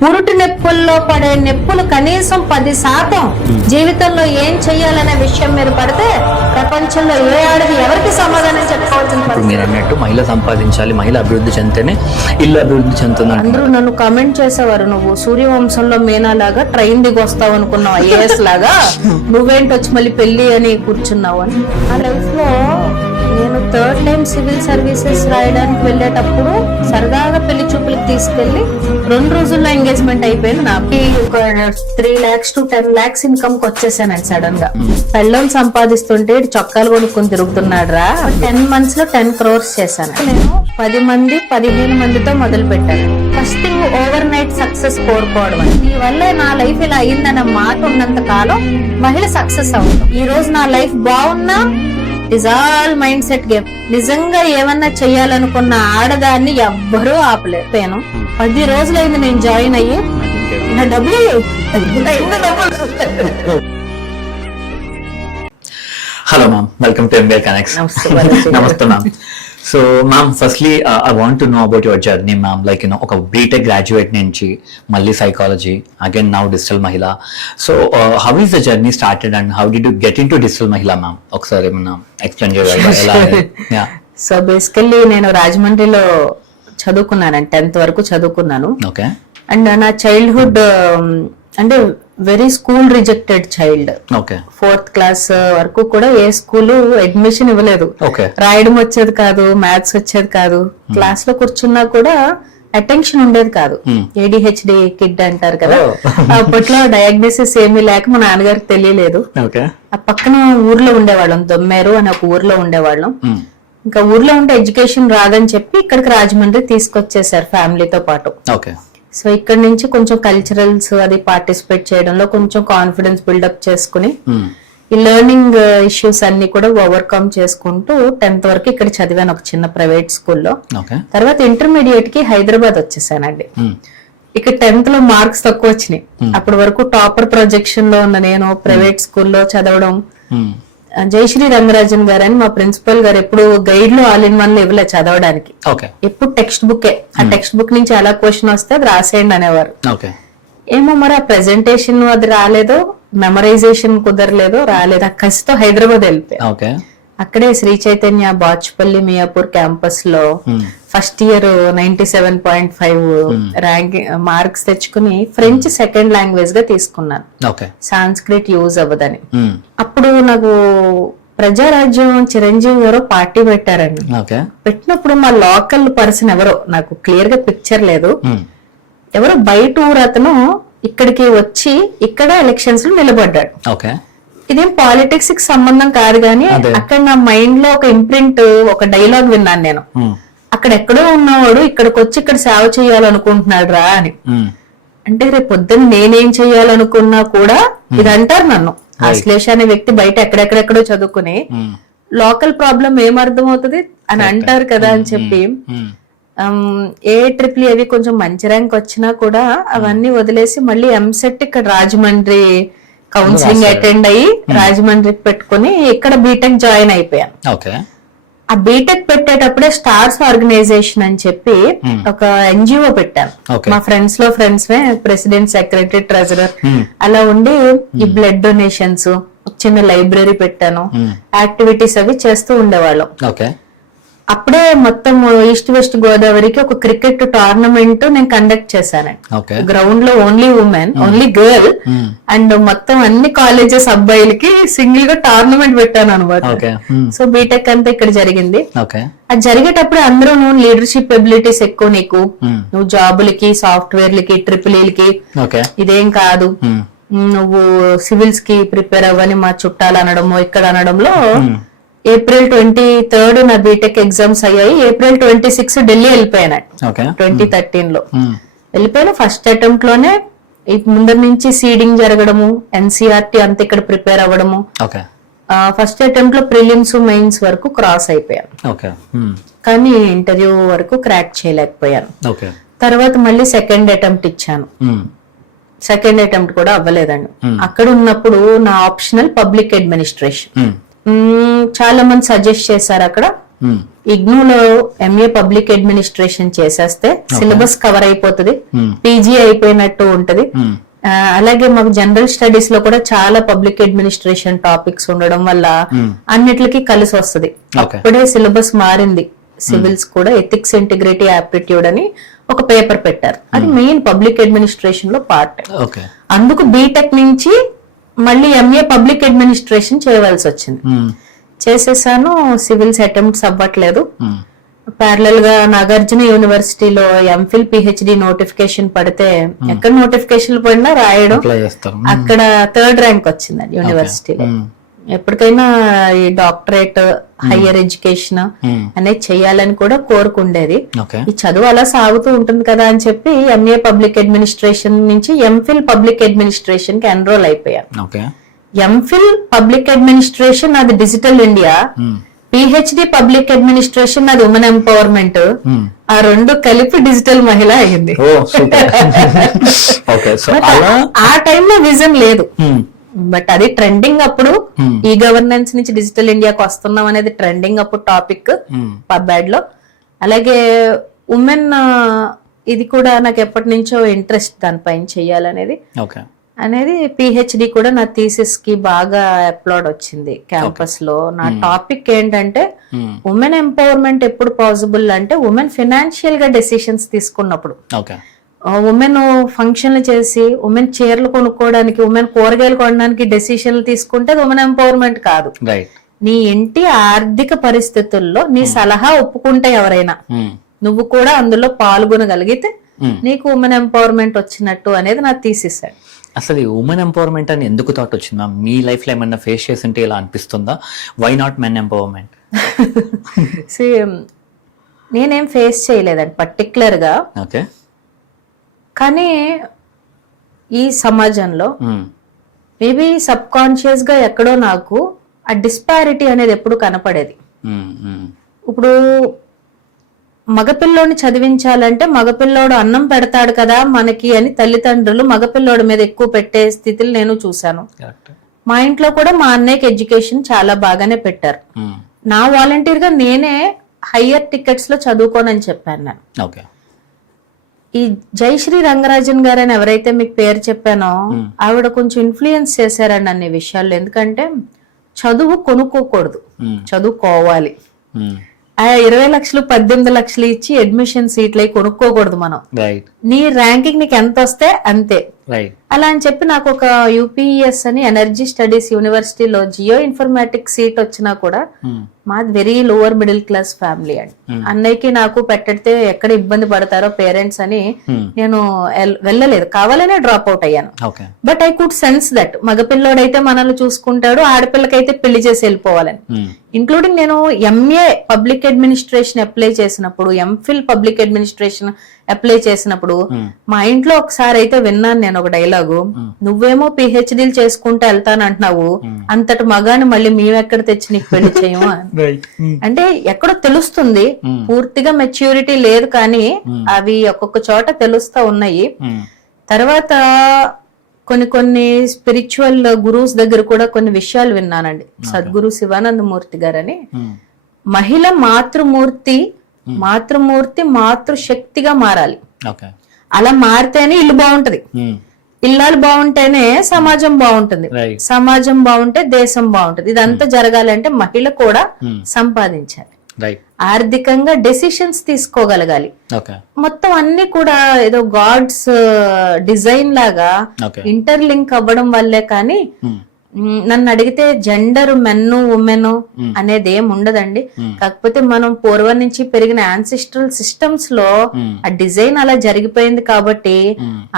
పురుటి నొప్పుల్లో పడే నొప్పులు కనీసం 10% జీవితంలో ఏం చెయ్యాలనే విషయం మీద పడితే ప్రపంచంలో ఏ ఆడది ఎవరికి సమాధానం చెప్పుకోవాల్సిన పరిస్థితి. మీరు అన్నట్టు మహిళ సంపాదించాలి, మహిళ అభివృద్ధి చెందితేనే ఇల్లు అభివృద్ధి చెందుతుంది. అందరూ నన్ను కామెంట్ చేసేవారు, నువ్వు సూర్యవంశంలో మీనా లాగా ట్రైన్ దిగి వస్తావు అనుకున్నావు, ఐఏఎస్ లాగా నువ్వేంటి వచ్చి మళ్ళీ పెళ్లి అని కూర్చున్నావు అని. ఆ లైఫ్ లో నేను 3rd టైం సివిల్ సర్వీసెస్ రాయడానికి వెళ్ళేటప్పుడు సరదాగా పెళ్లి చూపులకు తీసుకెళ్లి 2 రోజుల్లో ఎంగేజ్మెంట్ అయిపోయింది. నాకు ఒక 3 lakhs to 10 lakhs ఇన్కమ్ కి వచ్చేసానండి సడన్ గా. పెళ్ళం సంపాదిస్తుంటే చొక్కాలు కొనుక్కొని తిరుగుతున్నాడు రా. 10 months లో 10 crores చేశాను నేను. 10 మంది 15 మందితో మొదలు పెట్టాను. First thing overnight success కోరుకోవడం. ఈ వల్ల నా లైఫ్ ఇలా అయిందన్న మాట ఉన్నంత కాలం మహిళ సక్సెస్ అవుతుంది. ఈ రోజు నా లైఫ్ బాగున్నా is all mind set game. నిజంగా ఏమన్నా చెయ్యాలనుకున్న ఆడదాన్ని ఎవ్వరూ ఆపలేకపోయాను. 10 రోజులైంది నేను జాయిన్ అయ్యి. నా డబ్బులు hello ma'am, welcome to MBA connects. నమస్తే ma'am. So ma'am, firstly I want to know about your journey ma'am. Like ఒక బీటెక్ గ్రాడ్యుయేట్ నుంచి మళ్ళీ psychology, again now digital Mahila. So how is the journey started and how did you get into digital Mahila ma'am? ఒకసారి ఏమన్నా explain చేయగలరా? So basically నేను రాజమండ్రిలో చదువుకున్నాను, 10th వరకు చదువుకున్నాను. ఓకే. అండ్ నా చైల్డ్హుడ్ అంటే very school rejected child. Okay. 4th class వరకు కూడా ఏ స్కూల్ అడ్మిషన్ ఇవ్వలేదు. ఓకే. రాయడం వచ్చేది కాదు, మ్యాథ్స్ వచ్చేది కాదు. క్లాస్ లో కూర్చున్నా కూడా అటెన్షన్ ఉండేది కాదు. ADHD కిడ్ అంటారు కదా, అప్పట్లో డయాగ్నోసిస్ ఏమీ లేక మా నాన్నగారికి తెలియలేదు. ఆ పక్కన ఊర్లో ఉండేవాళ్ళం, దొమ్మేరు అని ఒక ఊర్లో ఉండేవాళ్ళం. ఇంకా ఊర్లో ఉంటే ఎడ్యుకేషన్ రాదని చెప్పి ఇక్కడికి రాజమండ్రి తీసుకొచ్చేసారు ఫ్యామిలీతో పాటు. ఓకే. సో ఇక్కడ నుంచి కొంచెం కల్చరల్స్ అది పార్టిసిపేట్ చేయడంలో కొంచెం కాన్ఫిడెన్స్ బిల్డప్ చేసుకుని ఈ లెర్నింగ్ ఇష్యూస్ అన్ని కూడా ఓవర్కమ్ చేసుకుంటూ 10th వరకు ఇక్కడ చదివాను ఒక చిన్న ప్రైవేట్ స్కూల్లో. తర్వాత ఇంటర్మీడియట్ కి హైదరాబాద్ వచ్చేసానండి. ఇక్కడ 10th లో మార్క్స్ తక్కువ వచ్చినాయి. అప్పటి వరకు టాపర్ ప్రొజెక్షన్ లో ఉన్న నేను ప్రైవేట్ స్కూల్లో చదవడం. జయశ్రీ రంగరాజన్ గారు అని మా ప్రిన్సిపల్ గారు ఎప్పుడు గైడ్ లో ఆల్ ఇన్ 1 ఇవ్వలే చదవడానికి, ఎప్పుడు టెక్స్ట్ బుక్. ఆ టెక్స్ట్ బుక్ నుంచి ఎలా క్వశ్చన్ వస్తే అది రాసేయండి అనేవారు. ఏమో మరి ఆ ప్రెజెంటేషన్ అది రాలేదో, మెమరైజేషన్ కుదరలేదో, రాలేదు. ఆ కసితో హైదరాబాద్ వెళ్ళిపోయా. అక్కడే శ్రీ చైతన్య బాచ్పల్లి మియాపూర్ క్యాంపస్ లో ఫస్ట్ ఇయర్ 97.5 ర్యాంక్ మార్క్స్ తెచ్చుకుని ఫ్రెంచ్ సెకండ్ లాంగ్వేజ్ గా తీసుకున్నాను. సాంస్క్రిట్ యూజ్ అవ్వదని. అప్పుడు నాకు ప్రజారాజ్యం చిరంజీవి గారు పార్టీ పెట్టారండి. పెట్టినప్పుడు మా లోకల్ పర్సన్ ఎవరో, నాకు క్లియర్ గా పిక్చర్ లేదు, ఎవరో బయట ఊరు అతను ఇక్కడికి వచ్చి ఇక్కడ ఎలక్షన్స్ లో నిలబడ్డాడు. ఇదేం పాలిటిక్స్ కి సంబంధం కాదు కానీ అక్కడ నా మైండ్ లో ఒక ఇంప్రింట్, ఒక డైలాగ్ విన్నాను నేను. అక్కడ ఎక్కడో ఉన్నవాడు ఇక్కడికి వచ్చి ఇక్కడ సేవ చేయాలనుకుంటున్నాడు రా అని. అంటే రేపు పొద్దున్న నేనేం చెయ్యాలనుకున్నా కూడా ఇది అంటారు నన్ను. అశ్లేష అనే వ్యక్తి బయట ఎక్కడెక్కడెక్కడో చదువుకుని లోకల్ ప్రాబ్లం ఏమర్థం అవుతుంది అని అంటారు కదా అని చెప్పి AEEE అవి కొంచెం మంచి ర్యాంక్ వచ్చినా కూడా అవన్నీ వదిలేసి మళ్ళీ ఎంసెట్ ఇక్కడ రాజమండ్రి కౌన్సిలింగ్ అటెండ్ అయ్యి రాజమండ్రికి పెట్టుకుని ఇక్కడ బీటెక్ జాయిన్ అయిపోయాను. ఆ బీటెక్ పెట్టేటప్పుడే స్టార్స్ ఆర్గనైజేషన్ అని చెప్పి ఒక NGO పెట్టాను. మా ఫ్రెండ్స్ లో ఫ్రెండ్స్ ప్రెసిడెంట్, సెక్రటరీ, ట్రెజరర్ అలా ఉండి ఈ బ్లడ్ డొనేషన్స్, చిన్న లైబ్రరీ పెట్టాను. యాక్టివిటీస్ అవి చేస్తూ ఉండేవాళ్ళం. అప్పుడే మొత్తం ఈస్ట్ వెస్ట్ గోదావరికి ఒక క్రికెట్ టోర్నమెంట్ నేను కండక్ట్ చేశాను. గ్రౌండ్ లో only women, only girl, and మొత్తం అన్ని కాలేజెస్ అబ్బాయిలకి సింగిల్ గా టోర్నమెంట్ పెట్టాను అనమాట. సో బీటెక్ అంతా ఇక్కడ జరిగింది. అది జరిగేటప్పుడు అందరూ నువ్వు లీడర్షిప్ ఎబిలిటీస్ ఎక్కువ, నీకు నువ్వు జాబులకి, సాఫ్ట్వేర్లకి, ట్రిపుల్ఈలకి ఇదేం కాదు, నువ్వు సివిల్స్ కి ప్రిపేర్ అవ్వని మా చుట్టాలు అనడము ఇక్కడ అనడంలో April 23rd నా బీటెక్ ఎగ్జామ్స్ అయ్యాయి. April 26 ఢిల్లీ వెళ్ళిపోయాను 2013 లో. వెళ్ళిపోయాను. ఫస్ట్ అటెంప్ట్ లోనే ముందర నుంచి సీడింగ్ జరగడము, NCERT అంత ఇక్కడ ప్రిపేర్ అవ్వడము. ఫస్ట్ అటెంప్ట్ లో ప్రిలిమ్స్, మెయిన్స్ వరకు క్రాస్ అయిపోయాను. కానీ ఇంటర్వ్యూ వరకు క్రాక్ చేయలేకపోయాను. తర్వాత మళ్ళీ సెకండ్ అటెంప్ట్ ఇచ్చాను. సెకండ్ అటెంప్ట్ కూడా అవ్వలేదండి. అక్కడ ఉన్నప్పుడు నా ఆప్షనల్ పబ్లిక్ అడ్మినిస్ట్రేషన్ చాలా మంది సజెస్ట్ చేశారు. అక్కడ ఇగ్నూలో ఎంఏ పబ్లిక్ అడ్మినిస్ట్రేషన్ చేసేస్తే సిలబస్ కవర్ అయిపోతుంది, పీజీ అయిపోయినట్టు ఉంటది. అలాగే మాకు జనరల్ స్టడీస్ లో కూడా చాలా పబ్లిక్ అడ్మినిస్ట్రేషన్ టాపిక్స్ ఉండడం వల్ల అన్నిటికీ కలిసి వస్తుంది. అప్పుడే సిలబస్ మారింది. సివిల్స్ కూడా ఎథిక్స్, ఇంటిగ్రిటీ, ఆప్టిట్యూడ్ అని ఒక పేపర్ పెట్టారు. అది మెయిన్ పబ్లిక్ అడ్మినిస్ట్రేషన్ లో పార్ట్. అందుకు బీటెక్ నుంచి మళ్ళీ ఎంఏ పబ్లిక్ అడ్మినిస్ట్రేషన్ చేయవలసి వచ్చింది. చేసేసాను. సివిల్స్ అటెంప్ట్స్ అవ్వట్లేదు. ప్యారలల్ గా నాగార్జున యూనివర్సిటీలో ఎంఫిల్ పిహెచ్డి నోటిఫికేషన్ పడితే ఎక్కడ నోటిఫికేషన్ పడినా రాయడం, అక్కడ 3rd ర్యాంక్ వచ్చిందండి యూనివర్సిటీలో. ఎప్పటికైనా ఈ డాక్టరేట్, హయ్యర్ ఎడ్యుకేషన్ అనేది చెయ్యాలని కూడా కోరుకుండేది. ఈ చదువు అలా సాగుతూ ఉంటుంది కదా అని చెప్పి ఎంఏ పబ్లిక్ అడ్మినిస్ట్రేషన్ నుంచి ఎంఫిల్ పబ్లిక్ అడ్మినిస్ట్రేషన్ కి ఎన్రోల్ అయిపోయాను. ఎంఫిల్ పబ్లిక్ అడ్మినిస్ట్రేషన్ అది digital India, PhD public administration అది ఉమెన్ ఎంపవర్మెంట్. ఆ రెండు కలిపి డిజిటల్ మహిళ అయింది. ఆ టైంలో విజన్ లేదు, బట్ అది ట్రెండింగ్ అప్పుడు. ఈ గవర్నెన్స్ నుంచి డిజిటల్ ఇండియాకి వస్తున్నాం అనేది ట్రెండింగ్ అప్పుడు టాపిక్ పబ్యాడ్ లో. అలాగే ఉమెన్ ఇది కూడా నాకు ఎప్పటి నుంచో ఇంట్రెస్ట్ దానిపైన చెయ్యాలనేది అనేది. పిహెచ్డి కూడా నా థీసిస్ కి బాగా అప్లోడ్ వచ్చింది క్యాంపస్ లో. నా టాపిక్ ఏంటంటే ఉమెన్ ఎంపవర్మెంట్ ఎప్పుడు పాసిబుల్ అంటే ఉమెన్ ఫైనాన్షియల్ గా డెసిషన్స్ తీసుకున్నప్పుడు. ఉమెన్ ఫంక్షన్లు చేసి, ఉమెన్ చీరలు కొనుక్కోవడానికి, ఉమెన్ కూరగాయలు కొనడానికి డెసిషన్లు తీసుకుంటే అది ఉమెన్ ఎంపవర్మెంట్ కాదు. నీ ఇంటి ఆర్థిక పరిస్థితుల్లో నీ సలహా ఒప్పుకుంటే ఎవరైనా, నువ్వు కూడా అందులో పాల్గొనగలిగితే నీకు ఉమెన్ ఎంపవర్మెంట్ వచ్చినట్టు అనేది నా థీసిస్. అసలు ఈ ఉమెన్ ఎంపవర్మెంట్ అని ఎందుకు థాట్ వచ్చింది మ్యామ్? మీ లైఫ్ లో ఏమన్నా ఫేస్ చేస్తుంటే ఇలా అనిపిస్తుందా? Why not men empowerment? నేనేం ఫేస్ చేయలేదండి పర్టికులర్ గా. కానీ ఈ సమాజంలో మేబీ సబ్ కాన్షియస్ గా ఎక్కడో నాకు ఆ డిస్పారిటీ అనేది ఎప్పుడు కనపడేది. ఇప్పుడు మగపిల్లోని చదివించాలంటే మగపిల్లోడు అన్నం పెడతాడు కదా మనకి అని తల్లిదండ్రులు మగపిల్లోడి మీద ఎక్కువ పెట్టే స్థితిని నేను చూశాను. మా ఇంట్లో కూడా మా అన్నయ్యకి ఎడ్యుకేషన్ చాలా బాగానే పెట్టారు. నా వాలంటీర్ గా నేనే హయ్యర్ టికెట్స్ లో చదువుకోనని చెప్పాను నేను. ఈ జయశ్రీ రంగరాజన్ గారు అని ఎవరైతే మీకు పేరు చెప్పానో ఆవిడ కొంచెం ఇన్ఫ్లుయెన్స్ చేశారండి అన్ని విషయాల్లో. ఎందుకంటే చదువు కొనుక్కోకూడదు, చదువుకోవాలి. 20 లక్షలు 18 లక్షలు ఇచ్చి అడ్మిషన్ సీట్లు అయి కొనుక్కోకూడదు మనం. నీ ర్యాంకింగ్ నీకు ఎంత వస్తే అంతే. అలా అని చెప్పి నాకు ఒక యూపీఎస్ అని ఎనర్జీ స్టడీస్ యూనివర్సిటీలో జియో ఇన్ఫర్మేటిక్స్ సీట్ వచ్చినా కూడా మాది very lower middle class family అండి. అన్నయ్యకి నాకు పెట్టడితే ఎక్కడ ఇబ్బంది పడతారో పేరెంట్స్ అని నేను వెళ్ళలేదు, కావాలనే డ్రాప్ అవుట్ అయ్యాను. But I could sense that మగపిల్లోడైతే మనల్ని చూసుకుంటాడు, ఆడపిల్లకైతే పెళ్లి చేసి వెళ్ళిపోవాలని. ఇంక్లూడింగ్ నేను ఎంఏ పబ్లిక్ అడ్మినిస్ట్రేషన్ అప్లై చేసినప్పుడు, ఎంఫిల్ పబ్లిక్ అడ్మినిస్ట్రేషన్ అప్లై చేసినప్పుడు మా ఇంట్లో ఒకసారి అయితే విన్నాను నేను ఒక డైలాగు, నువ్వేమో పిహెచ్డీలు చేసుకుంటూ వెళ్తానంటున్నావు, అంతటి మగాని మళ్ళీ మేమెక్కడ తెచ్చి నీకు పెళ్లి చేయము. అంటే ఎక్కడో తెలుస్తుంది, పూర్తిగా మెచ్యూరిటీ లేదు కానీ అవి ఒక్కొక్క చోట తెలుస్తా ఉన్నాయి. తర్వాత కొన్ని స్పిరిచువల్ గురూస్ దగ్గర కూడా కొన్ని విషయాలు విన్నానండి. సద్గురు శివానందమూర్తి గారని, మహిళ మాతృమూర్తి మాతృశక్తిగా మారాలి. అలా మారితేనే ఇల్లు బాగుంటది, ఇల్లాలు బాగుంటేనే సమాజం బాగుంటుంది, సమాజం బాగుంటే దేశం బాగుంటుంది. ఇదంతా జరగాలంటే మహిళ కూడా సంపాదించాలి, ఆర్థికంగా డెసిషన్స్ తీసుకోగలగాలి. మొత్తం అన్ని కూడా ఏదో గాడ్స్ డిజైన్ లాగా ఇంటర్లింక్ అవ్వడం వల్లే. కానీ నన్ను అడిగితే జెండర్ మెన్ ఉమెన్ అనేది ఏం ఉండదండి. కాకపోతే మనం పూర్వం నుంచి పెరిగిన యాన్సిస్ట్రల్ సిస్టమ్స్ లో ఆ డిజైన్ అలా జరిగిపోయింది కాబట్టి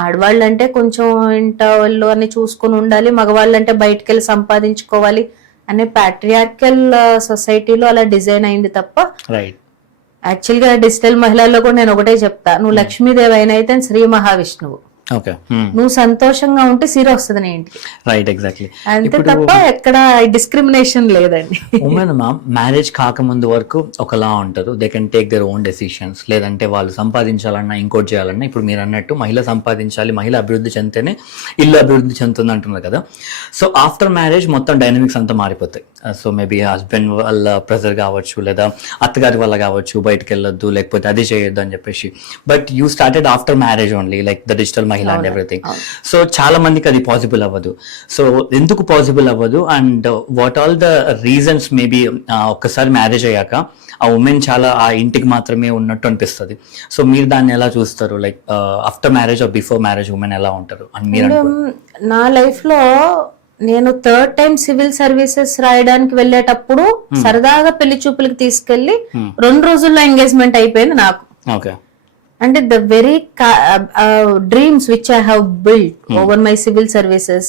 ఆడవాళ్ళంటే కొంచెం ఇంట వాళ్ళు అని చూసుకుని ఉండాలి, మగవాళ్ళంటే బయటకు వెళ్ళి సంపాదించుకోవాలి అనే పాట్రియార్కల్ సొసైటీలో అలా డిజైన్ అయింది తప్ప. యాక్చువల్ గా డిజిటల్ మహిళల్లో కూడా నేను ఒకటే చెప్తా, నువ్వు లక్ష్మీదేవి అయినా అయితే శ్రీ మహావిష్ణువు. ఓకే. నువ్వు సంతోషంగా ఉంటే సిరి వస్తుంది నీ ఇంటికి, రైట్, ఎగ్జాక్ట్లీ. అంతే తప్ప ఎక్కడ డిస్క్రిమినేషన్ లేదండి. ఉమెన్ మ్యారేజ్ కాకముందు వరకు ఒకలా ఉంటారు, they can take their own decisions. లేదంటే వాళ్ళు సంపాదించాలన్నా ఇంకోటి చేయాలన్నా, ఇప్పుడు మీరు అన్నట్టు మహిళ సంపాదించాలి, మహిళ అభివృద్ధి చెందితేనే ఇల్లు అభివృద్ధి చెందుతుంది అంటున్నారు కదా. సో ఆఫ్టర్ మ్యారేజ్ మొత్తం డైనమిక్స్ అంతా మారిపోతాయి. సో మేబీ హస్బెండ్ వాళ్ళ ప్రెజర్ కావచ్చు, లేదా అత్తగారి వల్ల కావచ్చు, బయటకు వెళ్ళొద్దు లేకపోతే అది చేయొద్దు అని చెప్పేసి. But you started after marriage only, like the digital మహిళ అండ్ ఎవ్రీథింగ్. సో చాలా మందికి అది పాసిబుల్ అవ్వదు. సో ఎందుకు పాసిబుల్ అవ్వదు and what all the reasons? Maybe ఒక్కసారి మ్యారేజ్ అయ్యాక ఆ ఉమెన్ చాలా ఆ ఇంటికి మాత్రమే ఉన్నట్టు అనిపిస్తుంది. సో మీరు దాన్ని ఎలా చూస్తారు? Like after marriage or before marriage women ఎలా ఉంటారు అని మీరు? నా లైఫ్ లో నేను 3rd టైం సివిల్ సర్వీసెస్ రాయడానికి వెళ్ళేటప్పుడు సరదాగా పెళ్లి చూపులకి తీసుకెళ్లి 2 రోజుల్లో ఎంగేజ్మెంట్ అయిపోయింది నాకు. ఓకే. అంటే the very dreams which I have build over my civil services.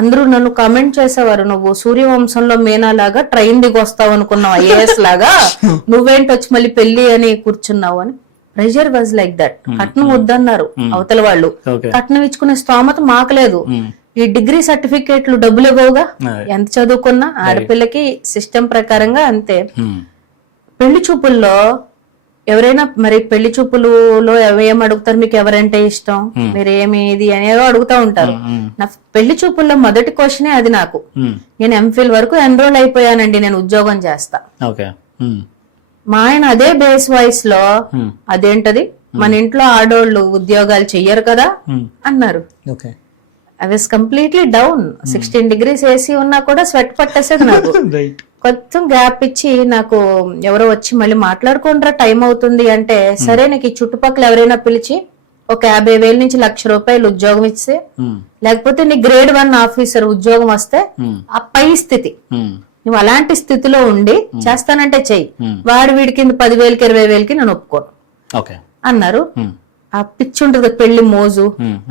అందరూ నన్ను కమెంట్ చేసేవారు, నువ్వు సూర్యవంశంలో మీనా లాగా ట్రైన్ దిగి వస్తావు అనుకున్నావు, ఐఏఎస్ లాగా, నువ్వేంటి వచ్చి మళ్ళీ పెళ్లి అని కూర్చున్నావు అని. Pressure was like that. కట్నం వద్దన్నారు అవతల వాళ్ళు, కట్నం ఇచ్చుకునే స్తోమత మాకు లేదు. ఈ డిగ్రీ సర్టిఫికేట్లు డబ్బులు ఇవ్వవుగా, ఎంత చదువుకున్నా ఆడపిల్లకి సిస్టమ్ ప్రకారంగా అంతే. పెళ్లి చూపుల్లో ఎవరైనా మరి పెళ్లి చూపులలో ఏం అడుగుతారు, మీకు ఎవరంటే ఇష్టం, మీరు ఏమి ఇది అనేదో అడుగుతా ఉంటారు. నా పెళ్లి చూపుల్లో మొదటి క్వశ్చనే అది నాకు. నేను ఎంఫిల్ వరకు ఎన్రోల్ అయిపోయానండి, నేను ఉద్యోగం చేస్తా. మా ఆయన అదే బేస్ వాయిస్ లో, అదేంటది మన ఇంట్లో ఆడోళ్ళు ఉద్యోగాలు చెయ్యరు కదా అన్నారు. I was completely down. 16 degrees AC ఉన్నా కూడా స్వెట్ పట్టేసేది నాకు. కొంచెం గ్యాప్ ఇచ్చి నాకు ఎవరో వచ్చి మళ్ళీ మాట్లాడుకుంటారా టైం అవుతుంది అంటే, సరే నీకు ఈ చుట్టుపక్కల ఎవరైనా పిలిచి ఒక 50,000 నుంచి ₹1,00,000 ఉద్యోగం ఇస్తే, లేకపోతే నీ గ్రేడ్ 1 ఆఫీసర్ ఉద్యోగం వస్తే, ఆ పై స్థితి నువ్వు అలాంటి స్థితిలో ఉండి చేస్తానంటే చెయ్యి, వాడి వీడికి 10,000కి 20,000కి నేను ఒప్పుకోను అన్నారు. ఆ పిచ్చి ఉంటుంది పెళ్లి మోజు,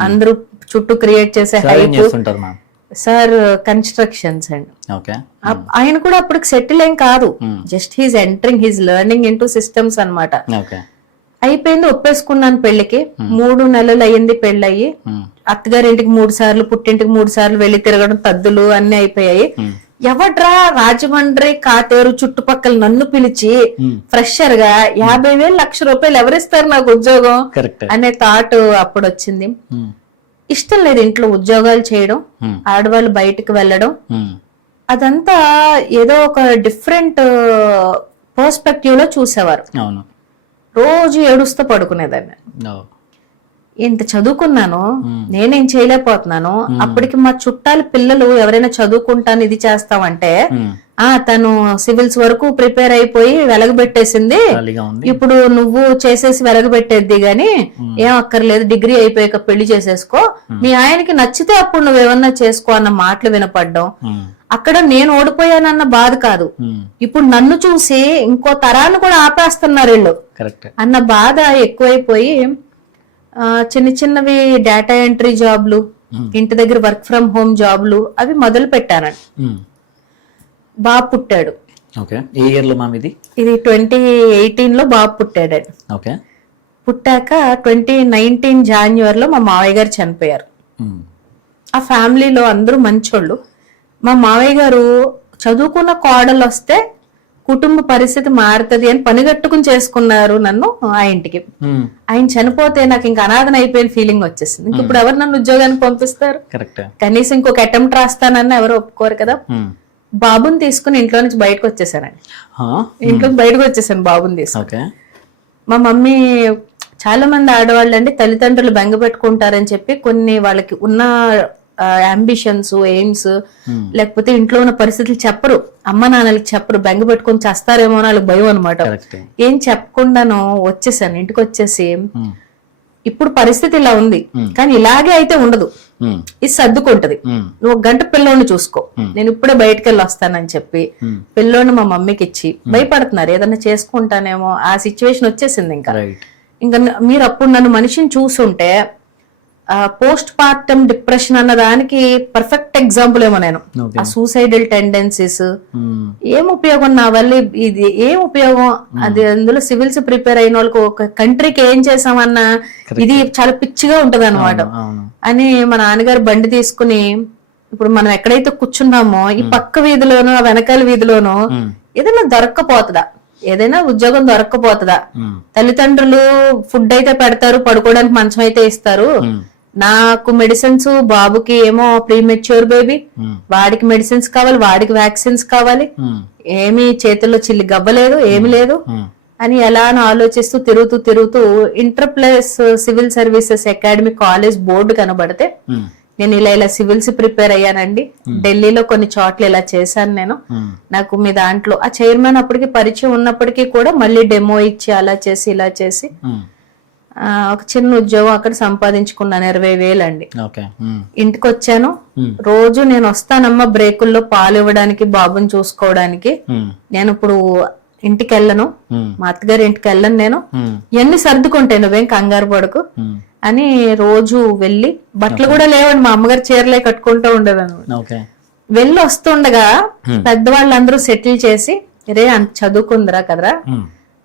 అందరూ చుట్టూ క్రియేట్ చేసే హైప్. సార్ కన్స్ట్రక్షన్స్ అండ్ ఆయన కూడా అప్పటికి సెటిల్ ఏం కాదు, just he's entering, he's learning in to systems అనమాట. అయిపోయింది, ఒప్పేసుకున్నాను పెళ్లికి. 3 నెలలు అయ్యింది పెళ్ళయి. అత్తగారింటికి 3 సార్లు, పుట్టింటికి 3 సార్లు వెళ్లి తిరగడం, తద్దులు అన్ని అయిపోయాయి. ఎవడ్రా రాజమండ్రి కాతేరు చుట్టుపక్కల నన్ను పిలిచి ఫ్రెషర్ గా 50,000 ₹1,00,000 ఎవరిస్తారు నాకు ఉద్యోగం అనే థాట్ అప్పుడు వచ్చింది. ఇష్టం లేదు ఇంట్లో ఉద్యోగాలు చేయడం, ఆడవాళ్ళు బయటకు వెళ్ళడం. అదంతా ఏదో ఒక డిఫరెంట్ పర్స్పెక్టివ్ లో చూసేవారు. రోజు ఏడుస్తూ పడుకునేదాన్ని. ఇంత చదువుకున్నాను, నేనేం చేయలేకపోతున్నాను. అప్పటికి మా చుట్టాల పిల్లలు ఎవరైనా చదువుకుంటాను ఇది చేస్తామంటే, తను సివిల్స్ వరకు ప్రిపేర్ అయిపోయి వెలగబెట్టేసింది, ఇప్పుడు నువ్వు చేసేసి వెలగబెట్టేద్ది గాని ఏం అక్కర్లేదు, డిగ్రీ అయిపోయాక పెళ్లి చేసేసుకో, మీ ఆయనకి నచ్చితే అప్పుడు నువ్వేమన్నా చేసుకో అన్న మాటలు వినపడ్డం. అక్కడ నేను ఓడిపోయానన్న బాధ కాదు, ఇప్పుడు నన్ను చూసి ఇంకో తరాన్ని కూడా ఆపేస్తున్నారు వీళ్ళు అన్న బాధ ఎక్కువైపోయి చిన్న చిన్నవి డేటా ఎంట్రీ జాబ్లు, ఇంటి దగ్గర వర్క్ ఫ్రమ్ హోమ్ జాబ్లు అవి మొదలు పెట్టానండి. బాబు పుట్టాడు. ఇది 2018 లో బాబు పుట్టాడండి. పుట్టాక 2019 జాన్యువరిలో మా మావయ్య గారు చనిపోయారు. ఆ ఫ్యామిలీలో అందరూ మంచోళ్ళు. మా మావయ్య గారు చదువుకున్న కోడలు వస్తే కుటుంబ పరిస్థితి మారుతుంది అని పనిగట్టుకుని చేసుకున్నారు నన్ను ఆ ఇంటికి. ఆయన చనిపోతే నాకు ఇంకా అనాథన అయిపోయిన ఫీలింగ్ వచ్చేసింది. ఇంక ఇప్పుడు ఎవరు నన్ను ఉద్యోగానికి పంపిస్తారు, కనీసం ఇంకొక అటెంప్ట్ రాస్తానన్న ఎవరు ఒప్పుకోరు కదా. బాబుని తీసుకుని ఇంట్లో నుంచి బయటకు వచ్చేసానండి. ఇంట్లోకి బయటకు వచ్చేసాను బాబుని తీసుకుని. మా మమ్మీ, చాలా మంది ఆడవాళ్ళు అండి తల్లిదండ్రులు బెంగ పెట్టుకుంటారని చెప్పి కొన్ని వాళ్ళకి ఉన్న అంబిషన్స్, ఎయిమ్స్, లేకపోతే ఇంట్లో ఉన్న పరిస్థితులు చెప్పరు, అమ్మ నాన్నలకి చెప్పరు, బెంగ పెట్టుకొని చేస్తారేమో అని వాళ్ళకి భయం అనమాట. ఏం చెప్పకుండాను వచ్చేసాను. ఇంటికి వచ్చేసి ఇప్పుడు పరిస్థితి ఇలా ఉంది కానీ ఇలాగే అయితే ఉండదు, ఇది సర్దుకుంటది, నువ్వు 1 గంట పిల్లోని చూసుకో, నేను ఇప్పుడే బయటకు వెళ్ళి వస్తానని చెప్పి పిల్లోని మా మమ్మీకి ఇచ్చి, భయపడుతున్నారు ఏదన్నా చేసుకుంటానేమో ఆ సిచ్యువేషన్ వచ్చేసింది. ఇంకా మీరు అప్పుడు నన్ను మనిషిని చూసుంటే పోస్ట్ పార్టమ్ డిప్రెషన్ అన్న దానికి పర్ఫెక్ట్ ఎగ్జాంపుల్ ఏమో నేను. ఆ సూసైడల్ టెండెన్సీస్ ఏం ఉపయోగం నా వల్ల, ఇది ఏం ఉపయోగం, అది అందులో సివిల్స్ ప్రిపేర్ అయిన వాళ్ళకి ఒక కంట్రీకి ఏం చేసామన్న ఇది చాలా పిచ్చిగా ఉంటది అనమాట. అని మా నాన్నగారు బండి తీసుకుని ఇప్పుడు మనం ఎక్కడైతే కూర్చున్నామో ఈ పక్క వీధిలోనో ఆ వెనకాల వీధిలోనో ఏదైనా దొరక్కపోతుందా, ఏదైనా ఉద్యోగం దొరక్కపోతుందా, తల్లిదండ్రులు ఫుడ్ అయితే పెడతారు, పడుకోవడానికి మంచం అయితే ఇస్తారు, నాకు మెడిసిన్స్, బాబుకి ఏమో ప్రీమెచ్యూర్ బేబీ, వాడికి మెడిసిన్స్ కావాలి, వాడికి వ్యాక్సిన్స్ కావాలి, ఏమి చేతుల్లో చిల్లి గవ్వలేదు, ఏమి లేదు అని ఎలా అని ఆలోచిస్తూ తిరుగుతూ inter plus civil services academy college board కనబడితే నేను ఇలా సివిల్స్ ప్రిపేర్ అయ్యానండి. ఢిల్లీలో కొన్ని చోట్ల ఇలా చేశాను నేను. నాకు మీ దాంట్లో ఆ చైర్మన్ అప్పటికి పరిచయం ఉన్నప్పటికీ కూడా మళ్ళీ డెమో ఇచ్చి అలా చేసి ఇలా చేసి ఒక చిన్న ఉద్యోగం అక్కడ సంపాదించుకున్నాను, 20,000 అండి. ఇంటికి వచ్చాను. రోజు నేను వస్తానమ్మా బ్రేకుల్లో పాలు ఇవ్వడానికి, బాబుని చూసుకోవడానికి. నేను ఇప్పుడు ఇంటికి వెళ్ళను, మా అత్తగారి ఇంటికి వెళ్ళను, నేను ఎన్ని సర్దుకుంటాయి, నువ్వేం కంగారు పడకు అని రోజు వెళ్ళి, బట్టలు కూడా లేవండి, మా అమ్మగారు చీరలే కట్టుకుంటూ ఉండేదాన్ని. వెళ్ళి వస్తుండగా పెద్దవాళ్ళందరూ సెటిల్ చేసి, రే అంత చదువుకుందిరా కదరా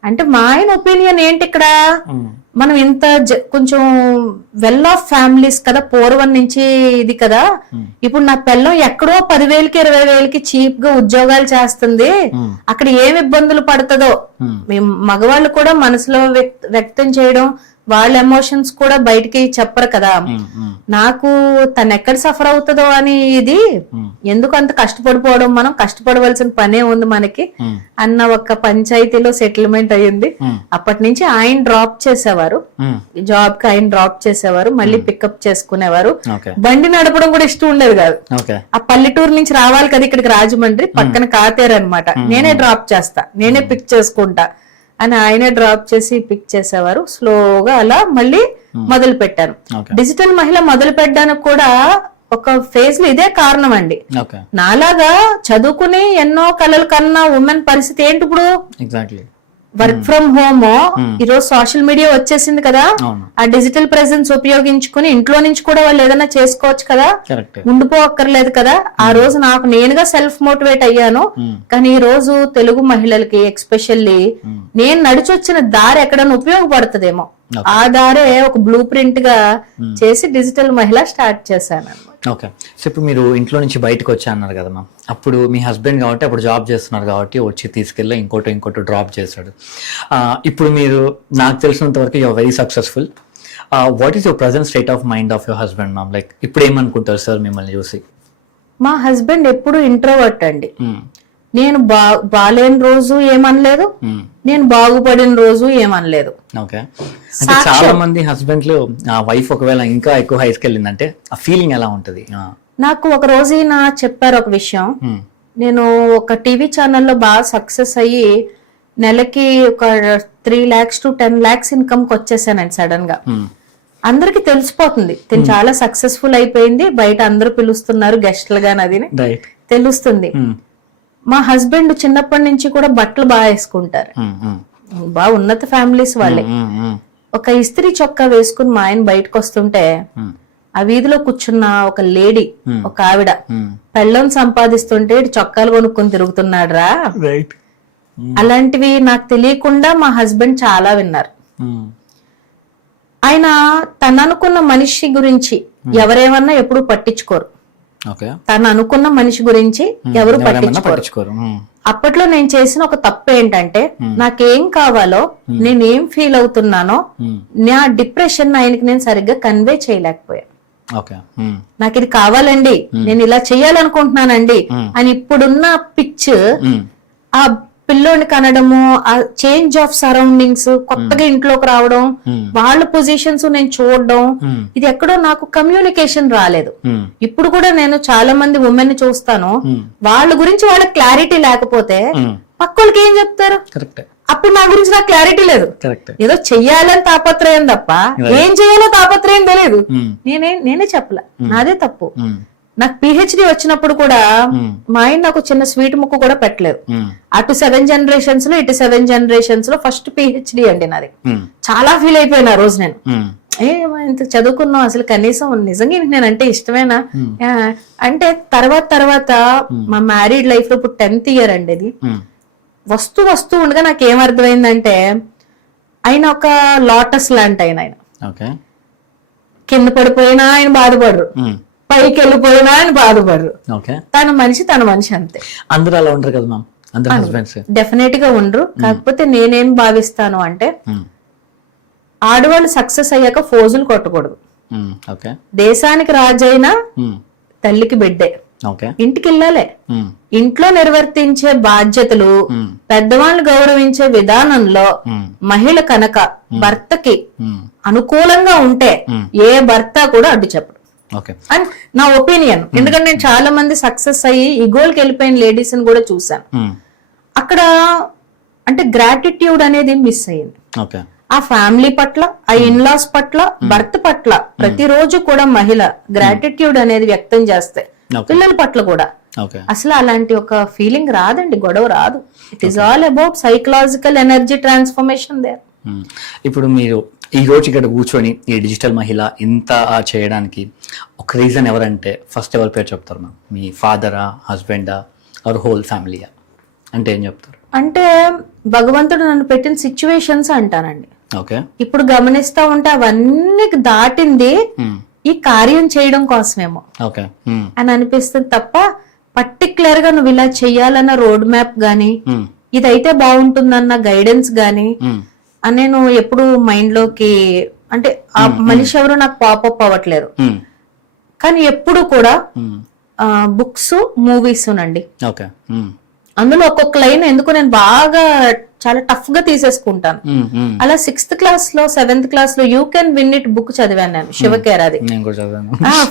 అంటే మా ఆయన ఒపీనియన్ ఏంటి ఇక్కడ, మనం ఇంత కొంచెం వెల్ ఆఫ్ ఫ్యామిలీస్ కదా, పూర్వం నుంచి ఇది కదా, ఇప్పుడు నా పిల్లం ఎక్కడో 10,000కి 20,000కి చీప్ గా ఉద్యోగాలు చేస్తుంది, అక్కడ ఏమి ఇబ్బందులు పడుతుందో మగవాళ్ళు కూడా మనసులో వ్యక్తం చేయడం, వాళ్ళ ఎమోషన్స్ కూడా బయటికి చెప్పరు కదా, నాకు తను ఎక్కడ సఫర్ అవుతుందో అని, ఇది ఎందుకు అంత కష్టపడిపోవడం, మనం కష్టపడవలసిన పనే ఉంది మనకి అన్న ఒక పంచాయతీలో సెటిల్మెంట్ అయ్యింది. అప్పటి నుంచి ఆయన డ్రాప్ చేసేవారు, జాబ్ కి ఆయన డ్రాప్ చేసేవారు, మళ్ళీ పికప్ చేసుకునేవారు. బండి నడపడం కూడా ఇష్టం ఉండేది కాదు. ఆ పల్లెటూరు నుంచి రావాలి కదా ఇక్కడికి రాజమండ్రి, పక్కన కాతేరు అనమాట, నేనే డ్రాప్ చేస్తా, నేనే పిక్ చేసుకుంటా అని ఆయనే డ్రాప్ చేసి పిక్ చేసేవారు. స్లోగా అలా మళ్ళీ మొదలు పెట్టాను. డిజిటల్ మహిళ మొదలు పెట్టడానికి కూడా ఒక ఫేజ్ లో ఇదే కారణం అండి. నాలాగా చదువుకుని ఎన్నో కళలు కన్నా ఉమెన్ పరిస్థితి ఏంటి ఇప్పుడు, వర్క్ ఫ్రమ్ హోమ్, ఈరోజు సోషల్ మీడియా వచ్చేసింది కదా, ఆ డిజిటల్ ప్రెసెన్స్ ఉపయోగించుకుని ఇంట్లో నుంచి కూడా వాళ్ళు ఏదైనా చేసుకోవచ్చు కదా, ఉండిపోక్కర్లేదు కదా. ఆ రోజు నాకు నేనుగా సెల్ఫ్ మోటివేట్ అయ్యాను. కానీ ఈ రోజు తెలుగు మహిళలకి ఎక్స్పెషల్లీ నేను నడిచొచ్చిన దారి ఎక్కడైనా ఉపయోగపడుతుందేమో, ఆ దారే ఒక బ్లూ ప్రింట్ గా చేసి డిజిటల్ మహిళ స్టార్ట్ చేశాను. ఓకే, సో ఇప్పుడు మీరు ఇంట్లో నుంచి బయటకు వచ్చా అన్నారు కదా మ్యామ్, అప్పుడు మీ హస్బెండ్ కాబట్టి అప్పుడు జాబ్ చేస్తున్నారు కాబట్టి వచ్చి తీసుకెళ్ళి ఇంకోటి డ్రాప్ చేశాడు. ఇప్పుడు మీరు నాకు తెలిసినంత వరకు you are very successful. What is your present state of mind of your husband ma'am? Like ఇప్పుడు ఏమనుకుంటారు సార్ మిమ్మల్ని చూసి? మా హస్బెండ్ ఎప్పుడు ఇంట్రోవర్ట్ అండి. నేను బాలేని రోజు ఏమనలేదు, నేను బాగుపడిన రోజు ఏమనలేదు. ఓకే, అంటే చాలా మంది హస్బెండ్లు వైఫ్ ఒకవేళ ఇంకా ఎక్కువ హైస్కి వెళ్ళిందంటే ఆ ఫీలింగ్ ఎలా ఉంటది? నాకు ఒక రోజు చెప్పారు ఒక విషయం. నేను ఒక టీవీ ఛానల్లో బాగా సక్సెస్ అయ్యి నెలకి ఒక 3 lakhs to 10 lakhs ఇన్కమ్ కి వచ్చేసానండి సడన్ గా. అందరికి తెలిసిపోతుంది తిను చాలా సక్సెస్ఫుల్ అయిపోయింది, బయట అందరూ పిలుస్తున్నారు గెస్ట్లు గాని, అది తెలుస్తుంది. మా హస్బెండ్ చిన్నప్పటి నుంచి కూడా బట్టలు బాగా వేసుకుంటారు, బాగా ఉన్నత ఫ్యామిలీస్ వాళ్ళే. ఒక ఇస్త్రీ చొక్కా వేసుకుని మా ఆయన బయటకు వస్తుంటే ఆ వీధిలో కూర్చున్న ఒక లేడీ, ఒక ఆవిడ పెళ్ళం సంపాదిస్తుంటే చొక్కాలు కొనుక్కొని తిరుగుతున్నాడు రా, అలాంటివి నాకు తెలియకుండా మా హస్బెండ్ చాలా విన్నారు. ఆయన తను అనుకున్న మనిషి గురించి ఎవరేమన్నా ఎప్పుడు పట్టించుకోరు, తను అనుకున్న మనిషి గురించి ఎవరు పట్టించుకోరు. అప్పట్లో నేను చేసిన ఒక తప్పు ఏంటంటే, నాకేం కావాలో, నేనేం ఫీల్ అవుతున్నానో, నా డిప్రెషన్ ఆయనకి నేను సరిగ్గా కన్వే చేయలేకపోయా. నాకు ఇది కావాలండి, నేను ఇలా చెయ్యాలనుకుంటున్నానండి అని ఇప్పుడున్న పిచ్, ఆ పిల్లోని కనడము, ఆ చేంజ్ ఆఫ్ సరౌండింగ్స్, కొత్తగా ఇంట్లోకి రావడం, వాళ్ళ పొజిషన్స్ నేను చూడడం, ఇది ఎక్కడో నాకు కమ్యూనికేషన్ రాలేదు. ఇప్పుడు కూడా నేను చాలా మంది ఉమెన్ ని చూస్తాను, వాళ్ళ గురించి వాళ్ళకి క్లారిటీ లేకపోతే పక్కోళ్ళకి ఏం చెప్తారు? అప్పుడు నా గురించి నాకు క్లారిటీ లేదు, ఏదో చెయ్యాలని తాపత్రయం తప్ప ఏం చేయాలో తాపత్రయం తెలియదు. నేనే చెప్పలే, నాదే తప్పు. నాకు పిహెచ్డి వచ్చినప్పుడు కూడా మా ఆయన నాకు చిన్న స్వీట్ ముక్కు కూడా పెట్టలేదు. అటు 7 generations లో ఇటు 7 generations లో ఫస్ట్ పిహెచ్డి అండి నాది. చాలా ఫీల్ అయిపోయినా రోజు నేను. ఇంత చదువుకున్నావు అసలు కనీసం నిజంగా నేనంటే ఇష్టమేనా అంటే తర్వాత మా మ్యారీడ్ లైఫ్ లో ఇప్పుడు 10th ఇయర్ అండి ఇది. వస్తూ ఉండగా నాకు ఏమర్థమైందంటే ఆయన ఒక లోటస్ లాంటి ఆయన కింద పడిపోయినా ఆయన బాధపడరు, పైకి వెళ్ళిపోయినా ఆయన బాధపడరు. తన మనిషి అంతే. అందరూ అలా ఉంటారు కదా మ్యామ్, అందరూ హస్బెండ్స్ డెఫినెట్ గా ఉండరు. కాకపోతే నేనేం భావిస్తాను అంటే ఆడవాళ్ళు సక్సెస్ అయ్యాక ఫోజులు కొట్టకూడదు. దేశానికి రాజైనా తల్లికి బిడ్డే, ఇంటికి వెళ్ళాలి. ఇంట్లో నిర్వర్తించే బాధ్యతలు, పెద్దవాళ్ళు గౌరవించే విధానంలో మహిళ కనుక భర్తకి అనుకూలంగా ఉంటే ఏ భర్త కూడా అడ్డు చెప్పడు అని నా ఒపీనియన్. ఎందుకంటే నేను చాలా మంది సక్సెస్ అయ్యి ఇగోల్కి వెళ్ళిపోయిన లేడీస్ ని కూడా చూసాను. అక్కడ అంటే గ్రాటిట్యూడ్ అనేది మిస్ అయ్యింది. ఆ ఫ్యామిలీ పట్ల, ఆ ఇన్లాస్ పట్ల, భర్త పట్ల ప్రతిరోజు కూడా మహిళ గ్రాటిట్యూడ్ అనేది వ్యక్తం చేస్తే పిల్లల పట్ల కూడా అసలు అలాంటి ఒక ఫీలింగ్ రాదండి, గొడవ రాదు. It is all about psychological energy transformation there. ఇప్పుడు మీరు ఈ రోజు ఇక్కడ కూర్చొని ఈ డిజిటల్ మహిళ ఇంత చేయడానికి ఒక రీజన్ ఎవరంటే ఫస్ట్ ఎవరి పేరు చెప్తారు మ్యామ్? మీ ఫాదరా, హస్బెండా, ఆర్ హోల్ ఫ్యామిలీయా? అంటే ఏం చెప్తారు? అంటే భగవంతుడు నన్ను పెట్టిన సిచ్యువేషన్స్ అంటానండి. ఇప్పుడు గమనిస్తా ఉంటే అవన్నీ దాటింది ఈ కార్యం చేయడం కోసమేమో అని అనిపిస్తుంది తప్ప పర్టికులర్ గా నువ్వు ఇలా చెయ్యాలన్న రోడ్ మ్యాప్ గానీ ఇదైతే బాగుంటుందన్న గైడెన్స్ గానీ నేను ఎప్పుడు మైండ్ లోకి అంటే ఆ మనిషి ఎవరు నాకు పాపప్ అవ్వట్లేదు. కానీ ఎప్పుడు కూడా బుక్స్, మూవీస్ నండి, అందులో ఒక్కొక్క లైన్ ఎందుకు నేను బాగా చాలా టఫ్ గా తీసేసుకుంటాను. అలా 6th క్లాస్ లో 7th క్లాస్ లో you can win it book చదివాను నేను, శివకేరాది.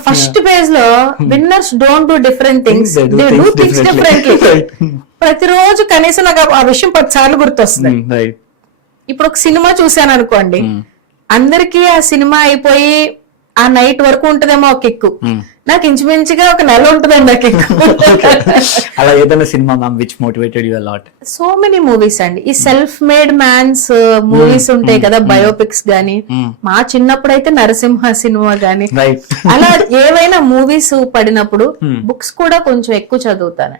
ఫస్ట్ పేజ్ లో winners don't do different things, they do things differently. ప్రతిరోజు కనీసం నాకు ఆ విషయం 10 సార్లు గుర్తొస్తుంది. ఇప్పుడు ఒక సినిమా చూసాను అనుకోండి, అందరికి ఆ సినిమా అయిపోయి ఆ నైట్ వరకు ఉంటదేమో ఒక కిక్కు, నాకు ఇంచుమించుగా ఒక నెల ఉంటుందండి ఆ కిక్కు. అలా ఏదైనా cinema ma'am which motivated you a lot? So many movies అండి. ఈ సెల్ఫ్ మేడ్ మ్యాన్స్ మూవీస్ ఉంటాయి కదా, బయోపిక్స్ గానీ, మా చిన్నప్పుడు అయితే నరసింహ సినిమా గానీ, అలా ఏవైనా మూవీస్ పడినప్పుడు బుక్స్ కూడా కొంచెం ఎక్కువ చదువుతాను.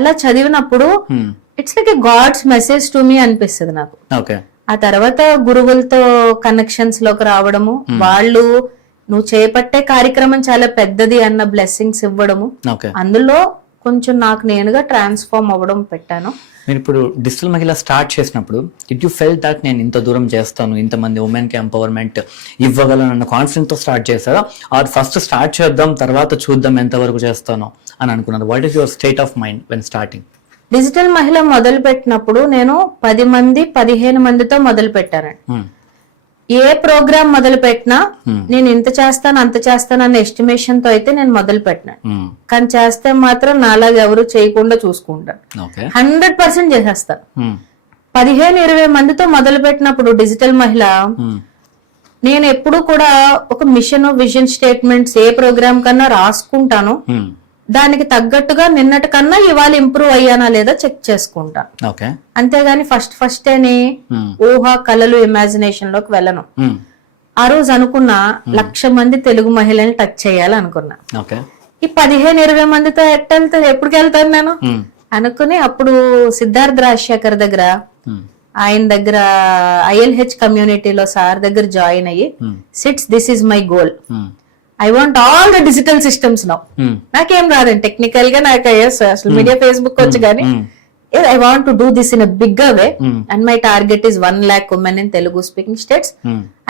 అలా చదివినప్పుడు it's like a God's message to me అనిపిస్తుంది నాకు. ఆ తర్వాత గురువులతో కనెక్షన్స్ లోకి రావడము, వాళ్ళు నువ్వు చేపట్టే కార్యక్రమం చాలా పెద్దది అన్న బ్లెస్సింగ్స్ ఇవ్వడము, అందులో కొంచెం నాకు నేనుగా ట్రాన్స్ఫార్మ్ అవ్వడం పెట్టాను. మీరు ఇప్పుడు డిజిటల్ మహిళ స్టార్ట్ చేసినప్పుడు ఇట్ యు ఫెల్ట్ దట్ నేను ఇంత దూరం చేస్తాను, ఇంతమంది ఉమెన్ కి ఎంపవర్మెంట్ ఇవ్వగలను అన్న కాన్ఫిడెన్స్ తో స్టార్ట్ చేస్తారా, ఆర్ ఫస్ట్ స్టార్ట్ చేద్దాం తర్వాత చూద్దాం ఎంత వరకు చేస్తాను అని అనుకున్నారు? What is your state of mind when starting? Digital మహిళ మొదలు పెట్టినప్పుడు నేను 10 మంది 15 మందితో మొదలు పెట్టానండి. ఏ ప్రోగ్రామ్ మొదలు పెట్టినా నేను ఇంత చేస్తాను అంత చేస్తాను అన్న ఎస్టిమేషన్ తో అయితే నేను మొదలు పెట్టినాను. కానీ చేస్తే మాత్రం నాలాగా ఎవరు చేయకుండా చూసుకుంటాను, 100% చేసేస్తాను. 15-20 మందితో మొదలు పెట్టినప్పుడు డిజిటల్ మహిళ నేను ఎప్పుడు కూడా ఒక మిషన్, విజన్ స్టేట్మెంట్స్ ఏ ప్రోగ్రామ్ కన్నా రాసుకుంటాను. దానికి తగ్గట్టుగా నిన్నటి కన్నా ఇవాళ ఇంప్రూవ్ అయ్యానా లేదా చెక్ చేసుకుంటాను. అంతేగాని ఫస్ట్ ఊహ, కళలు, ఇమాజినేషన్ లోకి వెళ్ళను. ఆ రోజు అనుకున్నా 1,00,000 మంది తెలుగు మహిళల్ని టచ్ చేయాలి అనుకున్నా. ఈ 15-20 మందితో ఎప్పటికి వెళ్తాను నేను అనుకుని అప్పుడు సిద్ధార్థ్ రాజశేఖర్ దగ్గర, ఆయన దగ్గర ILH కమ్యూనిటీలో సార్ దగ్గర జాయిన్ అయ్యి, sits this is my goal, I want all the digital systems now. నాకేం రాదండి టెక్నికల్ గా, నాకు సోషల్ మీడియా, ఫేస్బుక్ వచ్చి కానీ I want to do this in a bigger way and my target is 1 lakh women in Telugu speaking states.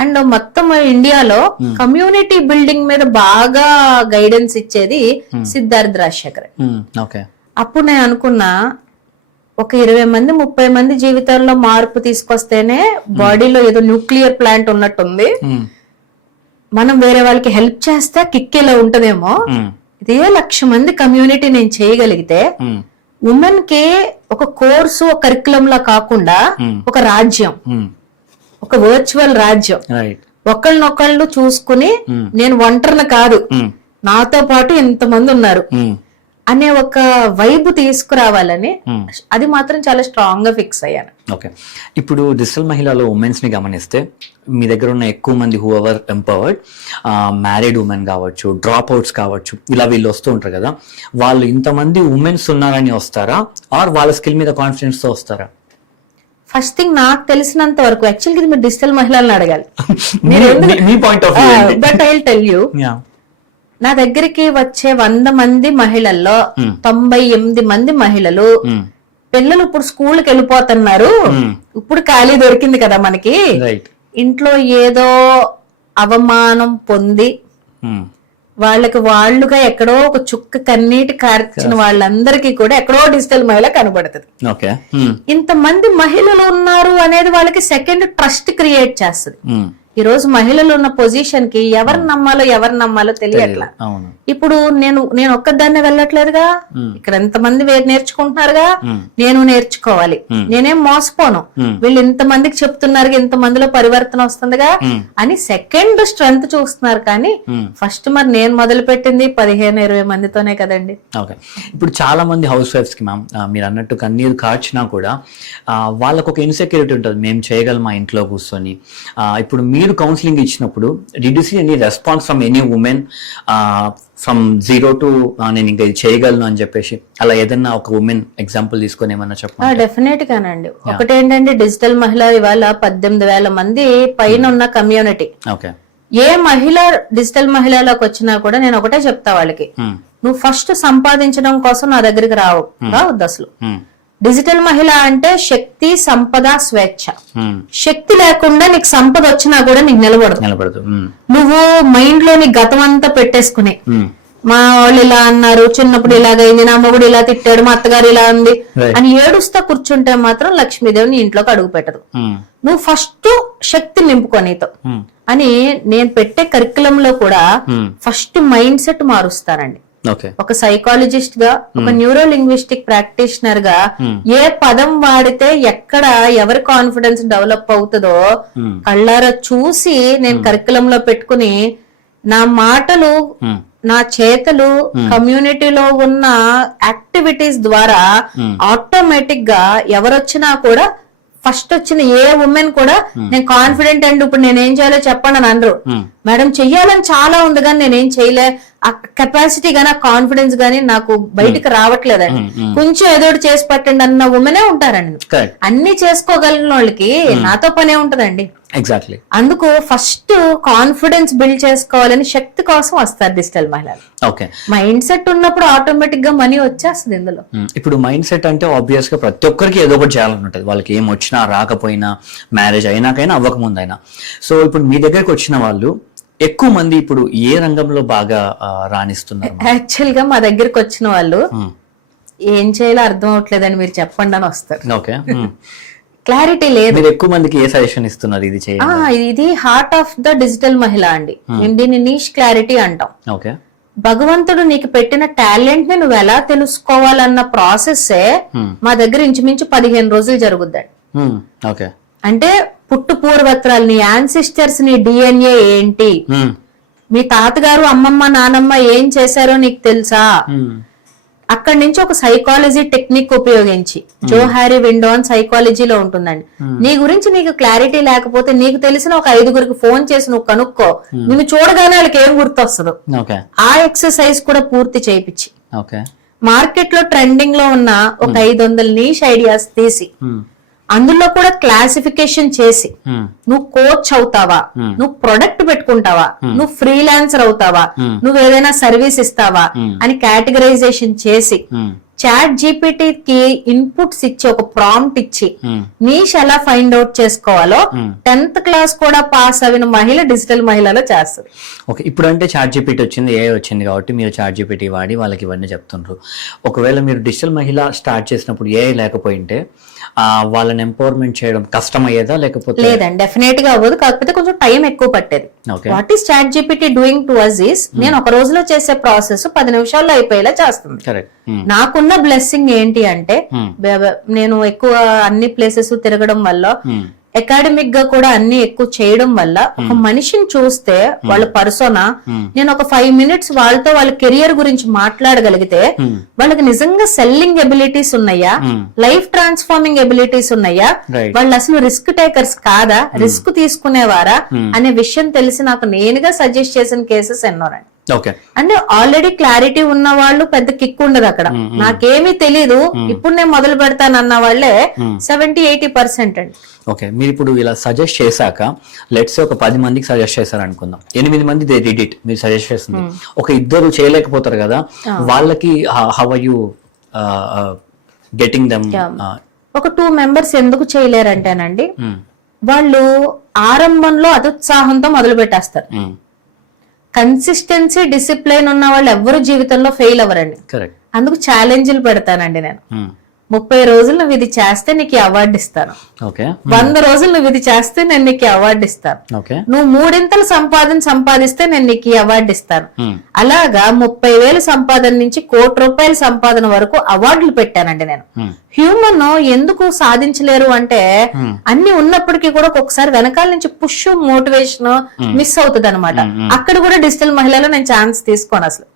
And మొత్తం ఇండియాలో community building మీద బాగా గైడెన్స్ ఇచ్చేది సిద్ధార్థ్ రాజశేఖర్. అప్పుడు నేను అనుకున్నా ఒక 20 మంది 30 మంది జీవితాల్లో మార్పు తీసుకొస్తేనే బాడీలో ఏదో న్యూక్లియర్ ప్లాంట్ ఉన్నట్టుంది, మనం వేరే వాళ్ళకి హెల్ప్ చేస్తే కిక్ ఇలా ఉంటదేమో, ఇదే 1,00,000 మంది కమ్యూనిటీ నేను చేయగలిగితే ఉమెన్ కి ఒక కోర్సు, ఒక కరికులం లా కాకుండా ఒక రాజ్యం, ఒక వర్చువల్ రాజ్యం, ఒకళ్ళనొకళ్ళు చూసుకుని నేను ఒంటరిని కాదు, నాతో పాటు ఇంతమంది ఉన్నారు అనే ఒక వైబ్ తీసుకురావాలని అది మాత్రం చాలా స్ట్రాంగ్ గా ఫిక్స్ అయ్యాను. ఓకే, ఇప్పుడు డిజిటల్ మహిళలో ఉమెన్స్ ని గమనిస్తే మీ దగ్గర ఉన్న ఎక్కువ మంది who ever empowered married women కావచ్చు, డ్రాప్ అవుట్స్ కావచ్చు, ఇలా వీళ్ళు వస్తూ ఉంటారు కదా, వాళ్ళు ఇంతమంది ఉమెన్స్ ఉన్నారని వస్తారా ఆర్ వాళ్ళ స్కిల్ మీద కాన్ఫిడెన్స్ తో వస్తారా? ఫస్ట్ థింగ్ నాకు తెలిసినంత వరకు యాక్చువల్గా ఇది మీరు డిజిటల్ మహిళలను అడగాలి. మీ point of view but I will tell you, నా దగ్గరికి వచ్చే 100 మంది మహిళల్లో 98 మంది మహిళలు పిల్లలు ఇప్పుడు స్కూల్కి వెళ్ళిపోతున్నారు. ఇప్పుడు ఖాళీ దొరికింది కదా మనకి, ఇంట్లో ఏదో అవమానం పొంది వాళ్ళకి వాళ్ళుగా ఎక్కడో ఒక చుక్క కన్నీటి కార్చిన వాళ్ళందరికీ కూడా ఎక్కడో డిజిటల్ మహిళ కనబడుతుంది. ఇంతమంది మహిళలు ఉన్నారు అనేది వాళ్ళకి సెకండ్ ట్రస్ట్ క్రియేట్ చేస్తుంది. ఈ రోజు మహిళలు ఉన్న పొజిషన్ కి ఎవరు నమ్మాలో తెలియట్లా. ఇప్పుడు నేను ఒక్కదాన్నే వెళ్ళట్లేదుగా, ఇక్కడ ఎంతమంది నేర్చుకుంటున్నారుగా, నేను నేర్చుకోవాలి. నేనేం మోసపోను, వీళ్ళు ఇంతమందికి చెప్తున్నారు, ఇంతమందిలో పరివర్తన వస్తుందిగా అని సెకండ్ స్ట్రెంగ్త్ చూస్తున్నారు. కానీ ఫస్ట్ మరి నేను మొదలు పెట్టింది 15-20 మందితోనే కదండి. ఓకే, ఇప్పుడు చాలా మంది హౌస్ వైఫ్స్ కి మ్యామ్ మీరు అన్నట్టు కన్నీరు కార్చినా కూడా వాళ్ళకు ఒక ఇన్సెక్యూరిటీ ఉంటుంది, మేము చేయగలం మా ఇంట్లో కూర్చొని. ఇప్పుడు మీరు కౌన్సిలింగ్ ఇచ్చినప్పుడు did you see any response from any women from 0 to నేను ఇంకా ఇది చేయగలను అని చెప్పేసి, అలా ఏదన్నా ఒక ఉమెన్ ఎగ్జాంపుల్ తీసుకొని ఏమన్నా చెప్పండి? డెఫినెట్ గానండి. ఒకటేంటంటే డిజిటల్ మహిళ ఇవాళ 18,000 మంది పైన ఉన్న కమ్యూనిటీ. ఓకే, ఏ మహిళ డిజిటల్ మహిళలోకి వచ్చినా కూడా నేను ఒకటే చెప్తా వాళ్ళకి, నువ్వు ఫస్ట్ సంపాదించడం కోసం నా దగ్గరికి రావద్దు అసలు. డిజిటల్ మహిళ అంటే శక్తి, సంపద, స్వేచ్ఛ. శక్తి లేకుండా నీకు సంపద వచ్చినా కూడా నీకు నిలబడదు. నువ్వు మైండ్ లో నీ గతం అంతా పెట్టేసుకునే, మా వాళ్ళు ఇలా అన్నారు, చిన్నప్పుడు ఇలాగైంది, నా మొగుడు ఇలా తిట్టాడు, మా అత్తగారు ఇలా ఉంది అని ఏడుస్తా కూర్చుంటే మాత్రం లక్ష్మీదేవిని ఇంట్లోకి అడుగు పెట్టదు. నువ్వు ఫస్ట్ శక్తి నింపుకో నీతో అని నేను పెట్టే కరికులం లో కూడా ఫస్ట్ మైండ్ సెట్ మారుస్తానండి. ఒక సైకాలజిస్ట్ గా, ఒక న్యూరో లింగ్విస్టిక్ ప్రాక్టీషనర్ గా ఏ పదం వాడితే ఎక్కడ ఎవరి కాన్ఫిడెన్స్ డెవలప్ అవుతుందో కళ్ళారా చూసి నేను కరికులం లో పెట్టుకుని నా మాటలు, నా చేతలు కమ్యూనిటీలో ఉన్న యాక్టివిటీస్ ద్వారా ఆటోమేటిక్ గా ఎవరొచ్చినా కూడా ఫస్ట్ వచ్చిన ఏ ఉమెన్ కూడా నేను కాన్ఫిడెంట్ అండ్ ఇప్పుడు నేనేం చేయాలో చెప్పండి అని అనరు. మేడం చెయ్యాలని చాలా ఉంది కానీ నేనేం చేయలే, ఆ కెపాసిటీ గానీ ఆ కాన్ఫిడెన్స్ గానీ నాకు బయటకు రావట్లేదండి, కొంచెం ఏదో చేసి పెట్టండి అన్న ఉమెనే ఉంటారండి. అన్ని చేసుకోగలిగిన వాళ్ళకి నాతో పనే ఉంటదండి. ఎగ్జాక్ట్లీ. అందుకు ఫస్ట్ కాన్ఫిడెన్స్ బిల్డ్ చేసుకోవాలని శక్తి కోసం వస్తారు డిజిటల్ మహిళలు. ఓకే, మైండ్ సెట్ ఉన్నప్పుడు ఆటోమేటిక్ గా మనీ వచ్చేస్తుంది ఇందులో. ఇప్పుడు మైండ్ సెట్ అంటే ఆబ్వియస్ గా ప్రతి ఒక్కరికి ఏదో ఒకటి చేయాలని ఉంటుంది, వాళ్ళకి ఏం వచ్చినా రాకపోయినా, మ్యారేజ్ అయినాకైనా అవ్వకముందైనా. సో ఇప్పుడు మీ దగ్గరకు వచ్చిన వాళ్ళు ఎక్కువ మంది ఇప్పుడు ఏ రంగంలో బాగా రాణిస్తున్నారు? యాక్చువల్ గా మా దగ్గరకు వచ్చిన వాళ్ళు ఏం చేయాలో అర్థం అవట్లేదని మీరు చెప్పండి అని వస్తారు. ఓకే, క్లారిటీ లేదు. మీరు ఎక్కువ మందికి ఏ సజెషన్ ఇస్తున్నారు ఇది చేయాలి? ఇది హార్ట్ ఆఫ్ ద డిజిటల్ మహిళ అండి. మేము దీన్ని నీష్ క్లారిటీ అంటాం. ఓకే, భగవంతుడు నీకు పెట్టిన టాలెంట్ ని నువ్వు ఎలా తెలుసుకోవాలన్న ప్రాసెస్ మా దగ్గర ఇంచుమించు 15 రోజులు జరుగుద్దండి. ఓకే, అంటే పుట్టు పూర్వత్రాలు, నీ యాన్సిస్టర్స్, నీ డిఎన్ఏ ఏంటి, మీ తాతగారు, అమ్మమ్మ, నానమ్మ ఏం చేశారో నీకు తెలుసా, అక్కడి నుంచి ఒక సైకాలజీ టెక్నిక్ ఉపయోగించి, జో హ్యారీ విండో అని సైకాలజీలో ఉంటుందండి, నీ గురించి నీకు క్లారిటీ లేకపోతే నీకు తెలిసిన ఒక 5గురికి ఫోన్ చేసి నువ్వు కనుక్కో, నిన్ను చూడగానే వాళ్ళకి ఏం గుర్తొస్తుందో ఆ ఎక్సర్సైజ్ కూడా పూర్తి చేయించి మార్కెట్ లో ట్రెండింగ్ లో ఉన్న ఒక 500 నీష్ ఐడియాస్ తీసి అందులో కూడా క్లాసిఫికేషన్ చేసి నువ్వు కోచ్ అవుతావా, నువ్వు ప్రొడక్ట్ పెట్టుకుంటావా, నువ్వు ఫ్రీలాన్సర్ అవుతావా, నువ్వు ఏదైనా సర్వీస్ ఇస్తావా అని కేటగరైజేషన్ చేసి చాట్ జీపీటీకి ఇన్పుట్స్ ఇచ్చి ఒక ప్రాంప్ట్ ఇచ్చి నీష్ ఎలా ఫైండ్ అవుట్ చేసుకోవాలో 10th క్లాస్ కూడా పాస్ అయిన మహిళ డిజిటల్ మహిళలో చేస్తుంది. ఓకే, ఇప్పుడు అంటే చాట్ జీపీటీ వచ్చింది, ఏఐ వచ్చింది కాబట్టి మీరు చాట్ జీపీటీ వాడి వాళ్ళకి ఇవన్నీ చెప్తుండ్రు. ఒకవేళ మీరు డిజిటల్ మహిళ స్టార్ట్ చేసినప్పుడు ఏఐ లేకపోయింటే వాళ్ళని ఎంపవర్మెంట్ చేయడం కష్టం అయ్యేదా? లేకపోతే లేదండి, డెఫినెట్ గా అవ్వదు, కాకపోతే కొంచెం టైం ఎక్కువ పట్టేది. What is ChatGPT doing to us is నేను ఒక రోజులో చేసే ప్రాసెస్ 10 నిమిషాల్లో అయిపోయేలా చేస్తుంది. నాకున్న బ్లెస్సింగ్ ఏంటి అంటే నేను ఎక్కువ అన్ని ప్లేసెస్ తిరగడం వల్ల అకాడమిక్ గా కూడా అన్ని ఎక్కువ చేయడం వల్ల ఒక మనిషిని చూస్తే వాళ్ళ పర్సోనా నేను ఒక 5 minutes వాళ్ళతో వాళ్ళ కెరియర్ గురించి మాట్లాడగలిగితే వాళ్ళకి నిజంగా సెల్లింగ్ ఎబిలిటీస్ ఉన్నాయా, లైఫ్ ట్రాన్స్ఫార్మింగ్ ఎబిలిటీస్ ఉన్నాయా, వాళ్ళు అసలు రిస్క్ టేకర్స్ కాదా, రిస్క్ తీసుకునేవారా అనే విషయం తెలిసి నాకు నేనుగా సజెస్ట్ చేసిన కేసెస్ ఎన్నోనండి. అంటే ఆల్రెడీ క్లారిటీ ఉన్న వాళ్ళు పెద్ద కిక్ ఉండదు అక్కడ. నాకేమీ తెలీదు ఇప్పుడు నేను మొదలు పెడతాను అన్న వాళ్ళే 70-80% అండి. ఓకే, మీరు ఇప్పుడు ఇలా సజెస్ట్ చేశాక లెట్స్ ఒక 10 మందికి సజెస్ట్ చేశారు అనుకుందాం, 8 మంది దే డిడ్ ఇట్, మీరు సజెస్ట్ చేస్తుంది, ఒక 2 చేయలేకపోతారు కదా, వాళ్ళకి how are you getting them? ఒక 2 members ఎందుకు చేయలేరంటేనండి, వాళ్ళు ఆరంభంలో అత్యుత్సాహంతో మొదలు పెట్టేస్తారు. కన్సిస్టెన్సీ డిసిప్లైన్ ఉన్న వాళ్ళు ఎవ్వరు జీవితంలో ఫెయిల్ అవ్వరండి. అందుకు ఛాలెంజ్లు పెడతానండి నేను. 30 రోజులు నువ్వు ఇది చేస్తే నీకు అవార్డు ఇస్తాను, 100 రోజులు నువ్వు ఇది చేస్తే నేను నీకు అవార్డు ఇస్తాను, నువ్వు 3 సంపాదిస్తే నేను నీకు అవార్డు ఇస్తాను. అలాగా 30,000 సంపాదన నుంచి ₹1,00,00,000 సంపాదన వరకు అవార్డులు పెట్టానండి నేను. హ్యూమన్ ఎందుకు సాధించలేరు అంటే అన్ని ఉన్నప్పటికీ కూడా ఒక్కొక్కసారి వెనకాల నుంచి పుష్ మోటివేషన్ మిస్ అవుతుంది అనమాట. అక్కడ కూడా డిజిటల్ మహిళలో నేను ఛాన్స్ తీసుకోను అసలు.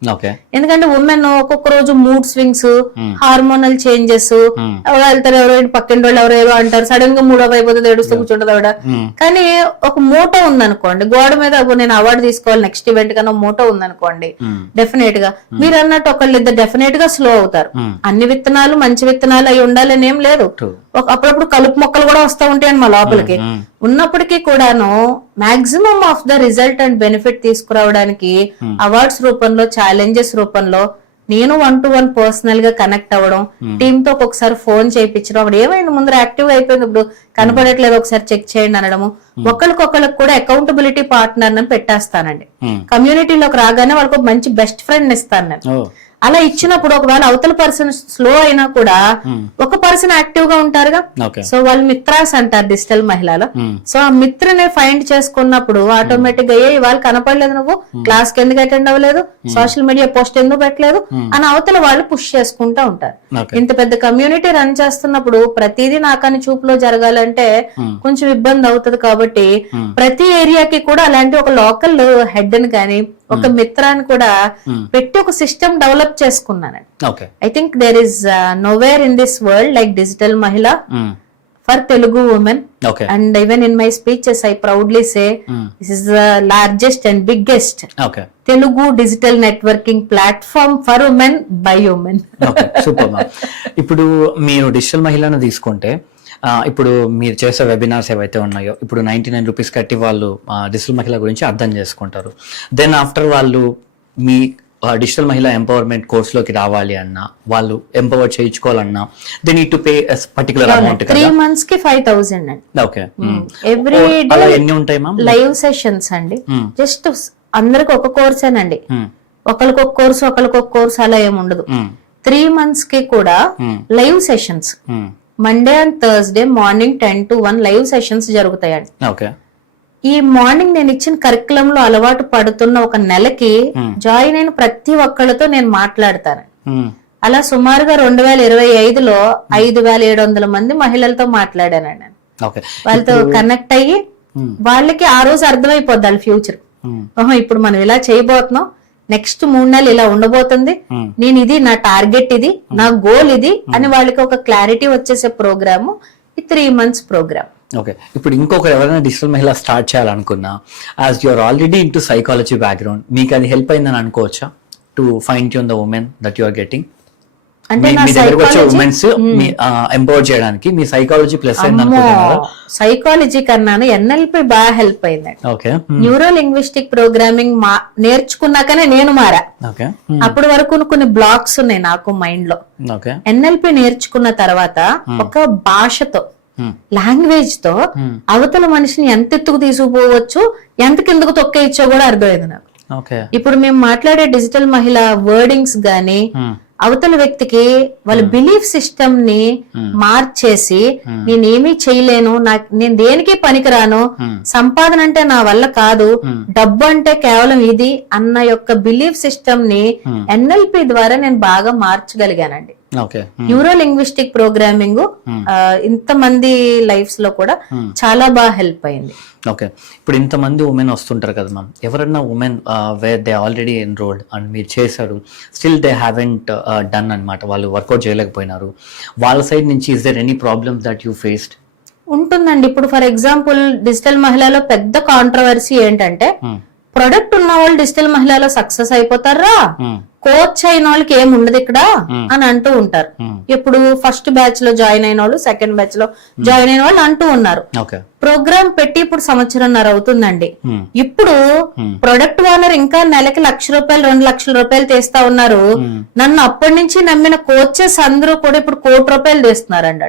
ఎందుకంటే ఉమెన్ ఒక్కొక్క రోజు మూడ్ స్వింగ్స్, హార్మోనల్ చేంజెస్, వెళ్తారు ఎవరో పక్కింటి వాళ్ళు ఎవరో ఏదో అంటారు, సడన్ గా మూడో అయిపోతుంది, ఏడుస్తూ కూర్చుంటది ఆవిడ. కానీ ఒక మోటో ఉందనుకోండి, గోడ మీద నేను అవార్డు తీసుకోవాలి నెక్స్ట్ ఈవెంట్ కన్నా మోటో ఉందనుకోండి, డెఫినెట్ గా మీరు అన్నట్టు ఒకళ్ళిద్దరు డెఫినెట్ గా స్లో అవుతారు. అన్ని విత్తనాలు మంచి విత్తనాలు అయి ఉండాలని ఏం లేదు, అప్పుడప్పుడు కలుపు మొక్కలు కూడా వస్తూ ఉంటాయండి మా లోపలికి. ఉన్నప్పటికీ కూడాను maximum of the result and benefit తీసుకురావడానికి అవార్డ్స్ రూపంలో, ఛాలెంజెస్ రూపంలో నేను 1-to-1 పర్సనల్ గా కనెక్ట్ అవ్వడం, టీమ్ తో ఒక్కొక్కసారి ఫోన్ చేయించడం, అప్పుడు ఏమైంది ముందర యాక్టివ్ అయిపోయింది ఇప్పుడు కనపడట్లేదు ఒకసారి చెక్ చేయండి అనడము, ఒకళ్ళకొకళ్ళకి కూడా అకౌంటబిలిటీ పార్ట్నర్ అని పెట్టేస్తానండి. కమ్యూనిటీలోకి రాగానే వాళ్ళకి ఒక మంచి బెస్ట్ ఫ్రెండ్ ఇస్తాను నేను. అలా ఇచ్చినప్పుడు ఒకవేళ అవతల పర్సన్ స్లో అయినా కూడా ఒక పర్సన్ యాక్టివ్ గా ఉంటారుగా, సో వాళ్ళు మిత్రాస్ అంటారు డిజిటల్ మహిళలో. సో ఆ మిత్రని ఫైండ్ చేసుకున్నప్పుడు ఆటోమేటిక్ గా ఇవాళ కనపడలేదు, నువ్వు క్లాస్ కి ఎందుకు అటెండ్ అవ్వలేదు, సోషల్ మీడియా పోస్ట్ ఎందుకు పెట్టలేదు అని అవతల వాళ్ళు పుష్ చేసుకుంటా ఉంటారు. ఇంత పెద్ద కమ్యూనిటీ రన్ చేస్తున్నప్పుడు ప్రతిదీ నాకని చూపులో జరగాలంటే కొంచెం ఇబ్బంది అవుతుంది. కాబట్టి ప్రతి ఏరియాకి కూడా అలాంటి ఒక లోకల్ హెడ్ ని కానీ ఒక మిత్రాన్ని కూడా పెట్టి ఒక సిస్టమ్ డెవలప్ చేసుకున్నానండి. I think there is nowhere in this world like Digital Mahila for Telugu women. And even in my speeches I proudly say this is the largest and biggest Telugu digital networking platform for women by women. Super. ఇప్పుడు మీరు digital మహిళను తీసుకుంటే, ఇప్పుడు మీరు చేసే webinars ఏవైతే ఉన్నాయో, ఇప్పుడు 99 రూపీస్ కట్టి వాళ్ళు డిజిటల్ మహిళ గురించి అర్థం చేసుకుంటారు. దెన్ ఆఫ్టర్ వాళ్ళు మీ డిజిటల్ మహిళా ఎంపవర్మెంట్ కోర్సులోకి రావాలి అన్నా, వాళ్ళు ఎంపవర్ చేయించుకోవాలన్నా, they need to pay particular amount. 3 months కి 5,000 అండి. ఓకే, ఎవ్రీ డే ఎన్ని ఉంటాయి మ్యామ్? లైవ్ సెషన్స్ అండి. జస్ట్ అందరికి ఒక కోర్సేనండి, ఒకరికి ఒక కోర్సు అలా ఏముండదు. 3 months కి కూడా live sessions, Monday and Thursday morning 10 to 1 live sessions జరుగుతాయండి. ఈ మార్నింగ్ నేను ఇచ్చిన కరికులం లో అలవాటు పడుతున్న ఒక నెలకి జాయిన్ అయిన ప్రతి ఒక్కళ్ళతో నేను మాట్లాడతాను. అలా సుమారుగా 2025లో 5,700 మంది మహిళలతో మాట్లాడానండి నేను. వాళ్ళతో కనెక్ట్ అయ్యి వాళ్ళకి ఆ రోజు అర్థమైపోద్ది వాళ్ళ ఫ్యూచర్. ఓహో ఇప్పుడు మనం ఇలా చేయబోతున్నాం, నెక్స్ట్ 3 నెలలు ఇలా ఉండబోతుంది, నేను ఇది నా టార్గెట్, ఇది నా గోల్, ఇది అని వాళ్ళకి ఒక క్లారిటీ వచ్చేసే ప్రోగ్రామ్ ఈ 3 months ప్రోగ్రామ్. ఓకే, ఇప్పుడు ఇంకొకరు ఎవరైనా డిజిటల్ మహిళ స్టార్ట్ చేయాలనుకున్నా, as you're already into psychology background, మీకు అది హెల్ప్ అయిందని అనుకోవచ్చా to fine tune the women that you are getting? అంటే మీ దగ్గరకు వచ్చే ఉమెన్స్ ఎంపవర్ చేయడానికి మీ సైకాలజీ ప్లస్ అయింది అనుకుంటున్నారా? సైకాలజీ కన్నాను NLP బాగా హెల్ప్ అయిందండి. న్యూరో లింగ్విస్టిక్ ప్రోగ్రామింగ్ నేర్చుకున్నాకనే నేను మారా. అప్పటి వరకు కొన్ని బ్లాక్స్ ఉన్నాయి నాకు మైండ్ లో. NLP నేర్చుకున్న తర్వాత ఒక భాషతో, లాంగ్వేజ్ తో అవతల మనిషిని ఎంత ఎత్తుకు తీసుకుపోవచ్చు, ఎంత కిందకు తొక్కేయచ్చో కూడా అర్థమైంది నాకు. ఇప్పుడు మేము మాట్లాడే డిజిటల్ మహిళ వర్డింగ్స్ గాని అవతల వ్యక్తికి వాళ్ళ బిలీఫ్ సిస్టమ్ ని మార్చేసి నేనేమీ చేయలేను, నేను దేనికి పనికిరాను, సంపాదన అంటే నా వల్ల కాదు, డబ్బు అంటే కేవలం ఇది అన్న యొక్క బిలీఫ్ సిస్టమ్ ని NLP ద్వారా నేను బాగా మార్చగలిగానండి. ఓకే న్యూరో లింగ్విస్టిక్ ప్రోగ్రామింగ్ ఇంతమంది లైఫ్స్ లో కూడా చాలా బాగా హెల్ప్ అయింది. ఓకే, ఇప్పుడు ఇంతమంది ఉమెన్ వస్తుంటారు కదా మ్యామ్, ఎవరన్నా women where they already enrolled and మీరు చేశారు, స్టిల్ దే హ్యావెంట్ డన్ అనమాట, వాళ్ళు వర్కౌట్ చేయలేకపోయినారు, వాళ్ళ సైడ్ నుంచి is there any problems that you faced? ఉంటుందండి. ఇప్పుడు ఫర్ ఎగ్జాంపుల్ డిజిటల్ మహిళలో పెద్ద కాంట్రవర్సీ ఏంటంటే ప్రొడక్ట్ ఉన్న వాళ్ళు డిజిటల్ మహిళలో సక్సెస్ అయిపోతారా, కోచ్ అయిన వాళ్ళకి ఏం ఉండదు ఇక్కడ అని అంటూ ఉంటారు. ఇప్పుడు ఫస్ట్ బ్యాచ్ లో జాయిన్ అయిన వాళ్ళు, సెకండ్ బ్యాచ్ లో జాయిన్ అయిన వాళ్ళు అంటూ ఉన్నారు. ప్రోగ్రామ్ పెట్టి ఇప్పుడు 1.5 సంవత్సరం అవుతుందండి. ఇప్పుడు ప్రొడక్ట్ ఓనర్ ఇంకా నెలకి ₹1,00,000 ₹2,00,000 తీస్తా ఉన్నారు. నన్ను అప్పటి నుంచి నమ్మిన కోచెస్ అందరూ కూడా ఇప్పుడు ₹1,00,00,000 తీస్తున్నారండి.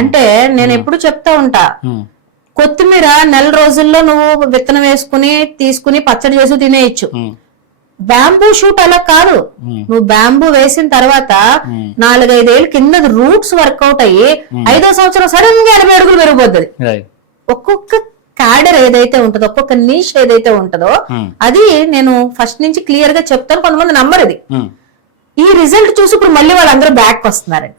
అంటే నేను ఎప్పుడు చెప్తా ఉంటా, కొత్తిమీర నెల రోజుల్లో నువ్వు విత్తనం వేసుకుని తీసుకుని పచ్చడి చేసి తినేయచ్చు. బ్యాంబూ షూట్ అలా కాదు. నువ్వు బ్యాంబూ వేసిన తర్వాత 4-5 ఏళ్ళు కింద రూట్స్ వర్కౌట్ అయ్యి 5వ సంవత్సరం సడన్ గా 80 అడుగులు పెరిగిపోతుంది. ఒక్కొక్క క్యాడర్ ఏదైతే ఉంటుందో, ఒక్కొక్క నీష్ ఏదైతే ఉంటుందో అది నేను ఫస్ట్ నుంచి క్లియర్ గా చెప్తాను. కొంతమంది నమ్మరు ఇది. ఈ రిజల్ట్ చూసి ఇప్పుడు మళ్ళీ వాళ్ళందరూ బ్యాక్ వస్తున్నారండి.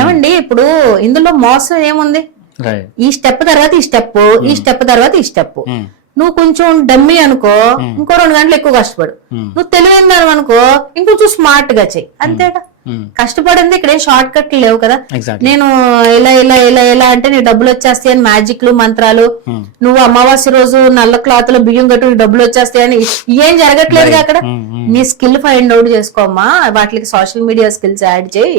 ఏమండి ఇప్పుడు ఇందులో మోసం ఏముంది? ఈ స్టెప్ తర్వాత ఈ స్టెప్, ఈ స్టెప్ తర్వాత ఈ స్టెప్. నువ్వు కొంచెం డమ్మీ అనుకో, ఇంకో 2 గంటలు ఎక్కువ కష్టపడు. నువ్వు తెలివైన అనుకో, ఇంకొంచెం స్మార్ట్ గా చెయ్యి. అంతేగా, కష్టపడింది ఇక్కడ ఏం షార్ట్ కట్లు లేవు కదా. నేను ఇలా ఇలా ఇలా ఇలా అంటే నీ డబ్బులు వచ్చేస్తాయి అని మ్యాజిక్లు మంత్రాలు, నువ్వు అమావాస్య రోజు నల్ల క్లాత్ లో బియ్యం కట్టు డబ్బులు వచ్చేస్తాయి అని ఏం జరగట్లేదు అక్కడ. నీ స్కిల్ ఫైండ్ అవుట్ చేసుకోమ్మా, వాటికి సోషల్ మీడియా స్కిల్స్ యాడ్ చేయి,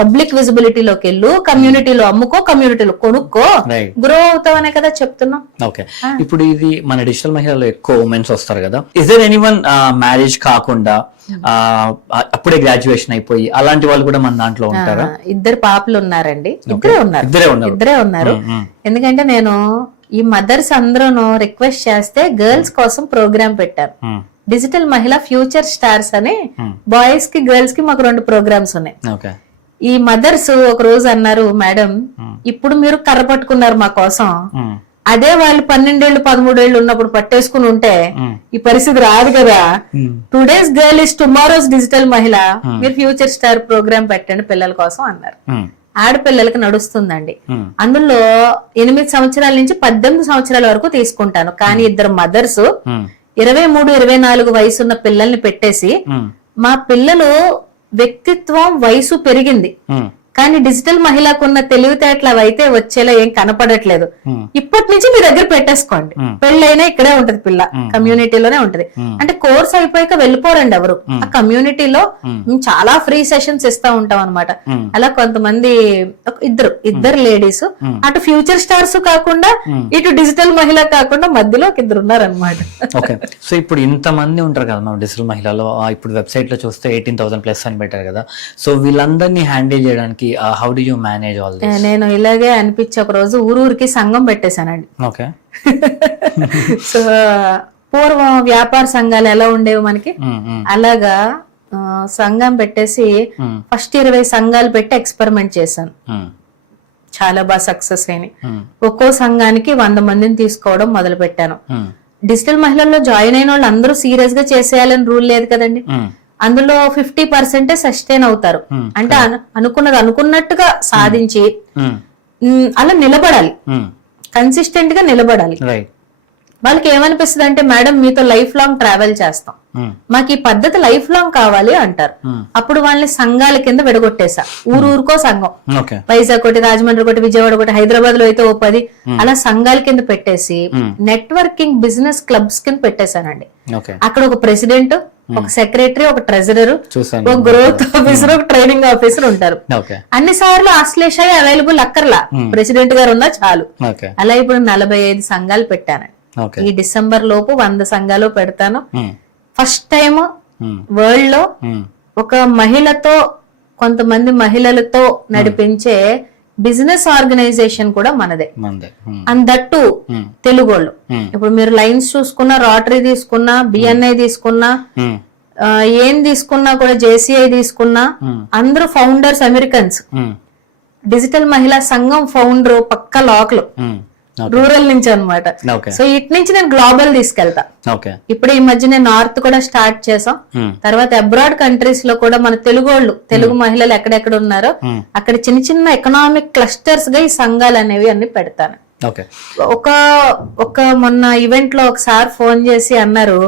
పబ్లిక్ విజిబిలిటీలోకి వెళ్ళు, కమ్యూనిటీలో అమ్ముకో, కమ్యూనిటీలో కొనుక్కో, గ్రో అవుతావనే కదా చెప్తున్నాం. ఓకే, ఇప్పుడు ఇది మన డిజిటల్ మహిళలో ఎక్కువ ఉమెన్స్ వస్తారు కదా, ఇస్ దేర్ ఎనీవన్ మ్యారేజ్ కాకుండా అప్పుడే గ్రాడ్యుయేషన్ అయిపోయి అలాంటి వాళ్ళు కూడా మన దాంట్లో ఉంటారా? 2 పాపలు ఉన్నారండి. ఇద్దరే ఉన్నారు. ఎందుకంటే నేను ఈ మదర్స్ అందరూ రిక్వెస్ట్ చేస్తే గర్ల్స్ కోసం ప్రోగ్రామ్ పెట్టాను, డిజిటల్ మహిళ ఫ్యూచర్ స్టార్స్ అని. బాయ్స్ కి గర్ల్స్ కి మాకు 2 ప్రోగ్రామ్స్ ఉన్నాయి. ఈ మదర్స్ ఒక రోజు అన్నారు, మేడం ఇప్పుడు మీరు కర్ర పట్టుకున్నారు మా కోసం, అదే వాళ్ళు 12 ఏళ్ళు 13 ఏళ్ళు ఉన్నప్పుడు పట్టేసుకుని ఉంటే ఈ పరిస్థితి రాదు కదా. Today's girl is tomorrow's Digital Mahila, మీరు ఫ్యూచర్ స్టార్ ప్రోగ్రామ్ పెట్టండి పిల్లల కోసం అన్నారు. ఆడపిల్లలకి నడుస్తుందండి. అందులో 8 సంవత్సరాల నుంచి 18 సంవత్సరాల వరకు తీసుకుంటాను. కానీ 2 మదర్స్ 23-24 వయసున్న పిల్లల్ని పెట్టేసి, మా పిల్లలు వ్యక్తిత్వం వయసు పెరిగింది కానీ డిజిటల్ మహిళకున్న తెలివితేటలు అవైతే వచ్చేలా ఏం కనపడట్లేదు, ఇప్పటి నుంచి మీ దగ్గర పెట్టేసుకోండి, పెళ్ళైనా ఇక్కడే ఉంటది, పిల్ల కమ్యూనిటీలోనే ఉంటది. అంటే కోర్స్ అయిపోయాక వెళ్ళిపోరండి ఎవరు. ఆ కమ్యూనిటీలో మేము చాలా ఫ్రీ సెషన్స్ ఇస్తా ఉంటాం అనమాట. అలా కొంతమంది ఇద్దరు లేడీస్ అటు ఫ్యూచర్ స్టార్స్ కాకుండా ఇటు డిజిటల్ మహిళ కాకుండా మధ్యలో 2 ఉన్నారనమాట. ఓకే, సో ఇప్పుడు ఇంత మంది ఉంటారు కదా మా డిజిటల్ మహిళలో, ఇప్పుడు వెబ్సైట్ లో చూస్తే 18,000+ అని పెట్టారు కదా, సో వీళ్ళందరినీ హ్యాండిల్ చేయడానికి how do you manage all this? నేను ఇలాగే అనిపించి ఒక రోజు ఊరూరికి సంఘం పెట్టేశానండి. ఓకే, సో పూర్వం వ్యాపార సంఘాలు ఎలా ఉండేవి మనకి, అలాగా సంఘం పెట్టేసి ఫస్ట్ 20 సంఘాలు పెట్టి ఎక్స్పెరిమెంట్ చేశాను. చాలా బాగా సక్సెస్ అయినాయి. ఒక్కో సంఘానికి 100 మందిని తీసుకోవడం మొదలు పెట్టాను. డిజిటల్ మహిళల్లో జాయిన్ అయిన వాళ్ళు అందరూ సీరియస్ గా చేసేయాలని రూల్ లేదు కదండి. అందులో 50% సస్టైన్ అవుతారు. అంటే అనుకున్నది అనుకున్నట్టుగా సాధించి అలా నిలబడాలి, కన్సిస్టెంట్ గా నిలబడాలి. వాళ్ళకి ఏమనిపిస్తుంది అంటే, మేడం మీతో లైఫ్ లాంగ్ ట్రావెల్ చేస్తాం, మాకు ఈ పద్ధతి లైఫ్ లాంగ్ కావాలి అంటారు. అప్పుడు వాళ్ళని సంఘాల కింద విడగొట్టేసా. ఊరూరుకో సంఘం, వైజాగ్ ఒకటి, రాజమండ్రి ఒకటి, విజయవాడ ఒకటి, హైదరాబాద్ లో అయితే 10 అలా సంఘాల కింద పెట్టేసి నెట్వర్కింగ్ బిజినెస్ క్లబ్స్ కింద పెట్టేశానండి. అక్కడ ఒక ప్రెసిడెంట్, ఒక సెక్రటరీ, ఒక ట్రెజరర్, ఒక గ్రోత్ ఆఫీసర్, ఒక ట్రైనింగ్ ఆఫీసర్ ఉంటారు. అన్ని సార్లు ఆశ్లేష అవైలబుల్ అక్కర్లా, ప్రెసిడెంట్ గారు ఉన్నా చాలు. అలా ఇప్పుడు 45 సంఘాలు పెట్టాను. ఈ డిసెంబర్ లోపు 100 సంఘాలు పెడతాను. ఫస్ట్ టైం వరల్డ్ లో ఒక మహిళతో, కొంతమంది మహిళలతో నడిపించే బిజినెస్ ఆర్గనైజేషన్ కూడా మనదే, అండ్ దట్టు తెలుగోళ్ళు. ఇప్పుడు మీరు లైన్స్ చూసుకున్నా, రోటరీ తీసుకున్నా, బిఎన్ఐ తీసుకున్నా, ఏం తీసుకున్నా కూడా, జేసీఐ తీసుకున్నా, అందరూ ఫౌండర్స్ అమెరికన్స్. డిజిటల్ మహిళా సంఘం ఫౌండర్ పక్క లోకల్, రూరల్ నుంచి అన్నమాట. ఓకే సో ఇటు నుంచి నేను గ్లోబల్ తీసుకెళ్తా. ఓకే ఇప్పుడు ఈ మధ్య నేను నార్త్ కూడా స్టార్ట్ చేసాం. తర్వాత అబ్రాడ్ కంట్రీస్ లో కూడా మన తెలుగు మహిళలు ఎక్కడెక్కడ ఉన్నారో అక్కడ చిన్న చిన్న ఎకనామిక్ క్లస్టర్స్ గా ఈ సంఘాలు అనేవి అన్ని పెడతాను. ఓకే ఒక మొన్న ఈవెంట్ లో ఒకసారి ఫోన్ చేసి అన్నారు,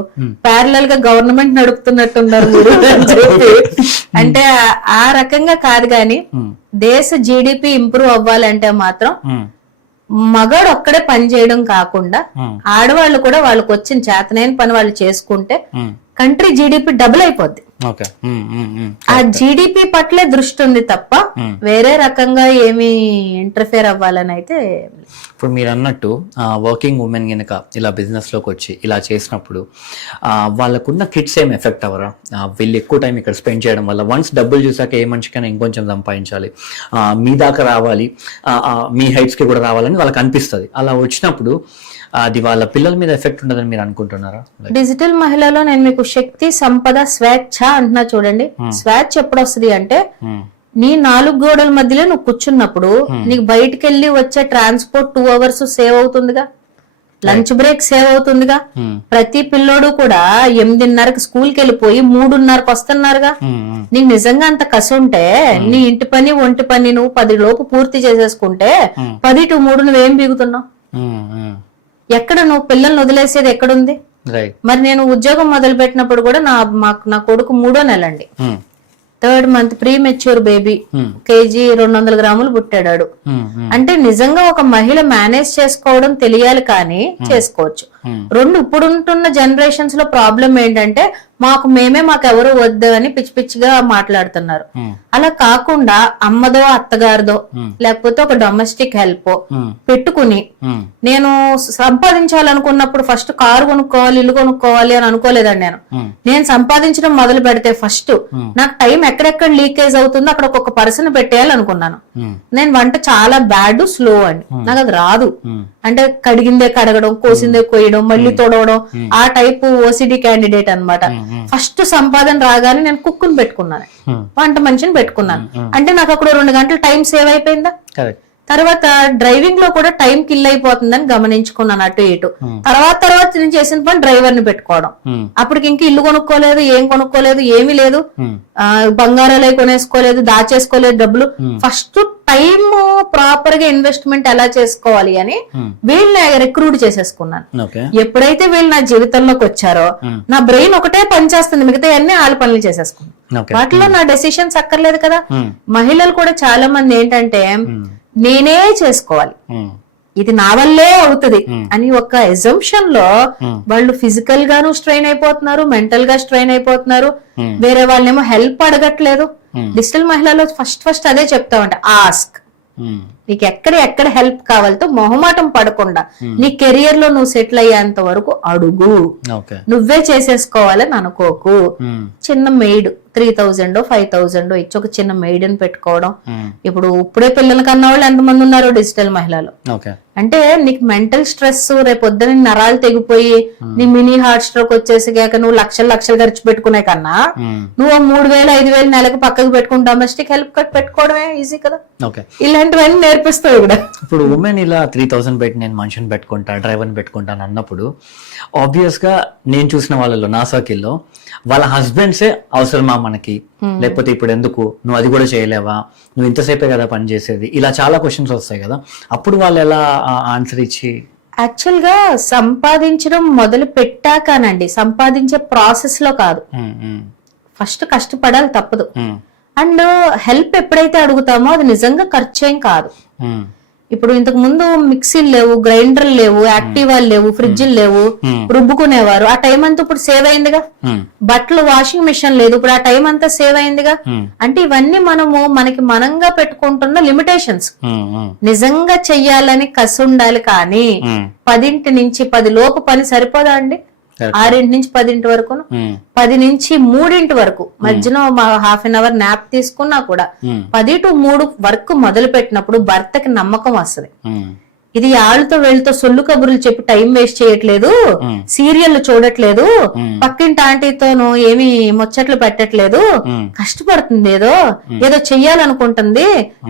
ప్యారలల్ గా గవర్నమెంట్ నడుపుతున్నట్టున్నారు మీరు అని చెప్పి. అంటే ఆ రకంగా కాదు గాని దేశ జీడిపి ఇంప్రూవ్ అవ్వాలంటే మాత్రం మగాడు ఒక్కడే పని చేయడం కాకుండా ఆడవాళ్ళు కూడా వాళ్ళకి వచ్చిన చేతనైన పని వాళ్ళు చేసుకుంటే కంట్రీ జీడిపి డబుల్ అయిపోద్ది. ఆ జీడిపి పట్లే దృష్టి ఉంది తప్ప వేరే రకంగా ఏమి ఇంటర్ఫేర్ అవ్వాలని అయితే. ఇప్పుడు మీరు అన్నట్టు వర్కింగ్ ఉమెన్ కనుక ఇలా బిజినెస్ లోకి వచ్చి ఇలా చేసినప్పుడు వాళ్ళకున్న కిడ్స్ ఏం ఎఫెక్ట్ అవ్వరా? వీళ్ళు ఎక్కువ టైం ఇక్కడ స్పెండ్ చేయడం వల్ల వన్స్ డబ్బులు చూసాక ఏ మనిషికైనా ఇంకొంచెం సంపాదించాలి, మీ దాకా రావాలి, మీ హైట్స్ కి కూడా రావాలని వాళ్ళకి అనిపిస్తుంది. అలా వచ్చినప్పుడు అది వాళ్ళ పిల్లల మీద ఎఫెక్ట్ ఉండదని మీరు అనుకుంటున్నారా? డిజిటల్ మహిళలో నేను మీకు శక్తి, సంపద, స్వేచ్ఛ అంటున్నా చూడండి. స్వేచ్ఛ ఎప్పుడు వస్తుంది అంటే నీ 4 గోడల మధ్యలో నువ్వు కూర్చున్నప్పుడు నీకు బయటకు వెళ్ళి వచ్చే ట్రాన్స్పోర్ట్ 2 hours సేవ్ అవుతుందిగా, లంచ్ బ్రేక్ సేవ్ అవుతుందిగా. ప్రతి పిల్లోడు కూడా 8:30కి స్కూల్కి వెళ్ళిపోయి 3:30కి వస్తున్నారుగా. నీకు నిజంగా అంత కసి ఉంటే నీ ఇంటి పని ఒంటి పని నువ్వు 10 లోపు పూర్తి చేసేసుకుంటే 10 to 3 నువ్వేం బీగుతున్నావు? ఎక్కడ నువ్వు పిల్లల్ని వదిలేసేది ఎక్కడుంది? మరి నేను ఉద్యోగం మొదలు పెట్టినప్పుడు కూడా నా కొడుకు 3వ నెల అండి, 3rd month pre mature baby, kg 200 grams పుట్టాడు. అంటే నిజంగా ఒక మహిళ మేనేజ్ చేసుకోవడం తెలియాలి కానీ చేసుకోవచ్చు. 2 ఇప్పుడుంటున్న జనరేషన్స్ లో ప్రాబ్లం ఏంటంటే మాకెవరు వద్దు అని పిచ్చి పిచ్చిగా మాట్లాడుతున్నారు. అలా కాకుండా అమ్మదో అత్తగారిదో లేకపోతే ఒక డొమెస్టిక్ హెల్ప్ పెట్టుకుని నేను సంపాదించాలనుకున్నప్పుడు ఫస్ట్ కారు కొనుక్కోవాలి, ఇల్లు కొనుక్కోవాలి అని అనుకోలేదండి. నేను సంపాదించడం మొదలు పెడితే ఫస్ట్ నాకు టైం ఎక్కడెక్కడ లీకేజ్ అవుతుందో అక్కడ ఒక్కొక్క పర్సన్ పెట్టేయాలి అనుకున్నాను. నేను వంట చాలా బ్యాడ్, స్లో అండి, నాకు అది రాదు. అంటే కడిగిందే కడగడం, కోసిందే కొయ్యడం, మళ్ళీ తొడవడం, ఆ టైపు ఓసిడి క్యాండిడేట్ అన్నమాట. ఫస్ట్ సంపాదన రాగానే నేను కుక్కుని పెట్టుకున్నాను, వంట మనిషిని పెట్టుకున్నాను. అంటే నాకు అక్కడ 2 గంటలు టైం సేవ్ అయిపోయిందా. తర్వాత డ్రైవింగ్ లో కూడా టైం కిల్ అయిపోతుందని గమనించుకున్నాను అటు ఇటు. తర్వాత నేను చేసిన పని డ్రైవర్ ని పెట్టుకోవడం. అప్పటికి ఇంక ఇల్లు కొనుక్కోలేదు, ఏం కొనుక్కోలేదు, ఏమీ లేదు, బంగారాలు కొనేసుకోలేదు, దాచేసుకోలేదు డబ్బులు. ఫస్ట్ టైం ప్రాపర్ గా ఇన్వెస్ట్మెంట్ ఎలా చేసుకోవాలి అని వీళ్ళని రిక్రూట్ చేసేసుకున్నాను. ఎప్పుడైతే వీళ్ళు నా జీవితంలోకి వచ్చారో నా బ్రెయిన్ ఒకటే పని చేస్తుంది, మిగతా అన్ని వాళ్ళ పనులు చేసేసుకున్నాను. వాటిలో నా డెసిషన్స్ అక్కర్లేదు కదా. మహిళలు కూడా చాలా మంది ఏంటంటే నేనే చేసుకోవాలి, ఇది నా వల్లే అవుతుంది అని ఒక ఎజంప్షన్ లో వాళ్ళు ఫిజికల్ గాను స్ట్రెయిన్ అయిపోతున్నారు, మెంటల్ గా స్ట్రెయిన్ అయిపోతున్నారు. వేరే వాళ్ళేమో హెల్ప్ అడగట్లేదు. డిజిటల్ మహిళలో ఫస్ట్ అదే చెప్తా ఉంటా, ఆస్క్. నీకు ఎక్కడ హెల్ప్ కావాలతో మొహమాటం పడకుండా నీ కెరియర్ లో నువ్వు సెటిల్ అయ్యేంత వరకు అడుగు, నువ్వే చేసేసుకోవాలని అనుకోకు. చిన్న మెయిడ్ 3000 5000 ఇచ్చి ఒక చిన్న మెయిడ్ ని పెట్టుకోవడం. ఇప్పుడే పిల్లల కన్నా వాళ్ళు ఎంతమంది ఉన్నారో డిజిటల్ మహిళలు. అంటే నీకు మెంటల్ స్ట్రెస్, రేపొద్దున నరాలు తెగిపోయి నీ మినీ హార్ట్ స్ట్రోక్ వచ్చేసిగాక నువ్వు లక్షలు ఖర్చు పెట్టుకునే కన్నా నువ్వు 3000 5000 నెలకు పక్కకు పెట్టుకుని డొమెస్టిక్ హెల్ప్ పెట్టుకోవడమే ఈజీ కదా. ఇలాంటివన్నీ నేర్పిస్తావు కూడా. ఇప్పుడు ఉమెన్ ఇలా 3000 పెట్టి నేను మనిషిని పెట్టుకుంటా, డ్రైవర్ని పెట్టుకుంటాను అన్నప్పుడు ఆబ్వియస్ గా నేను చూసిన వాళ్ళలో నా సర్కిల్లో వాళ్ళ హస్బెండ్సే అవసరమా మనకి, లేకపోతే ఇప్పుడు ఎందుకు నువ్వు అది కూడా చేయలేవా, నువ్వు ఇంతసేపే కదా పని చేసేది, ఇలా చాలా క్వశ్చన్స్ వస్తాయి కదా. అప్పుడు వాళ్ళు ఎలా ఆన్సర్ ఇచ్చి? యాక్చువల్ గా సంపాదించడం మొదలు పెట్టాకనండి, సంపాదించే ప్రాసెస్ లో కాదు, ఫస్ట్ కష్టపడాలి తప్పదు. అండ్ హెల్ప్ ఎప్పుడైతే అడుగుతామో అది నిజంగా ఖర్చేం కాదు. ఇప్పుడు ఇంతకు ముందు మిక్సీలు లేవు, గ్రైండర్లు లేవు, యాక్టివాలు లేవు, ఫ్రిడ్జ్లు లేవు, రుబ్బుకునేవారు. ఆ టైం అంతా ఇప్పుడు సేవ్ అయిందిగా. బట్టలు వాషింగ్ మిషన్ లేదు, ఇప్పుడు ఆ టైం అంతా సేవ్ అయిందిగా. అంటే ఇవన్నీ మనకి మనంగా పెట్టుకుంటున్న లిమిటేషన్స్. నిజంగా చెయ్యాలని కసి ఉండాలి కానీ 10 నుంచి 10 లోపు పని సరిపోదా అండి? 6 నుంచి 10 వరకు, 10 నుంచి 3 వరకు మధ్యలో ½ an hour నాప్ తీసుకున్నా కూడా 10 to 3 వర్క్ మొదలు పెట్టినప్పుడు భర్తకి నమ్మకం వస్తుంది. ఇది ఆళ్ళతో వీళ్ళతో సొల్లు కబుర్లు చెప్పి టైం వేస్ట్ చేయట్లేదు, సీరియల్ చూడట్లేదు, పక్కింటి ఆంటీతోనూ ఏమి ముచ్చట్లు పెట్టట్లేదు, కష్టపడుతుంది, ఏదో చెయ్యాలనుకుంటుంది,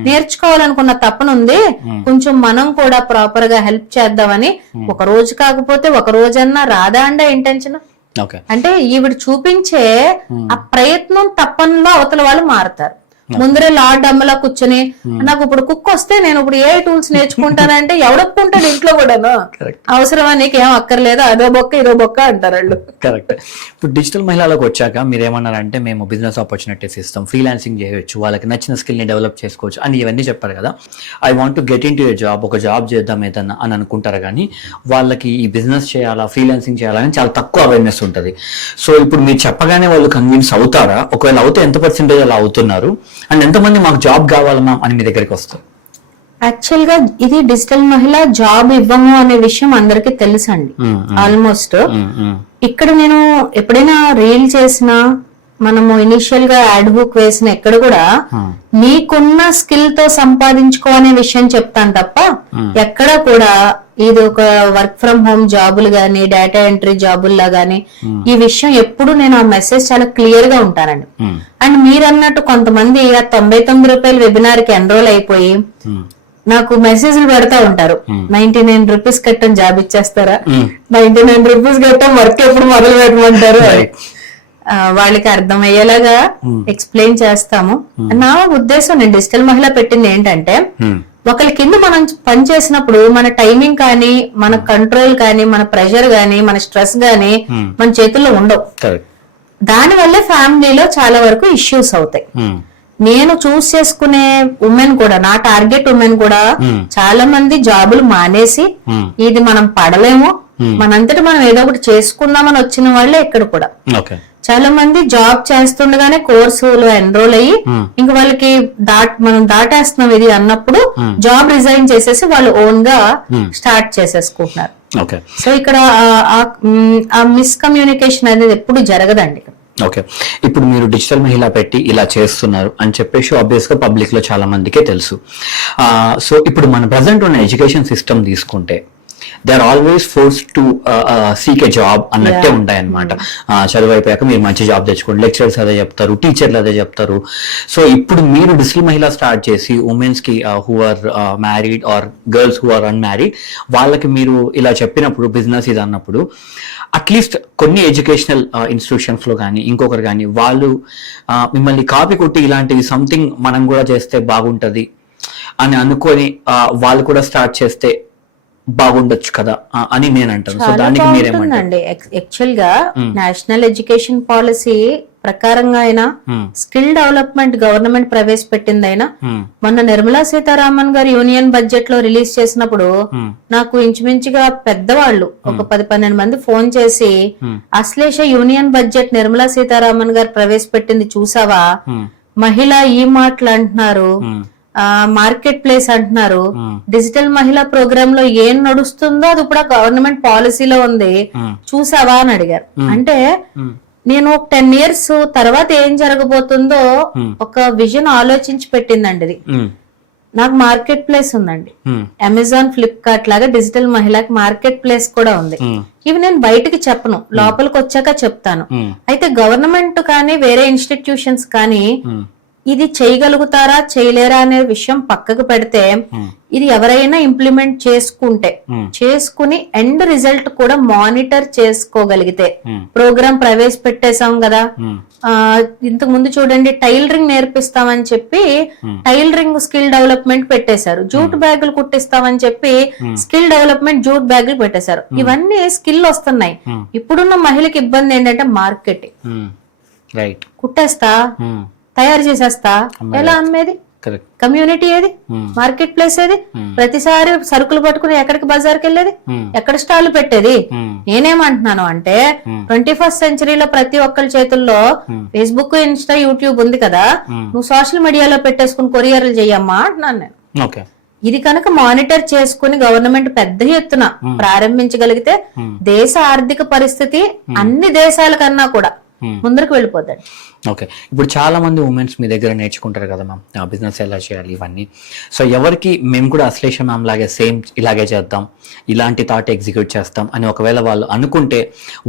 నేర్చుకోవాలనుకున్న తపనుంది, కొంచెం మనం కూడా ప్రాపర్ గా హెల్ప్ చేద్దామని ఒక రోజు కాకపోతే ఒక రోజన్నా రాదా అండి ఇంటెన్షన్. అంటే ఈవిడ చూపించే ఆ ప్రయత్నం తప్పనిలో అవతల వాళ్ళు మారుతారు. ముందరే లార్డ్ అమ్మలా కూర్చొని నాకు ఇప్పుడు కుక్ వస్తే నేను ఇప్పుడు ఏ టూల్స్ నేర్చుకుంటానంటే ఎవడొప్పుకుంటాడు ఇంట్లో కూడాను, అవసరమా నీకేం అక్కర్లేదు, అదో బొక్క ఇదో బొక్క అంటారు వాళ్ళు. కరెక్ట్. ఇప్పుడు డిజిటల్ మహిళలకు వచ్చాక మీరు ఏమన్నారంటే మేము బిజినెస్ ఆపర్చునిటీస్ ఇస్తాం, ఫ్రీలాన్సింగ్ చేయవచ్చు, వాళ్ళకి నచ్చిన స్కిల్ ని డెవలప్ చేసుకోవచ్చు అని ఇవన్నీ చెప్పారు కదా. I want to get in to A job, ఒక జాబ్ చేద్దాం ఏదన్నా అని అనుకుంటారు కానీ వాళ్ళకి ఈ బిజినెస్ చేయాలా ఫ్రీలాన్సింగ్ చేయాలని చాలా తక్కువ అవేర్నెస్ ఉంటుంది. సో ఇప్పుడు మీరు చెప్పగానే వాళ్ళు కన్విన్స్ అవుతారా? ఒకవేళ అవుతే ఎంత పర్సెంటేజ్ అలా అవుతున్నారు అండ్ ఎంతమంది మాకు జాబ్ కావాలన్నా అని మీ దగ్గరికి వస్తారు? యాక్చువల్ గా ఇది డిజిటల్ మహిళ జాబ్ ఇవ్వము అనే విషయం అందరికి తెలుసండి ఆల్మోస్ట్. ఇక్కడ నేను ఎప్పుడైనా రీల్ చేసినా, మనము ఇనిషియల్ గా యాడ్ బుక్ వేసిన ఎక్కడ కూడా నీకున్న స్కిల్ తో సంపాదించుకో అనే విషయం చెప్తాను తప్ప ఎక్కడ కూడా ఇది ఒక వర్క్ ఫ్రమ్ హోమ్ జాబులు గానీ డేటా ఎంట్రీ జాబుల్లా గానీ ఈ విషయం ఎప్పుడు నేను ఆ మెసేజ్ చాలా క్లియర్ గా ఉంటానండి. అండ్ మీరు అన్నట్టు కొంతమంది ఆ 99 రూపాయల వెబినార్ కి ఎన్రోల్ అయిపోయి నాకు మెసేజ్లు పెడతా ఉంటారు, 99 రూపీస్ కట్టని జాబ్ ఇచ్చేస్తారా, 99 రూపీస్ కట్టం వర్క్ ఎప్పుడు మొదలు పెట్టమంటారు. వాళ్ళకి అర్థమయ్యేలాగా ఎక్స్ప్లెయిన్ చేస్తాము. నా ఉద్దేశం నేను డిజిటల్ మహిళ పెట్టింది ఏంటంటే ఒకరి కింద మనం పని చేసినప్పుడు మన టైమింగ్ కానీ మన కంట్రోల్ కానీ మన ప్రెషర్ గానీ మన స్ట్రెస్ గానీ మన చేతుల్లో ఉండవు. దాని వల్ల ఫ్యామిలీలో చాలా వరకు ఇష్యూస్ అవుతాయి. నేను చూస్ చేసుకునే ఉమెన్ కూడా, నా టార్గెట్ ఉమెన్ కూడా చాలా మంది జాబులు మానేసి ఇది మనం పడలేము, మనంతటి మనం ఏదో ఒకటి చేసుకుందామని వచ్చిన వాళ్ళే ఇక్కడ కూడా. చాలా మంది జాబ్ చేస్తుండగానే కోర్సులో ఎన్రోల్ అయ్యి ఇంక వాళ్ళకి మనం దాటేస్తున్నాం ఇది అన్నప్పుడు జాబ్ రిజైన్ చేసేసి వాళ్ళు ఓన్ గా స్టార్ట్ చేసేసుకుంటున్నారు. సో ఇక్కడ ఆ మిస్కమ్యూనికేషన్ అనేది ఎప్పుడు జరగదండి. ఓకే, ఇప్పుడు మీరు డిజిటల్ మహిళ పెట్టి ఇలా చేస్తున్నారు అని చెప్పేసి ఆబ్వియస్ గా పబ్లిక్ లో చాలా మందికే తెలుసు. సో ఇప్పుడు మన ప్రజెంట్ ఉన్న ఎడ్యుకేషన్ సిస్టమ్ తీసుకుంటే they are always force to seek a job అన్నట్టే ఉంటాయి అనమాట. చదువు అయిపోయాక మీరు మంచి జాబ్ తెచ్చుకోండి, లెక్చరర్స్ అదే చెప్తారు, టీచర్లు అదే చెప్తారు. సో ఇప్పుడు మీరు డిజిటల్ మహిళ స్టార్ట్ చేసి ఉమెన్స్ కి who are married or girls who are unmarried వాళ్ళకి మీరు ఇలా చెప్పినప్పుడు బిజినెస్ ఇది అన్నప్పుడు అట్లీస్ట్ కొన్ని ఎడ్యుకేషనల్ ఇన్స్టిట్యూషన్స్ లో కానీ ఇంకొకరు కానీ వాళ్ళు మిమ్మల్ని కాపీ కొట్టి ఇలాంటివి సంథింగ్ మనం కూడా చేస్తే బాగుంటది అని అనుకొని వాళ్ళు కూడా స్టార్ట్ చేస్తే బాగుండొచ్చు కదా అని నేను అంటాను. సో దానికి మీరేమంటారు? యాక్చువల్ గా నేషనల్ ఎడ్యుకేషన్ పాలసీ ప్రకారంగా అయినా స్కిల్ డెవలప్మెంట్ గవర్నమెంట్ ప్రవేశపెట్టింది అయినా మొన్న నిర్మలా సీతారామన్ గారు యూనియన్ బడ్జెట్ లో రిలీజ్ చేసినప్పుడు నాకు ఇంచుమించుగా పెద్దవాళ్ళు ఒక 10-12 మంది ఫోన్ చేసి అశ్లేష యూనియన్ బడ్జెట్ నిర్మలా సీతారామన్ గారు ప్రవేశపెట్టింది చూసావా, మహిళ ఈ మాటలు అంటున్నారు, మార్కెట్ ప్లేస్ అంటున్నారు, డిజిటల్ మహిళా ప్రోగ్రామ్ లో ఏం నడుస్తుందో అది ఇప్పుడు గవర్నమెంట్ పాలసీలో ఉంది చూసావా అని అడిగారు. అంటే నేను 10 years తర్వాత ఏం జరగబోతుందో ఒక విజన్ ఆలోచించి పెట్టిందండి ఇది. నాకు మార్కెట్ ప్లేస్ ఉందండి, అమెజాన్ ఫ్లిప్కార్ట్ లాగా డిజిటల్ మహిళకి మార్కెట్ ప్లేస్ కూడా ఉంది. ఇవి నేను బయటకి చెప్పను, లోపలికి వచ్చాక చెప్తాను. అయితే గవర్నమెంట్ కానీ వేరే ఇన్స్టిట్యూషన్స్ కానీ ఇది చేయగలుగుతారా చేయలేరా అనే విషయం పక్కకు పెడితే ఇది ఎవరైనా ఇంప్లిమెంట్ చేసుకుని ఎండ్ రిజల్ట్ కూడా మానిటర్ చేసుకోగలిగితే, ప్రోగ్రామ్ ప్రవేశపెట్టేశాం కదా, ఇంతకు ముందు చూడండి టైలరింగ్ నేర్పిస్తామని చెప్పి టైలరింగ్ స్కిల్ డెవలప్మెంట్ పెట్టేశారు, జూట్ బ్యాగులు కుట్టిస్తామని చెప్పి స్కిల్ డెవలప్మెంట్ జూట్ బ్యాగులు పెట్టేశారు. ఇవన్నీ స్కిల్ వస్తున్నాయి. ఇప్పుడున్న మహిళకి ఇబ్బంది ఏంటంటే మార్కెటింగ్, కుట్టేస్తా తయారు చేసేస్తా, ఎలా అమ్మేది, కమ్యూనిటీ ఏది, మార్కెట్ ప్లేస్ ఏది, ప్రతిసారి సరుకులు పట్టుకుని ఎక్కడికి బజార్కి వెళ్ళేది, ఎక్కడ స్టాల్ పెట్టేది. నేనేమంటున్నాను అంటే 21st centuryలో ప్రతి ఒక్కరి చేతుల్లో ఫేస్బుక్, ఇన్స్టా, యూట్యూబ్ ఉంది కదా, నువ్వు సోషల్ మీడియాలో పెట్టేసుకుని కొరియర్లు చెయ్యమ్మా అంటున్నాను నేను. ఇది కనుక మానిటర్ చేసుకుని గవర్నమెంట్ పెద్ద ఎత్తున ప్రారంభించగలిగితే దేశ ఆర్థిక పరిస్థితి అన్ని దేశాల కన్నా కూడా ముందరకు వెళ్ళిపోతాడు. ఓకే, ఇప్పుడు చాలా మంది ఉమెన్స్ మీ దగ్గర నేర్చుకుంటారు కదా మ్యామ్, బిజినెస్ ఎలా చేయాలి ఇవన్నీ. సో ఎవరికి మేము కూడా అశ్లేష మ్యామ్ లాగే సేమ్ ఇలాగే చేద్దాం, ఇలాంటి థాట్ ఎగ్జిక్యూట్ చేస్తాం అని ఒకవేళ వాళ్ళు అనుకుంటే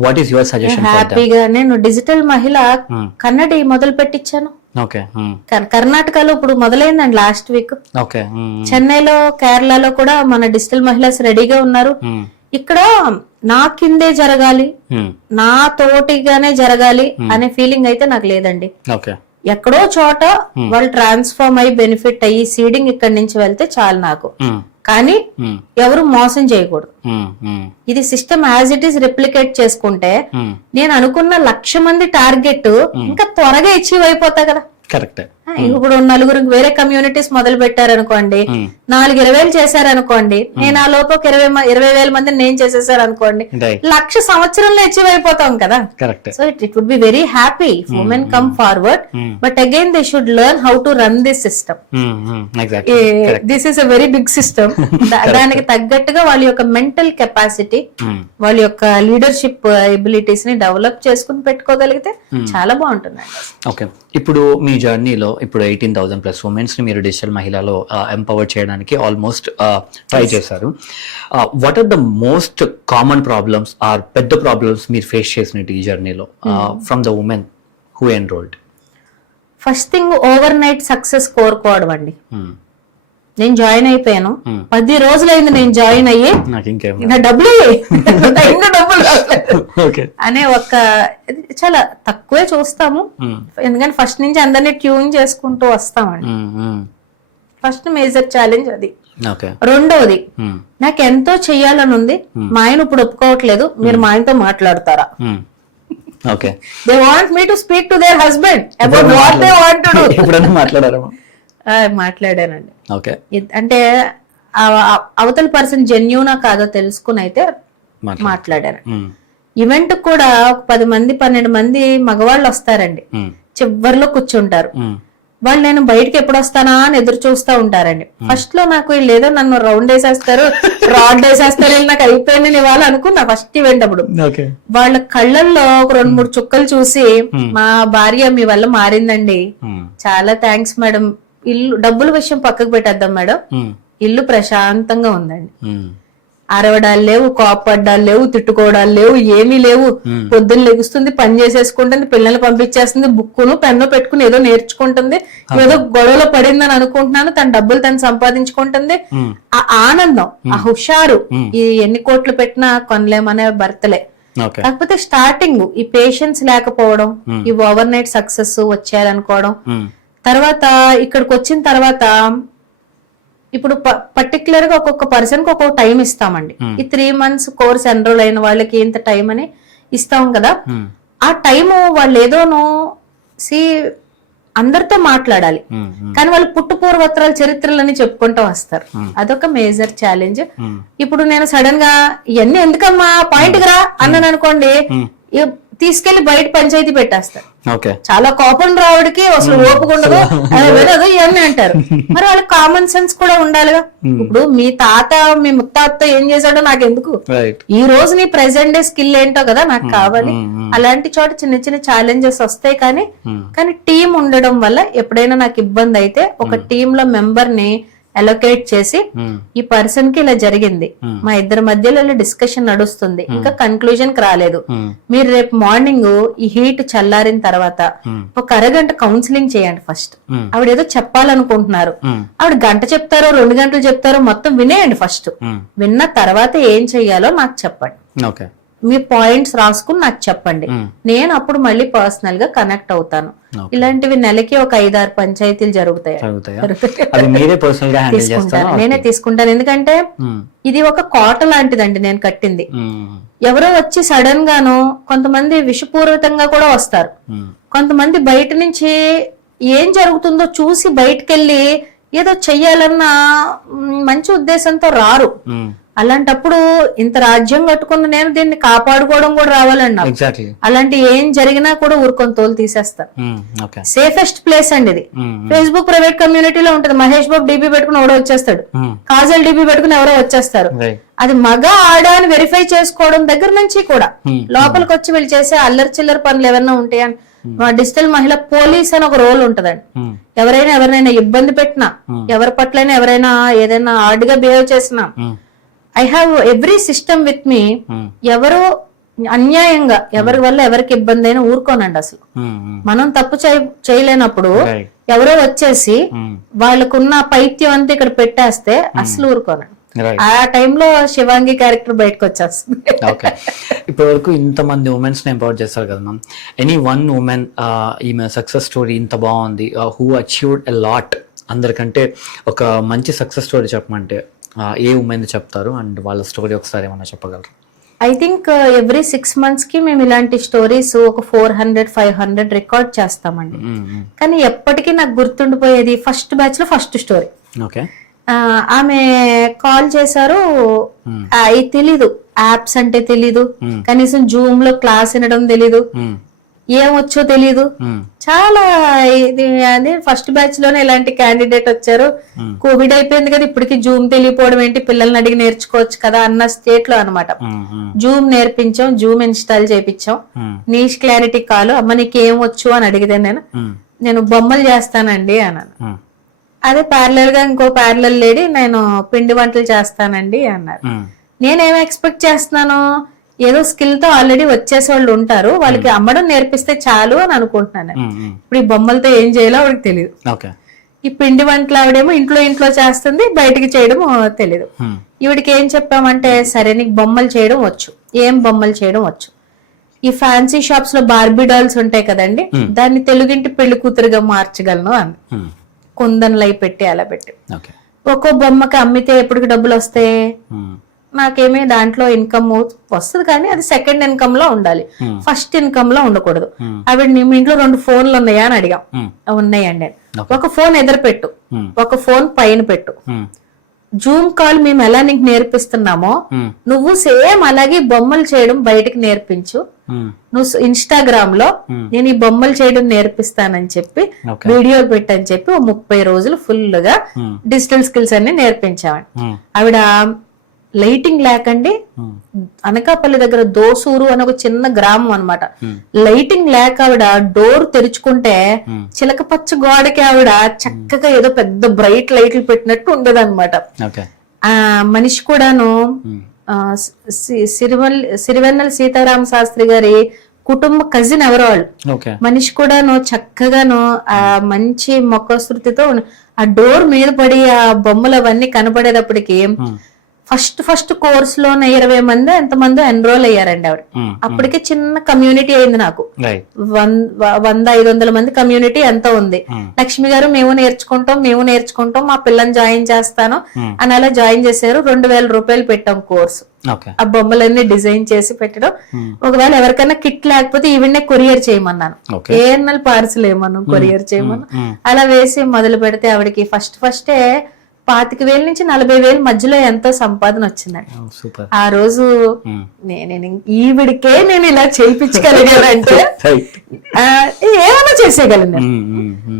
వాట్ ఈస్ యువర్ సజెషన్? హ్యాపీగా నేను డిజిటల్ మహిళ కన్నడి మొదలు పెట్టించాను. ఓకే, కర్ణాటకలో ఇప్పుడు మొదలైందండి లాస్ట్ వీక్. ఓకే, చెన్నైలో, కేరళలో కూడా మన డిజిటల్ మహిళస్ రెడీగా ఉన్నారు. ఇక్కడ నా కిందే జరగాలి, నా తోటిగానే జరగాలి అనే ఫీలింగ్ అయితే నాకు లేదండి. ఓకే, ఎక్కడో చోట వాళ్ళు ట్రాన్స్ఫార్మ్ అయ్యి బెనిఫిట్ అయ్యి సీడింగ్ ఇక్కడి నుంచి వెళ్తే చాలు నాకు. కానీ ఎవరు మోసం చేయకూడదు. ఇది system as it is replicate చేసుకుంటే నేను అనుకున్న 1,00,000 మంది టార్గెట్ ఇంకా త్వరగా అచీవ్ అయిపోతా కదా. కరెక్ట్. ఇప్పుడు నలుగురికి వేరే కమ్యూనిటీస్ మొదలు పెట్టారనుకోండి, 4-20,000 చేశారనుకోండి, నేను ఆ లోపు 20,000 మందిని నేను చేసేసారు అనుకోండి, 1,00,000 సంవత్సరంలో అచీవ్ అయిపోతాం కదా. So it would be very happy if women come forward, but again they should learn how to run this system. This is a very big system. దానికి తగ్గట్టుగా వాళ్ళ యొక్క మెంటల్ కెపాసిటీ, వాళ్ళ యొక్క లీడర్షిప్ ఎబిలిటీస్ ని develop చేసుకుని పెట్టుకోగలిగితే చాలా బాగుంటుందండి. ఓకే, ఇప్పుడు మీ జర్నీలో ఇప్పుడు 18,000+ ఉమెన్స్ ని మీరు డిజిటల్ మహిళలో ఎంపవర్ చేయడానికి ఆల్మోస్ట్ ట్రై చేశారు. What are the most common problems or పెద్ద ప్రాబ్లమ్స్ మీరు ఫేస్ చేసినట్టు ఈ జర్నీలో from the women who enrolled? First thing overnight success కోరుకోవడం అండి. నేను జాయిన్ అయిపోయాను, 10 రోజులైంది నేను జాయిన్ అయ్యి, నా డబ్బులు అనే ఒక చాలా తక్కువే చూస్తాము. ఎందుకంటే ఫస్ట్ నుంచి అందరినీ ట్యూన్ చేసుకుంటూ వస్తామండి. ఫస్ట్ మేజర్ ఛాలెంజ్ అది. రెండవది, నాకు ఎంతో చెయ్యాలని ఉంది, మా ఆయన ఇప్పుడు ఒప్పుకోవట్లేదు, మీరు మా ఆయనతో మాట్లాడతారా? They want me to speak to their husband about what they want to do. ఎప్పుడైనా మాట్లాడారా? మాట్లాడానండి. అంటే అవతల పర్సన్ జెన్యూనా కాదో తెలుసుకుని అయితే మాట్లాడాను. ఈవెంట్ కూడా ఒక 10 మంది 12 మంది మగవాళ్ళు వస్తారండి, చివరిలో కూర్చుంటారు. వాళ్ళు నేను బయటకి ఎప్పుడు వస్తానా అని ఎదురు చూస్తూ ఉంటారండి. ఫస్ట్ లో నాకు వీళ్ళు ఏదో నన్ను రౌండ్ వేసేస్తారు, రాడ్ వేసేస్తారు, నాకు అయిపోయింది ఇవాళ అనుకున్నా ఫస్ట్ ఈవెంట్ అప్పుడు. వాళ్ళ కళ్ళల్లో ఒక 2-3 చుక్కలు చూసి, మా భార్య మీ వల్ల మారిందండి, చాలా థ్యాంక్స్ మేడం, ఇల్లు డబ్బుల విషయం పక్కకు పెట్టేద్దాం మేడం, ఇల్లు ప్రశాంతంగా ఉందండి, అరవడాలు లేవు, కోపడ్డాలు లేవు, తిట్టుకోవడాలు లేవు, ఏమీ లేవు. పొద్దున్న లెగుస్తుంది, పని చేసేసుకుంటుంది, పిల్లల్ని పంపించేస్తుంది, బుక్కును పెన్ను పెట్టుకుని ఏదో నేర్చుకుంటుంది, ఏదో గొడవలో పడిందని అనుకుంటున్నాను, తన డబ్బులు తను సంపాదించుకుంటుంది. ఆ ఆనందం, ఆ హుషారు ఈ ఎన్ని కోట్లు పెట్టినా కొనలేమనే భర్తలే. కాకపోతే స్టార్టింగ్ ఈ పేషెన్స్ లేకపోవడం, ఈ ఓవర్ నైట్ సక్సెస్ వచ్చేయాలనుకోవడం, తర్వాత ఇక్కడికి వచ్చిన తర్వాత ఇప్పుడు పర్టికులర్ గా ఒక్కొక్క పర్సన్ కి ఒక్కొక్క టైం ఇస్తామండి. ఈ 3 months కోర్స్ ఎన్రోల్ అయిన వాళ్ళకి ఇంత టైం అని ఇస్తాం కదా. ఆ టైము వాళ్ళు ఏదోనో అందరితో మాట్లాడాలి, కానీ వాళ్ళు పుట్టుపూర్వత్రాల చరిత్రలని చెప్పుకుంటూ వస్తారు. అదొక మేజర్ ఛాలెంజ్. ఇప్పుడు నేను సడన్ గా ఇవన్నీ ఎందుకమ్మా పాయింట్ రా అన్నాను అనుకోండి, తీసుకెళ్లి బయట పంచాయతీ పెట్టేస్తారు. చాలా కోపం రావడికి అసలు ఓపుకుండదు, వినదు, ఇవన్నీ అంటారు. మరి వాళ్ళకి కామన్ సెన్స్ కూడా ఉండాలిగా. ఇప్పుడు మీ తాత మీ ముత్తాత ఏం చేశాడో నాకెందుకు, ఈ రోజు నీ ప్రెసెంట్ డే స్కిల్ ఏంటో కదా నాకు కావాలి. అలాంటి చోట చిన్న చిన్న ఛాలెంజెస్ వస్తాయి. కానీ టీం ఉండడం వల్ల ఎప్పుడైనా నాకు ఇబ్బంది అయితే ఒక టీమ్ లో మెంబర్ ని అలొకేట్ చేసి, ఈ పర్సన్ కి ఇలా జరిగింది, మా ఇద్దరి మధ్యలో ఇలా డిస్కషన్ నడుస్తుంది, ఇంకా కన్క్లూజన్ కి రాలేదు, మీరు రేపు మార్నింగ్ ఈ హీట్ చల్లారిన తర్వాత ఒక అరగంట కౌన్సిలింగ్ చేయండి. ఫస్ట్ ఆవిడ ఏదో చెప్పాలనుకుంటున్నారు, ఆవిడ గంట చెప్తారో 2 గంటలు చెప్తారో మొత్తం వినేయండి. ఫస్ట్ విన్న తర్వాత ఏం చెయ్యాలో నాకు చెప్పండి, మీ పాయింట్స్ రాసుకుని నాకు చెప్పండి, నేను అప్పుడు మళ్ళీ పర్సనల్ గా కనెక్ట్ అవుతాను. ఇలాంటివి నెలకి ఒక 5-6 పంచాయతీలు జరుగుతాయి. నేనే తీసుకుంటాను, ఎందుకంటే ఇది ఒక కోట లాంటిదండి నేను కట్టింది. ఎవరో వచ్చి సడన్ గాను కొంతమంది విషపూరితంగా కూడా వస్తారు, కొంతమంది బయట నుంచి ఏం జరుగుతుందో చూసి బయటకెళ్ళి ఏదో చెయ్యాలన్న మంచి ఉద్దేశంతో రారు. అలాంటప్పుడు ఇంత రాజ్యం కట్టుకున్న నేను దీన్ని కాపాడుకోవడం కూడా రావాలన్నా, అలాంటి ఏం జరిగినా కూడా ఊరుకొని తోలు తీసేస్తా. సేఫెస్ట్ ప్లేస్ అండి ఇది. ఫేస్బుక్ ప్రైవేట్ కమ్యూనిటీలో ఉంటది, మహేష్ బాబు డీపీ పెట్టుకుని ఎవరో వచ్చేస్తాడు, కాజల్ డీపీ పెట్టుకుని ఎవరో వచ్చేస్తారు. అది మగ ఆడ అని వెరిఫై చేసుకోవడం దగ్గర నుంచి కూడా లోపలికి వచ్చి వీళ్ళు చేసే అల్లరి చిల్లర పనులు ఏమన్నా ఉంటాయని డిజిటల్ మహిళ పోలీస్ అని ఒక రోల్ ఉంటదండి. ఎవరైనా ఇబ్బంది పెట్టినా, ఎవరి పట్లైనా ఎవరైనా ఏదైనా ఆర్డ్గా బిహేవ్ చేసినా, I have every system with me. ఎవరు అన్యాయంగా ఎవరి వల్ల ఎవరికి ఇబ్బంది అయినా ఊరుకోనండి. అసలు మనం తప్పు చేయలేనప్పుడు ఎవరో వచ్చేసి వాళ్ళకున్న పైత్యం అంతా ఇక్కడ పెట్టేస్తే అసలు ఊరుకోనండి. ఆ టైంలో శివాంగి క్యారెక్టర్ బయటకు వచ్చేస్తుంది. ఓకే, ఇప్పటి వరకు ఇంతమంది ఉమెన్స్ ని ఎంపవర్ చేస్తారు కదా మ్యామ్. ఎనీ వన్ ఉమెన్ ఈమె సక్సెస్ స్టోరీ ఇంత బాగుంది, హూ అచీవ్డ్ ఎ లాట్, అందరికంటే ఒక మంచి సక్సెస్ స్టోరీ చెప్పమంటే ఏ ఉమెన్ చెప్తారు? అండ్ వాళ్ళ స్టోరీ ఒకసారి ఏమన్నా చెప్పగలరు? ఐ థింక్ ఎవ్రీ 6 months కి మేము ఇలాంటి స్టోరీస్ ఒక 400-500 రికార్డ్ చేస్తామండి. కానీ ఎప్పటికీ నాకు గుర్తుండిపోయేది ఫస్ట్ బ్యాచ్ లో ఫస్ట్ స్టోరీ. ఓకే, ఆమె కాల్ చేశారు, తెలీదు, యాప్స్ అంటే తెలీదు, కనీసం జూమ్ లో క్లాస్ వినడం తెలీదు, ఏమొచ్చో తెలీదు. చాలా ఇది అది ఫస్ట్ బ్యాచ్ లోనే ఇలాంటి క్యాండిడేట్ వచ్చారు. కోవిడ్ అయిపోయింది కదా, ఇప్పటికి జూమ్ తెలియపోవడం ఏంటి, పిల్లల్ని అడిగి నేర్చుకోవచ్చు కదా అన్న స్టేట్ లో అనమాట. జూమ్ నేర్పించాం, జూమ్ ఇన్స్టాల్ చేయించాం. నీష్ క్లారిటీ కాల్, అమ్మ నీకు ఏం వచ్చు అని అడిగితే నేను బొమ్మలు చేస్తానండి అన్నాను. అదే ప్యారలల్ గా ఇంకో ప్యారలల్ లేడీ నేను పిండి వంటలు చేస్తానండి అన్నారు. నేనేం ఎక్స్పెక్ట్ చేస్తున్నాను, ఏదో స్కిల్ తో ఆల్రెడీ వచ్చేసే వాళ్ళు ఉంటారు, వాళ్ళకి అమ్మడం నేర్పిస్తే చాలు అని అనుకుంటున్నాను. ఇప్పుడు ఈ బొమ్మలతో ఏం చేయాలో ఆవిడకి తెలియదు. ఈ పిండి వంటలు ఆవిడేమో ఇంట్లో చేస్తుంది, బయటికి చేయడం తెలీదు. ఈవిడికి ఏం చెప్పామంటే, సరే నీకు బొమ్మలు చేయడం వచ్చు, ఏం బొమ్మలు చేయడం వచ్చు, ఈ ఫ్యాన్సీ షాప్స్ లో బార్బీ డాల్స్ ఉంటాయి కదండి, దాన్ని తెలుగింటి పెళ్లి కూతురుగా మార్చగలను అని కుందన్లు అయి పెట్టి అలా పెట్టి ఒక్కో బొమ్మకి అమ్మితే ఎప్పటికి డబ్బులు వస్తాయి, నాకేమీ దాంట్లో ఇన్కమ్ వస్తుంది కానీ అది సెకండ్ ఇన్కమ్ లో ఉండాలి, ఫస్ట్ ఇన్కమ్ లో ఉండకూడదు. ఆవిడ మీ ఇంట్లో 2 ఫోన్లు ఉన్నాయా అని అడిగాం. ఉన్నాయండి. ఒక ఫోన్ ఎదురు పెట్టు, ఒక ఫోన్ పైన పెట్టు, జూమ్ కాల్ మేము ఎలా నీకు నేర్పిస్తున్నామో నువ్వు సేమ్ అలాగే బొమ్మలు చేయడం బయటకు నేర్పించు, నువ్వు ఇన్స్టాగ్రామ్ లో నేను ఈ బొమ్మలు చేయడం నేర్పిస్తానని చెప్పి వీడియో పెట్టని చెప్పి 30 రోజులు ఫుల్ గా డిజిటల్ స్కిల్స్ అన్ని నేర్పించామండి. ఆవిడ లైటింగ్ లేకండి, అనకాపల్లి దగ్గర దోసూరు అని ఒక చిన్న గ్రామం అన్నమాట. లైటింగ్ లేక ఆవిడ డోర్ తెరుచుకుంటే చిలక పచ్చ గోడకి ఆవిడ చక్కగా ఏదో పెద్ద బ్రైట్ లైట్లు పెట్టినట్టు ఉండేది అనమాట. ఆ మనిషి కూడాను సిరివెన్నెల సీతారామ శాస్త్రి గారి కుటుంబ కజిన్ ఎవరో వాళ్ళు. మనిషి కూడాను చక్కగాను ఆ మంచి మొక్కశృతితో ఆ డోర్ మీద పడి ఆ బొమ్మలు అవన్నీ కనపడేటప్పటికి ఫస్ట్ కోర్స్ లోనే 20 మంది ఎంతమంది ఎన్రోల్ అయ్యారండి ఆవిడ. అప్పటికే చిన్న కమ్యూనిటీ అయింది నాకు, 100-500 మంది కమ్యూనిటీ ఎంత ఉంది. లక్ష్మి గారు మేము నేర్చుకుంటాం మా పిల్లని జాయిన్ చేస్తాను అని అలా జాయిన్ చేశారు. 2000 రూపాయలు పెట్టాం కోర్సు. ఆ బొమ్మలన్నీ డిజైన్ చేసి పెట్టడం. ఒకవేళ ఎవరికైనా కిట్ లేకపోతే ఈవెన్నే కొరియర్ చేయమన్నాను, ఏఎన్ఎల్ పార్సల్ ఏమన్నా కొరియర్ చేయమన్నా. అలా వేసి మొదలు పెడితే ఆవిడకి ఫస్టే 25,000 నుంచి 40,000 మధ్యలో ఎంతో సంపాదన వచ్చిందండి. ఆ రోజు ఈవిడికే నేను ఇలా చేయించగలిగానంటే ఏమైనా చేసేయగలను.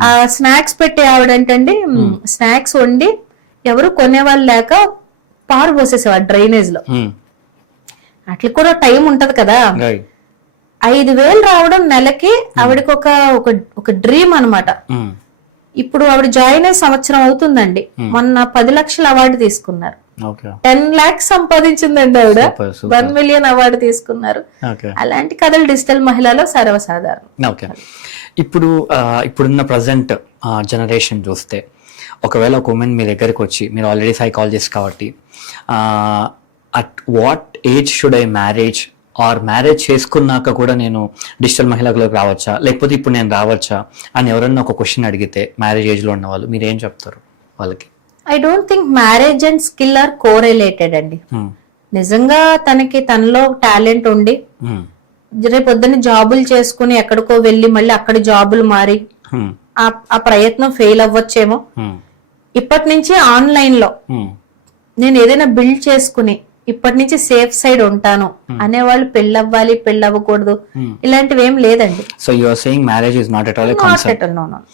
ఆ స్నాక్స్ పెట్టి ఆవిడంటండి స్నాక్స్ వండి ఎవరు కొనేవాళ్ళు లేక పారు పోసేసేవాడు డ్రైనేజ్ లో. అట్లా కూడా టైం ఉంటది కదా. 5,000 రావడం నెలకి ఆవిడకి ఒక డ్రీమ్ అనమాట. ఇప్పుడు ఆవిడ జాయిన్ అయ్యే సంవత్సరం అవుతుందండి. మొన్న 10 లక్షల అవార్డు తీసుకున్నారు, 10 lakhs సంపాదించిందండి ఆవిడ, 1 million అవార్డు తీసుకున్నారు. అలాంటి కథలు డిజిటల్ మహిళలో సర్వసాధారణం. ఇప్పుడున్న ప్రజెంట్ జనరేషన్ చూస్తే, ఒకవేళ ఒక ఉమెన్ మీ దగ్గరికి వచ్చి, మీరు ఆల్రెడీ సైకాలజిస్ట్ కాబట్టి, at what age should I marriage or marriage చేసుకున్నాక కూడా నేను డిజిటల్ మహిళలోకి రావచ్చా, లేకపోతే ఇప్పుడు నేను రావచ్చా అని ఎవరన్నా ఒక క్వశ్చన్ అడిగితే మ్యారేజ్ ఏజ్ లో ఉన్న వాళ్ళు మీరు ఏం చెప్తారు వాళ్ళకి? I don't think marriage and skill are correlated అండి. నిజంగా తనలో టాలెంట్ ఉండి రేపు పొద్దున్న జాబులు చేసుకుని ఎక్కడికో వెళ్ళి మళ్ళీ అక్కడ జాబులు మారి ఆ ప్రయత్నం ఫెయిల్ అవ్వచ్చేమో. ఇప్పటి నుంచి ఆన్లైన్ లో నేను ఏదైనా బిల్డ్ చేసుకుని ఇప్పటి నుంచి సేఫ్ సైడ్ ఉంటాను అనేవాళ్ళు పెళ్ళవ్వాలి, పెళ్ళవ్వకూడదు ఇలాంటివి ఏం లేదండి. So you are saying marriage is not at all a concept.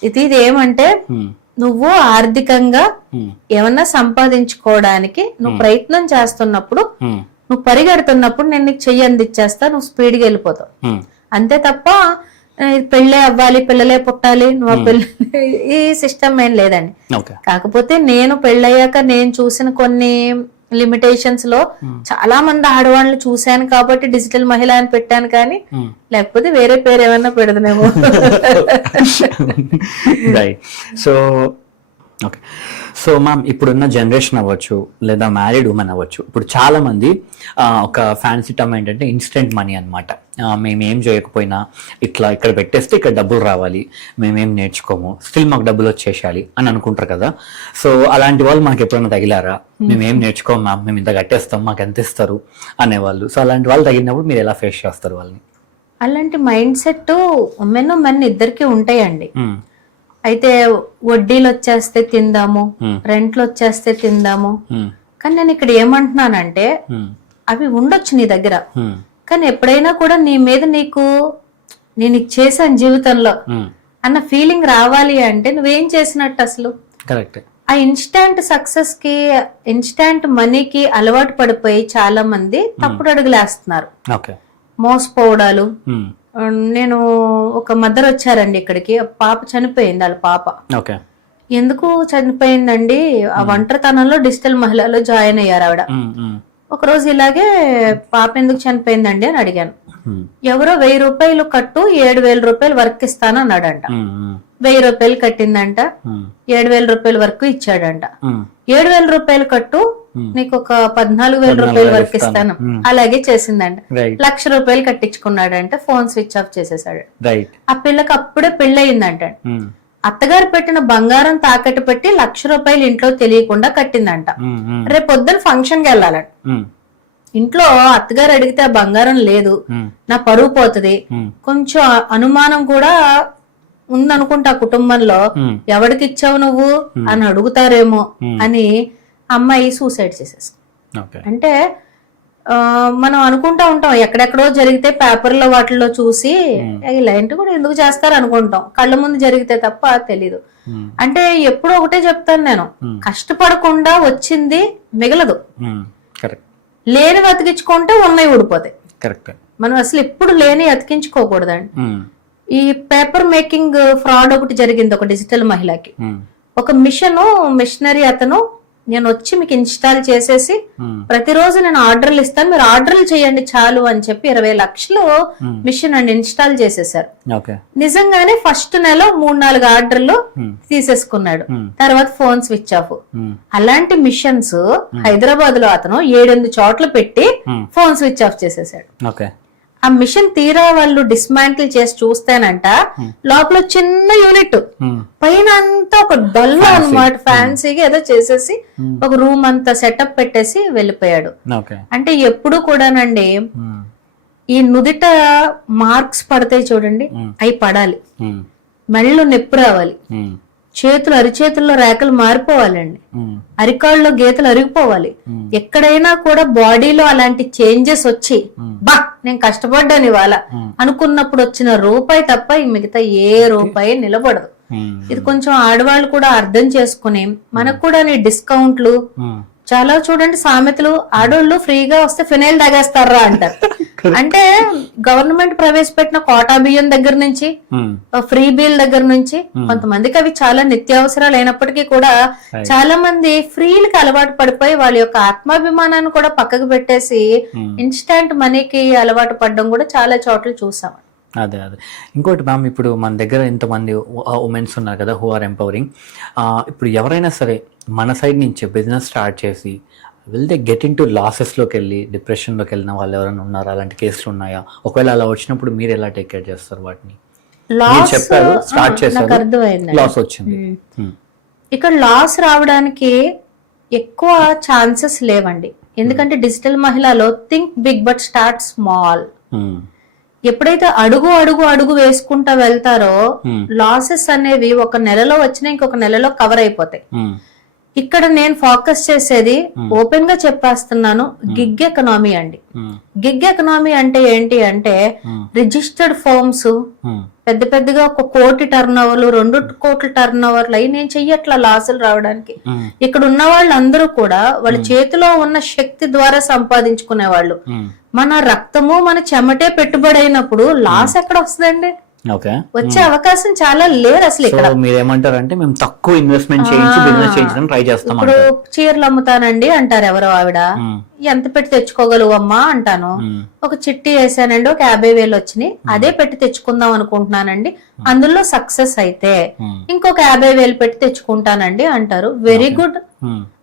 ఇది ఏమంటే నువ్వు ఆర్థికంగా ఏమన్నా సంపాదించుకోవడానికి నువ్వు ప్రయత్నం చేస్తున్నప్పుడు, నువ్వు పరిగెడుతున్నప్పుడు నేను నీకు చెయ్యి అందిచ్చేస్తా, నువ్వు స్పీడ్గా వెళ్ళిపోతావు. అంతే తప్ప పెళ్ళే అవ్వాలి, పిల్లలే పుట్టాలి, నువ్వు ఈ సిస్టమ్ ఏం లేదండి. కాకపోతే నేను పెళ్ళయ్యాక నేను చూసిన కొన్ని లిమిటేషన్స్ లో చాలా మంది ఆడవాళ్ళని చూశాను కాబట్టి డిజిటల్ మహిళ అని పెట్టాను, కానీ లేకపోతే వేరే పేరు ఏమన్నా పెడదనేమో. So okay. సో మ్యామ్, ఇప్పుడున్న జనరేషన్ అవ్వచ్చు లేదా మ్యారీడ్ ఉమెన్ అవ్వచ్చు, ఇప్పుడు చాలా మంది ఒక ఫ్యాన్సీ టర్మ్ ఏంటంటే ఇన్స్టెంట్ మనీ అనమాట. మేమేం చేయకపోయినా ఇట్లా ఇక్కడ పెట్టేస్తే ఇక్కడ డబ్బులు రావాలి, మేమేం నేర్చుకోము, స్టిల్ మాకు డబ్బులు వచ్చేసేయాలి అని అనుకుంటారు కదా. సో అలాంటి వాళ్ళు మాకు ఎప్పుడైనా తగిలారా? మేమేం నేర్చుకోము మ్యామ్, మేము ఇంత కట్టేస్తాం, మాకు ఎంత ఇస్తారు అనేవాళ్ళు. సో అలాంటి వాళ్ళు తగిలినప్పుడు మీరు ఎలా ఫేస్ చేస్తారు వాళ్ళని? అలాంటి మైండ్ సెట్ ఉమెన్ మెన్ ఇద్దరికి ఉంటాయండి. అయితే వడ్డీలు వచ్చేస్తే తిందాము, రెంట్లు వచ్చేస్తే తిందాము. కానీ నేను ఇక్కడ ఏమంటున్నానంటే అవి ఉండొచ్చు నీ దగ్గర, కానీ ఎప్పుడైనా కూడా నీ మీద నీకు నేను చేశాను జీవితంలో అన్న ఫీలింగ్ రావాలి అంటే నువ్వేం చేసినట్టు అసలు. ఆ ఇన్స్టాంట్ సక్సెస్ కి, ఇన్స్టాంట్ మనీకి అలవాటు పడిపోయి చాలా మంది తప్పుడు అడుగులేస్తున్నారు, మోసపోవడాలు. నేను ఒక మదర్ వచ్చారండి ఇక్కడికి, పాప చనిపోయింది. వాళ్ళ పాప ఎందుకు చనిపోయిందండి, ఆ ఒంటరితనంలో డిజిటల్ మహిళలో జాయిన్ అయ్యారు ఆవిడ. ఒక రోజు ఇలాగే పాప ఎందుకు చనిపోయిందండి అని అడిగాను. ఎవరో 1000 రూపాయలు కట్టు, 7000 రూపాయలు వర్క్ ఇస్తాను అన్నాడంట. 1000 రూపాయలు కట్టిందంట, 7000 రూపాయలు వర్క్ ఇచ్చాడంట. 7000 రూపాయలు కట్టు, నీకు ఒక 14,000 రూపాయలు వర్క్ ఇస్తాను, అలాగే చేసిందంట. 1,00,000 రూపాయలు కట్టించుకున్నాడంట, ఫోన్ స్విచ్ ఆఫ్ చేసేసాడు. ఆ పిల్లకి అప్పుడే పెళ్ళయిందంట. అత్తగారు పెట్టిన బంగారం తాకట్టు పెట్టి 1,00,000 రూపాయలు ఇంట్లో తెలియకుండా కట్టిందంట. రేపు పొద్దున ఫంక్షన్ కి వెళ్ళాలంట. ఇంట్లో అత్తగారు అడిగితే ఆ బంగారం లేదు, నా పరువు పోతుంది, కొంచెం అనుమానం కూడా ఉందనుకుంటా కుటుంబంలో, ఎవరికి ఇచ్చావు నువ్వు అని అడుగుతారేమో అని అమ్మాయి సూసైడ్ చేసేసుకో. అంటే మనం అనుకుంటా ఉంటాం, ఎక్కడెక్కడో జరిగితే పేపర్లో వాటిల్లో చూసి ఇలాంటి కూడా ఎందుకు చేస్తారు అనుకుంటాం, కళ్ళ ముందు జరిగితే తప్ప తెలీదు. అంటే ఎప్పుడు ఒకటే చెప్తాను నేను, కష్టపడకుండా వచ్చింది మిగలదు, లేని అతికించుకుంటే ఉన్నాయి ఊడిపోతాయి. మనం అసలు ఎప్పుడు లేని అతికించుకోకూడదండి. ఈ పేపర్ మేకింగ్ ఫ్రాడ్ ఒకటి జరిగింది ఒక డిజిటల్ మహిళకి. ఒక మిషనరీ అతను, నేను వచ్చి మీకు ఇన్స్టాల్ చేసేసి ప్రతిరోజు నేను ఆర్డర్లు ఇస్తాను, మీరు ఆర్డర్లు చేయండి చాలు అని చెప్పి 20 లక్షలు మిషన్ అండి ఇన్స్టాల్ చేసేసారు. నిజంగానే ఫస్ట్ నెల 3-4 ఆర్డర్లు తీసేసుకున్నాడు, తర్వాత ఫోన్ స్విచ్ ఆఫ్. అలాంటి మిషన్స్ హైదరాబాద్ లో అతను 7-8 చోట్ల పెట్టి ఫోన్ స్విచ్ ఆఫ్ చేసేసాడు. ఆ మిషన్ తీరా వాళ్ళు డిస్మాంటిల్ చేసి చూస్తేనంట లోపల చిన్న యూనిట్, పైన అంతా ఒక డల్ అన్నమాట, ఫ్యాన్సీగా ఏదో చేసేసి ఒక రూమ్ అంతా సెటప్ పెట్టేసి వెళ్ళిపోయాడు. అంటే ఎప్పుడు కూడానండి ఈ నుదిట మార్క్స్ పడతాయి చూడండి, అవి పడాలి, మెళ్ళు నొప్పి రావాలి, చేతులు అరిచేతుల్లో రేఖలు మారిపోవాలండి, అరికాళ్ళలో గీతలు అరిగిపోవాలి. ఎక్కడైనా కూడా బాడీలో అలాంటి చేంజెస్ వచ్చి బా నేను కష్టపడ్డాను ఇవాళ అనుకున్నప్పుడు వచ్చిన రూపాయి తప్ప మిగతా ఏ రూపాయి నిలబడదు. ఇది కొంచెం ఆడవాళ్ళు కూడా అర్థం చేసుకుని, మనకు కూడా డిస్కౌంట్లు చాలా చూడండి సామెతలు, ఆడోళ్ళు ఫ్రీగా వస్తే ఫినైల్ తాగేస్తారా అంటారు. అంటే గవర్నమెంట్ ప్రవేశపెట్టిన కోటా బియ్యం దగ్గర నుంచి, ఫ్రీ బిల్ దగ్గర నుంచి, కొంతమందికి అవి చాలా నిత్యావసరాలు అయినప్పటికీ కూడా చాలా మంది ఫ్రీలకి అలవాటు పడిపోయి వాళ్ళ యొక్క ఆత్మాభిమానాన్ని కూడా పక్కకు పెట్టేసి ఇన్స్టాంట్ మనీకి అలవాటు పడడం కూడా చాలా చోట్ల చూసాం. అదే ఇంకోటి మ్యామ్, ఇప్పుడు మన దగ్గర ఇంతమంది ఉమెన్స్ ఉన్నారు కదా హూ ఆర్ ఎంపవరింగ్. ఇప్పుడు ఎవరైనా సరే మన సైడ్ నుంచి బిజినెస్ స్టార్ట్ చేసి will they get into లాసెస్లోకి వెళ్ళి డిప్రెషన్లోకి వెళ్ళిన వాళ్ళు ఎవరైనా ఉన్నారా? అలాంటి కేసులు ఉన్నాయా? ఒకవేళ అలా వచ్చినప్పుడు మీరు ఎలా టేక్ కేర్ చేస్తారు వాటిని? చెప్పారు స్టార్ట్ చేశారు, లాస్ వచ్చింది. ఇక్కడ లాస్ రావడానికి ఎక్కువ ఛాన్సెస్ లేవండి, ఎందుకంటే డిజిటల్ మహిళలో think big but start small. ఎప్పుడైతే అడుగు వేసుకుంటా వెళ్తారో లాసెస్ అనేవి ఒక నెలలో వచ్చినా ఇంకొక నెలలో కవర్ అయిపోతాయి. ఇక్కడ నేను ఫోకస్ చేసేది ఓపెన్ గా చెప్పేస్తున్నాను, గిగ్ ఎకనామీ అండి. గిగ్ ఎకనామీ అంటే ఏంటి అంటే రిజిస్టర్డ్ ఫర్మ్స్ పెద్ద పెద్దగా 1 కోటి టర్న్ ఓవర్లు 2 కోట్ల టర్న్ ఓవర్లు అయి నేను చెయ్యట్లా లాసులు రావడానికి. ఇక్కడ ఉన్న వాళ్ళందరూ కూడా వాళ్ళ చేతిలో ఉన్న శక్తి ద్వారా సంపాదించుకునే వాళ్ళు. మన రక్తము మన చెమటే పెట్టుబడి అయినప్పుడు లాస్ ఎక్కడ వస్తుందండి? వచ్చే అవకాశం చాలా లేరు అసలు. ఇక్కడ మీరు ఏమంటారంటే మేము తక్కువ ఇన్వెస్ట్మెంట్ చేయించి బిజినెస్ చేయించడం ట్రై చేస్తాం. ఇప్పుడు చీరలు అమ్ముతానండి అంటారు ఎవరో ఆవిడ, ఎంత పెట్టి తెచ్చుకోగలవు అమ్మా అంటాను. ఒక చిట్టి వేసానండి, ఒక 50,000 వచ్చినాయి, అదే పెట్టి తెచ్చుకుందాం అనుకుంటున్నానండి, అందులో సక్సెస్ అయితే ఇంకొక 50,000 పెట్టి తెచ్చుకుంటానండి అంటారు. వెరీ గుడ్,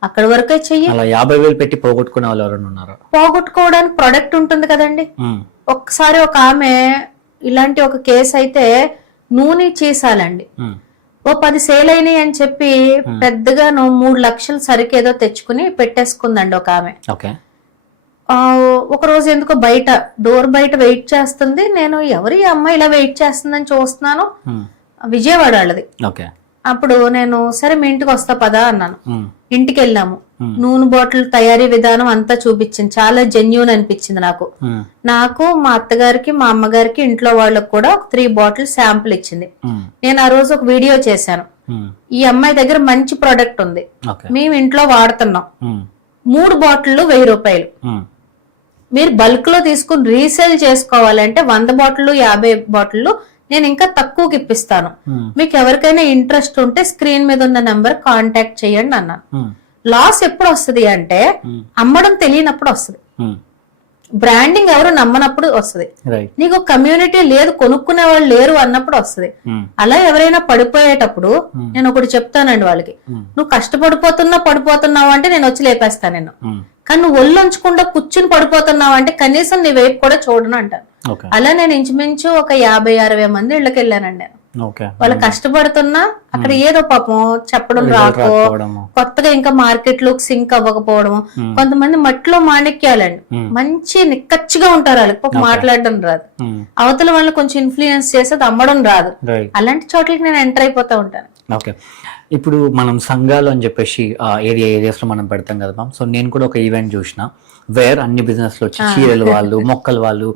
అక్కడ వరకే చెయ్యి. 50,000 పెట్టి పోగొట్టుకునే వాళ్ళు ఎవరైనా ఉన్నారా? పోగొట్టుకోవడానికి ప్రొడక్ట్ ఉంటుంది కదండి. ఒక్కసారి ఒక ఆమె ఇలాంటి ఒక కేసు అయితే నూనె చీసాలండి, ఓ 10 సేల్ అయినాయి అని చెప్పి పెద్దగా 3 లక్షలు సరికి ఏదో తెచ్చుకుని పెట్టేసుకుందండి ఒక ఆమె. ఒక రోజు ఎందుకో బయట డోర్ బయట వెయిట్ చేస్తుంది. నేను ఎవరి అమ్మాయి ఇలా వెయిట్ చేస్తుందని చూస్తున్నాను, విజయవాడ వాళ్ళది. అప్పుడు నేను సరే మీ ఇంటికి వస్తా పదా అన్నాను. ఇంటికి వెళ్ళాము. నూనె బాటిల్ తయారీ విధానం అంతా చూపించింది, చాలా జెన్యూన్ అనిపించింది నాకు. మా అత్తగారికి మా అమ్మగారికి ఇంట్లో వాళ్ళకి కూడా ఒక 3 బాటిల్ శాంపుల్ ఇచ్చింది. నేను ఆ రోజు ఒక వీడియో చేశాను, ఈ అమ్మాయి దగ్గర మంచి ప్రోడక్ట్ ఉంది, మేము ఇంట్లో వాడుతున్నాం, 3 బాటిల్ 1000 రూపాయలు. మీరు బల్క్ లో తీసుకుని రీసేల్ చేసుకోవాలంటే 100 బాటిల్ 50 బాటిల్ నేను ఇంకా తక్కువకి ఇప్పిస్తాను, మీకు ఎవరికైనా ఇంట్రెస్ట్ ఉంటే స్క్రీన్ మీద ఉన్న నెంబర్ కాంటాక్ట్ చేయండి అన్నాను. లాస్ ఎప్పుడు వస్తుంది అంటే అమ్మడం తెలియనప్పుడు వస్తుంది, బ్రాండింగ్ ఎవరు నమ్మనప్పుడు వస్తుంది, నీకు కమ్యూనిటీ లేదు కొనుక్కునే వాళ్ళు లేరు అన్నప్పుడు వస్తుంది. అలా ఎవరైనా పడిపోయేటప్పుడు నేను ఒకటి చెప్తానండి వాళ్ళకి, నువ్వు పడిపోతున్నావు అంటే నేను వచ్చి లేపేస్తాను నేను, కానీ నువ్వు ఒళ్ళొంచకుండా కూర్చుని పడిపోతున్నావు అంటే కనీసం నీ వైపు కూడా చూడను అంటాను. అలా నేను ఇంచుమించు ఒక 50-60 మంది ఇళ్ళకి వెళ్ళానండి నేను. వాళ్ళు కష్టపడుతున్నా అక్కడ ఏదో పాపం చెప్పడం రాకో, కొత్తగా ఇంకా మార్కెట్ లో సింక్ అవ్వకపోవడం, కొంతమంది మట్టిలో మాణిక్యాలండి, మంచి నిక్కచ్చిగా ఉంటారు, వాళ్ళకి పాపం మాట్లాడడం రాదు, అవతల వాళ్ళు కొంచెం ఇన్ఫ్లుయెన్స్ చేసేది అమ్మడం రాదు. అలాంటి చోట్లకి నేను ఎంటర్ అయిపోతా ఉంటాను. ఇప్పుడు మనం సంఘాలు అని చెప్పేసి ఏరియాస్ లో మనం పెడతాం కదా మ్యామ్. సో నేను కూడా ఒక ఈవెంట్ చూసిన, వేర్ అన్ని బిజినెస్ లో వచ్చి చీరలు వాళ్ళు మొక్కలు వాళ్ళు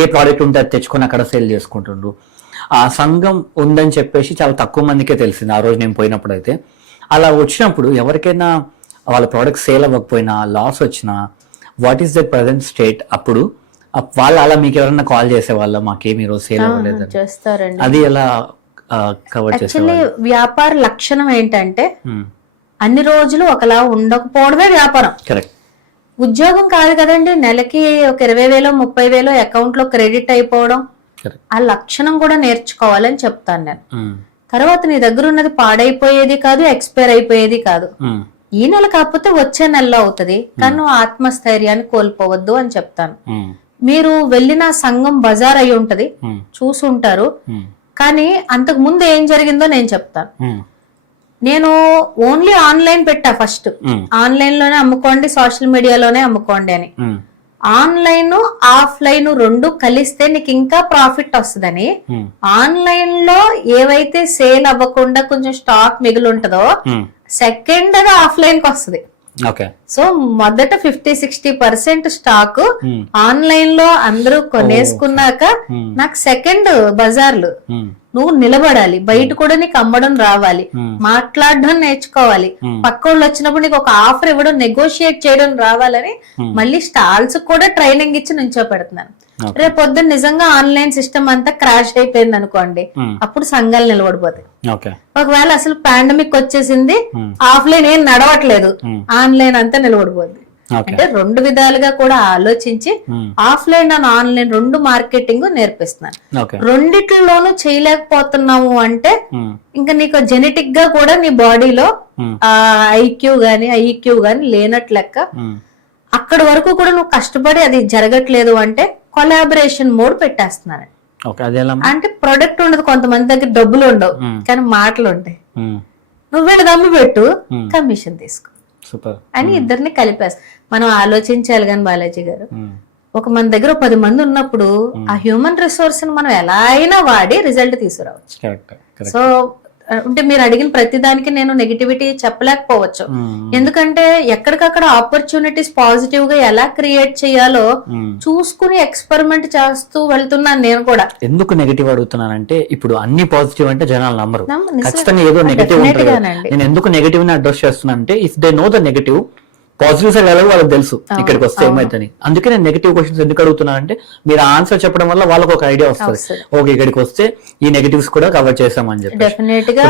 ఏ ప్రోడక్ట్ ఉంటే అది తెచ్చుకొని అక్కడ సేల్ చేసుకుంటుండ్రు. ఆ సంఘం ఉందని చెప్పేసి చాలా తక్కువ మందికే తెలిసింది ఆ రోజు నేను పోయినప్పుడు. అయితే అలా వచ్చినప్పుడు ఎవరికైనా వాళ్ళ ప్రోడక్ట్ సేల్ అవ్వకపోయినా లాస్ వచ్చినా what is the present state? అప్పుడు వాళ్ళు అలా మీకు ఎవరైనా కాల్ చేసే వాళ్ళ మాకేమి ఈరోజు సేల్ అవ్వలేదు చేస్తారండి, అది ఎలా కవర్ యాక్చువల్లీ వ్యాపార లక్షణం ఏంటంటే అన్ని రోజులు ఒకలా ఉండకపోవడమే వ్యాపారం. ఉద్యోగం కాదు కదండి, నెలకి ఒక 20,000 30,000 అకౌంట్ లో క్రెడిట్ అయిపోవడం, ఆ లక్షణం కూడా నేర్చుకోవాలని చెప్తాను నేను. తర్వాత నీ దగ్గర ఉన్నది పాడైపోయేది కాదు, ఎక్స్పైర్ అయిపోయేది కాదు, ఈ నెల కాకపోతే వచ్చే నెలలో అవుతుంది, కానీ నువ్వు ఆత్మస్థైర్యాన్ని కోల్పోవద్దు అని చెప్తాను. మీరు వెళ్ళిన సంఘం బజార్ అయి ఉంటది, చూసుంటారు, కానీ అంతకు ముందు ఏం జరిగిందో నేను చెప్తాను. నేను ఓన్లీ ఆన్లైన్ పెట్టా ఫస్ట్, ఆన్లైన్ లోనే అమ్ముకోండి, సోషల్ మీడియాలోనే అమ్ముకోండి అని. ఆన్లైన్ ఆఫ్లైన్ 2 కలిస్తే నీకు ఇంకా ప్రాఫిట్ వస్తుందని ఆన్లైన్ లో ఏవైతే సేల్ అవ్వకుండా కొంచెం స్టాక్ మిగిలి ఉంటుందో సెకండ్ గా ఆఫ్లైన్ కి వస్తుంది. సో మొదట 50-60% స్టాక్ ఆన్లైన్ లో అందరూ కొనేసుకున్నాక నాకు సెకండ్ బజార్లు నువ్వు నిలబడాలి, బయట కూడా నీకు అమ్మడం రావాలి, మాట్లాడడం నేర్చుకోవాలి, పక్క వాళ్ళు వచ్చినప్పుడు నీకు ఒక ఆఫర్ ఇవ్వడం, నెగోషియేట్ చేయడం రావాలని మళ్ళీ స్టాల్స్ కూడా ట్రైనింగ్ ఇచ్చి నుంచో పెడుతున్నాను. రేపు పొద్దున్న నిజంగా ఆన్లైన్ సిస్టమ్ అంతా క్రాష్ అయిపోయింది అనుకోండి, అప్పుడు సంఘాలు నిలబడిపోతాయి. ఒకవేళ అసలు పాండమిక్ వచ్చేసింది, ఆఫ్లైన్ ఏం నడవట్లేదు, ఆన్లైన్ అంతా నిలబడిపోద్ది. అంటే 2 విధాలుగా కూడా ఆలోచించి ఆఫ్లైన్ అండ్ ఆన్లైన్ 2 మార్కెటింగ్ నేర్పిస్తున్నాను. రెండిట్లోనూ చేయలేకపోతున్నాము అంటే ఇంకా నీకు జెనెటిక్ గా కూడా నీ బాడీలో ఐక్యూ గాని లేనట్లు లెక్క. అక్కడ వరకు కూడా నువ్వు కష్టపడి అది జరగట్లేదు అంటే కొలాబరేషన్ మోడ్ పెట్టేస్తున్నాను. అంటే ప్రొడక్ట్ ఉండదు, కొంతమంది దగ్గర డబ్బులు ఉండవు కానీ మాటలు ఉంటాయి, నువ్వు వెళ్ళి దమ్ము పెట్టు, కమిషన్ తీసుకో అని ఇద్దరిని కలిపేస్తా. మనం ఆలోచించాలి కానీ బాలాజీ గారు, ఒక మన దగ్గర 10 మంది ఉన్నప్పుడు ఆ హ్యూమన్ రిసోర్స్ ని మనం ఎలా అయినా వాడి రిజల్ట్ తీసుకురావచ్చు. సో అంటే మీరు అడిగిన ప్రతి దానికి నేను నెగిటివిటీ చెప్పలేకపోవచ్చు. ఎందుకంటే ఎక్కడికక్కడ ఆపర్చునిటీస్ పాజిటివ్ గా ఎలా క్రియేట్ చేయాలో చూసుకుని ఎక్స్పెరిమెంట్ చేస్తూ వెళ్తున్నాను నేను కూడా. ఎందుకు నెగిటివ్ అడుగుతున్నానంటే ఇప్పుడు అన్ని పాజిటివ్ అంటే జనాలు నమ్మరు, ఖచ్చితంగా ఏదో నెగిటివ్ ఉంటుంది. నేను ఎందుకు నెగిటివ్ ని అడ్రస్ చేస్తున్నా అంటే if they know the negative, positive side ఎలా వాళ్ళకి తెలుసు ఇక్కడికి వస్తే ఏమైందని. అందుకే నేను నెగిటివ్ క్వశ్చన్స్ ఎందుకు అడుగుతున్నాను అంటే మీరు ఆన్సర్ చెప్పడం వల్ల వాళ్ళకి ఒక ఐడియా వస్తుంది, ఓకే ఇక్కడికి వస్తే ఈ నెగిటివ్స్ కూడా కవర్ చేస్తామని చెప్పి. డెఫినెట్ గా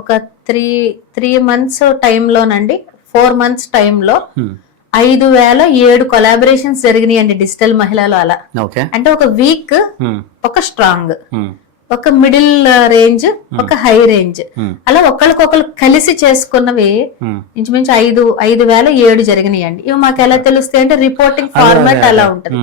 ఒక 3 months టైంలోనండి, 4 months టైంలో 5,007 కొలాబరేషన్స్ జరిగినాయండి డిజిటల్ మహిళలు. అలా అంటే ఒక వీక్ ఒక స్ట్రాంగ్, ఒక మిడిల్ రేంజ్, ఒక హై రేంజ్, అలా ఒకరికొకరు కలిసి చేసుకున్నవి ఇంచుమించు 5,007 జరిగినాయండి. ఇవి మాకు ఎలా తెలుస్తాయి అంటే రిపోర్టింగ్ ఫార్మాట్ అలా ఉంటది.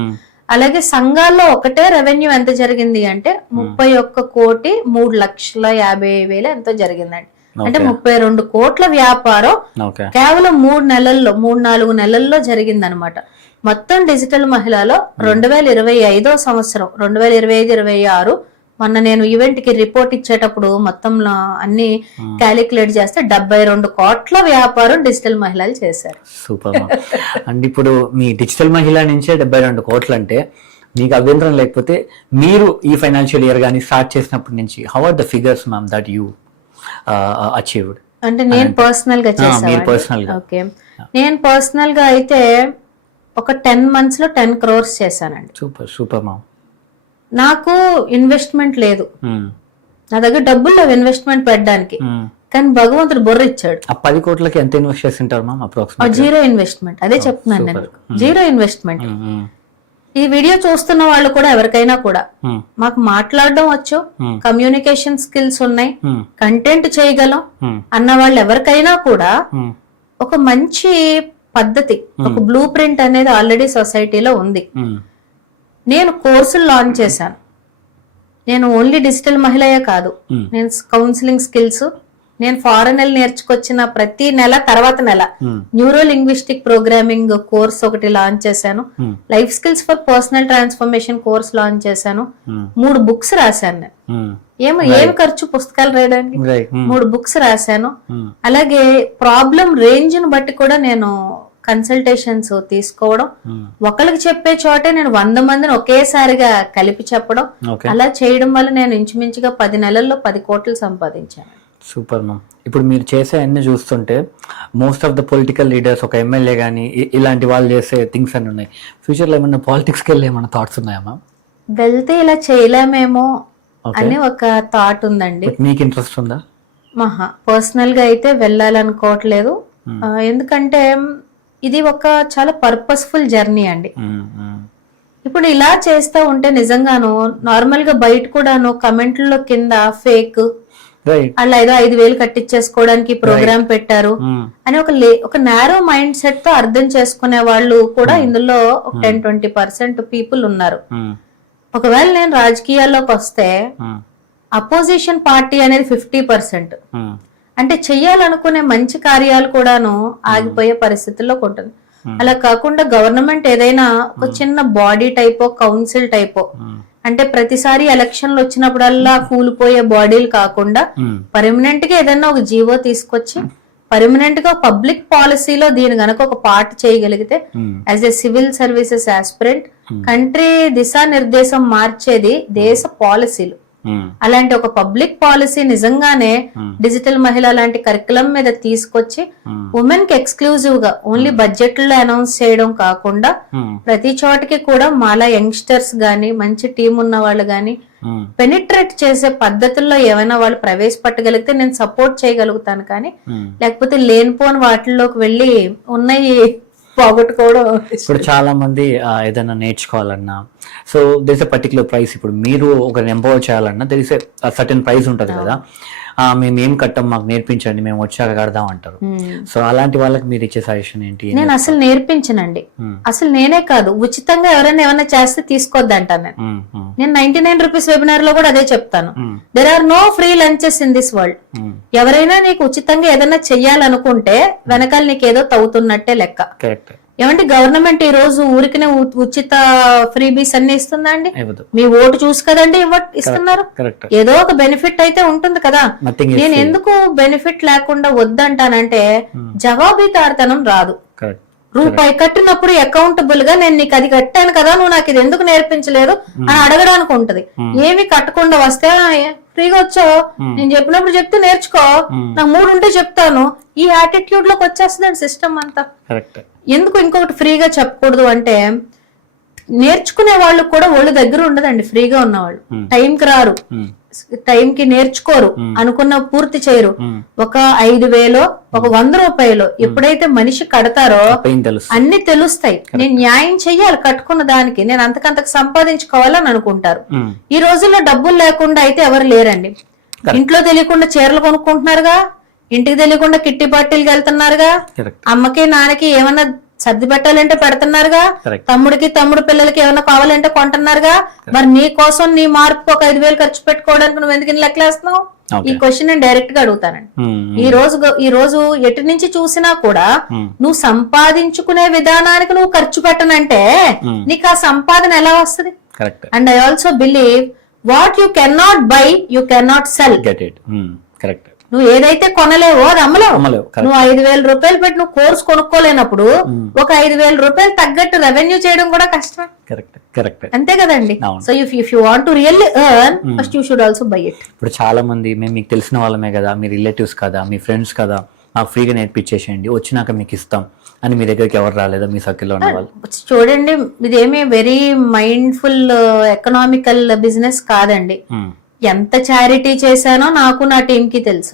అలాగే సంఘాల్లో ఒకటే రెవెన్యూ ఎంత జరిగింది అంటే 31,03,50,000 ఎంతో జరిగిందండి. అంటే 32 కోట్ల వ్యాపారం కేవలం 3-4 నెలల్లో జరిగిందనమాట. మొత్తం డిజిటల్ మహిళలో 2025 సంవత్సరం 2025-26 మొన్న నేను ఈవెంట్ కి రిపోర్ట్ ఇచ్చేటప్పుడు మొత్తం అన్ని క్యాలిక్యులేట్ చేస్తే 72 కోట్ల వ్యాపారం డిజిటల్ మహిళలు చేశారు. సూపర్. అండ్ ఇప్పుడు మీ డిజిటల్ మహిళ నుంచే 72 కోట్లు అంటే మీకు అభ్యంతరం లేకపోతే మీరు ఈ ఫైనాన్షియల్ ఇయర్ గానీ స్టార్ట్ చేసినప్పటి నుంచి how are the figures ma'am that you achieved? అంటే నేను పర్సనల్ గా చేశాను. ఓకే, నేను పర్సనల్ గా అయితే ఒక 10 months లో 10 crores చేశానండి. Super super ma'am. నాకు ఇన్వెస్ట్మెంట్ లేదు, నా దగ్గర డబ్బులు లేవు ఇన్వెస్ట్మెంట్ పెట్టడానికి, కానీ భగవంతుడు బుర్ర ఇచ్చాడు. 10 కోట్లకి ఎంత ఇన్వెస్ట్ చేసి ఉంటారు మ్యామ్ అప్రాక్సిమేట్లీ? జీరో ఇన్వెస్ట్మెంట్, అదే చెప్తున్నాను నేను, జీరో ఇన్వెస్ట్మెంట్. ఈ వీడియో చూస్తున్న వాళ్ళు కూడా ఎవరికైనా కూడా మాకు మాట్లాడడం వచ్చు, కమ్యూనికేషన్ స్కిల్స్ ఉన్నాయి, కంటెంట్ చేయగలం అన్న వాళ్ళు ఎవరికైనా కూడా ఒక మంచి పద్ధతి, ఒక బ్లూ ప్రింట్ అనేది ఆల్రెడీ సొసైటీలో ఉంది. నేను కోర్సులు లాంచ్ చేశాను. నేను ఓన్లీ డిజిటల్ మహిళయే కాదు, నేను కౌన్సిలింగ్ స్కిల్స్, నేను ఫారెన్ వెళ్ళి నేర్చుకొచ్చిన ప్రతి నెల తర్వాత నెల న్యూరో లింగ్విస్టిక్ ప్రోగ్రామింగ్ కోర్స్ ఒకటి లాంచ్ చేశాను. Life skills for personal transformation course launch చేశాను. 3 books రాశాను నేను. ఏం ఖర్చు పుస్తకాలు రాయడానికి, 3 books రాశాను. అలాగే ప్రాబ్లం రేంజ్ ను బట్టి కూడా నేను కన్సల్టేషన్స్ తీసుకోవడం, ఒకరికి చెప్పే చోటే నేను 100 మందిని ఒకేసారిగా కలిపి చెప్పడం, అలా చేయడం వల్ల నేను ఇంచుమించుగా 10 నెలల్లో 10 కోట్లు సంపాదించాను. Super ma'am. ఇప్పుడు మీరు చేసే అన్ని చూస్తుంటే most of the political leaders, ఒక ఎమ్మెల్యే కానీ ఇలాంటి వాళ్ళు చేసే థింగ్స్ అన్ని ఉన్నాయి. ఫ్యూచర్ లో ఏమన్నా పాలిటిక్స్కి వెళ్ళి ఏమన్నా థాట్స్ ఉన్నాయా మ్యామ్? వెళ్తే ఇలా చేయలేమేమో అని ఒక థాట్ ఉందండి. మీకు ఇంట్రెస్ట్ ఉందా? పర్సనల్ గా అయితే వెళ్ళాలనుకోవట్లేదు, ఎందుకంటే ఇది ఒక చాలా పర్పస్ఫుల్ జర్నీ అండి. ఇప్పుడు ఇలా చేస్తూ ఉంటే నిజంగాను నార్మల్ గా బయట కూడాను కమెంట్లలో కింద ఫేక్, అలా ఏదో 5,000 కట్టించేసుకోవడానికి ప్రోగ్రామ్ పెట్టారు అని ఒక నారో మైండ్ సెట్ తో అర్థం చేసుకునే వాళ్ళు కూడా ఇందులో ఒక 10-20% పీపుల్ ఉన్నారు. ఒకవేళ నేను రాజకీయాల్లోకి వస్తే అపోజిషన్ పార్టీ అనేది 50%, అంటే చెయ్యాలనుకునే మంచి కార్యాలు కూడాను ఆగిపోయే పరిస్థితుల్లో ఉంటుంది. అలా కాకుండా గవర్నమెంట్ ఏదైనా ఒక చిన్న బాడీ టైపో కౌన్సిల్ టైపో, అంటే ప్రతిసారి ఎలక్షన్లు వచ్చినప్పుడల్లా కూలిపోయే బాడీలు కాకుండా పర్మనెంట్ గా ఏదైనా ఒక జీవో తీసుకొచ్చి పర్మనెంట్ గా పబ్లిక్ పాలసీలో దీని గనక ఒక పార్ట్ చేయగలిగితే as a civil services aspirant country దిశానిర్దేశం మార్చేది దేశ పాలసీలు. అలాంటి ఒక పబ్లిక్ పాలసీ నిజంగానే డిజిటల్ మహిళ లాంటి కరికులం మీద తీసుకొచ్చి ఉమెన్ కి ఎక్స్క్లూజివ్ గా ఓన్లీ బడ్జెట్ లో అనౌన్స్ చేయడం కాకుండా ప్రతి చోటకి కూడా మాలా యంగ్స్టర్స్ గాని మంచి టీం ఉన్న వాళ్ళు గాని పెనిట్రేట్ చేసే పద్ధతుల్లో ఏమైనా వాళ్ళు ప్రవేశపెట్టగలిగితే నేను సపోర్ట్ చేయగలుగుతాను. కానీ లేకపోతే లేనిపోని వాటిల్లోకి వెళ్ళి ఉన్నాయి పోగొట్టుకోవడం. ఇప్పుడు చాలా మంది ఏదైనా నేర్చుకోవాలన్నా so there is a particular price. ఇప్పుడు మీరు ఒకరిని ఎంపవర్ చేయాలన్నా there is a certain price ఉంటుంది కదా, మేము ఏం కట్టాం మాకు నేర్పించండి మేము వచ్చాక కడదాం అంటారు. సో అలాంటి వాళ్ళకి మీరు ఇచ్చే సజెషన్ ఏంటి? నేను అసలు నేర్పించనండి, అసలు నేనే కాదు ఉచితంగా ఎవరైనా ఏమైనా చేస్తే తీసుకోవద్దు అంటాను నేను 99 రూపీస్ వెబినార్ లో కూడా అదే చెప్తాను. There are no free lunches in this world. ఎవరైనా నీకు ఉచితంగా ఏదైనా చెయ్యాలనుకుంటే వెనకాల నీకు ఏదో తవ్వుతున్నట్టే లెక్క. ఏమంటే గవర్నమెంట్ ఈ రోజు ఊరికనే ఉచిత ఫ్రీబీస్ అన్ని ఇస్తుందా అండి? మీ ఓటు చూసి కదండి ఇస్తున్నారు. ఏదో ఒక బెనిఫిట్ అయితే ఉంటుంది కదా. నేను ఎందుకు బెనిఫిట్ లేకుండా వద్దంటానంటే జవాబుదారితనం రాదు. రూపాయి కట్టినప్పుడు అకౌంటబుల్ గా నేను నీకు అది కట్టాను కదా, నువ్వు నాకు ఇది ఎందుకు నేర్పించలేదు అని అడగడానికి ఉంటది. ఏమి కట్టకుండా వస్తే ఫ్రీగా వచ్చావు, నేను చెప్పినప్పుడు చెప్తే నేర్చుకో, నాకు 3 ఉంటే చెప్తాను, ఈ యాటిట్యూడ్ లోకి వచ్చేస్తుంది సిస్టమ్ అంతా. ఎందుకు ఇంకొకటి ఫ్రీగా చెప్పకూడదు అంటే, నేర్చుకునే వాళ్ళు కూడా ఒళ్ళు దగ్గర ఉండదండి. ఫ్రీగా ఉన్నవాళ్ళు టైంకి రారు, టైంకి నేర్చుకోరు, అనుకున్న పూర్తి చేయరు. ఒక 5,000 ఒక 100 రూపాయలు ఎప్పుడైతే మనిషి కడతారో అన్ని తెలుస్తాయి. నేను న్యాయం చెయ్యాలి కట్టుకున్న దానికి, నేను అంతకంతకు సంపాదించుకోవాలని అనుకుంటారు. ఈ రోజుల్లో డబ్బులు లేకుండా అయితే ఎవరు లేరండి. ఇంట్లో తెలియకుండా చీరలు కొనుక్కుంటున్నారుగా, ఇంటికి తెలియకుండా కిట్టి పార్టీలకి వెళ్తున్నారుగా, అమ్మకి నాన్నకి ఏమన్నా సర్ది పెట్టాలంటే పెడుతున్నారుగా, తమ్ముడు పిల్లలకి ఏమైనా కావాలంటే కొంటున్నారుగా. మరి నీ కోసం నీ మార్పు ఒక 5,000 ఖర్చు పెట్టుకోవడానికి నువ్వు ఎందుకు లెక్కలేస్తున్నావు? ఈ క్వశ్చన్ నేను డైరెక్ట్ గా అడుగుతానండి. ఈ రోజు ఎటు నుంచి చూసినా కూడా నువ్వు సంపాదించుకునే విధానానికి నువ్వు ఖర్చు పెట్టనంటే నీకు ఆ సంపాదన ఎలా వస్తుంది? And I also believe what you can not by you can not cell. నువ్వు ఏదైతే కొనలేవో అది అమ్మలేవు. నువ్వు 5,000 రూపాయలు పెట్టి నువ్వు కోర్స్ కొనుక్కోలేనప్పుడు ఒక 5,000 రూపాయలు తగ్గట్టు రెవెన్యూ చేయడం కూడా కష్టం. అంతే కదండి. So if you want to really earn, first you should also by it. ఇప్పుడు చాలా మంది మేము మీకు తెలిసిన వాళ్ళమే కదా, మీ రిలేటివ్స్ కదా, మీ ఫ్రెండ్స్ కదా, మాకు ఫ్రీగా నేర్పించేసేయండి, వచ్చినాక మీకు ఇస్తాం అని మీ దగ్గరికి ఎవరు రాలేదా మీ సర్కిల్లో ఉన్న వాళ్ళు? చూడండి, ఇదేమీ వెరీ మైండ్ఫుల్ ఎకనామికల్ బిజినెస్ కాదండి. ఎంత చారిటీ చేశానో నాకు నా టీం కి తెలుసు,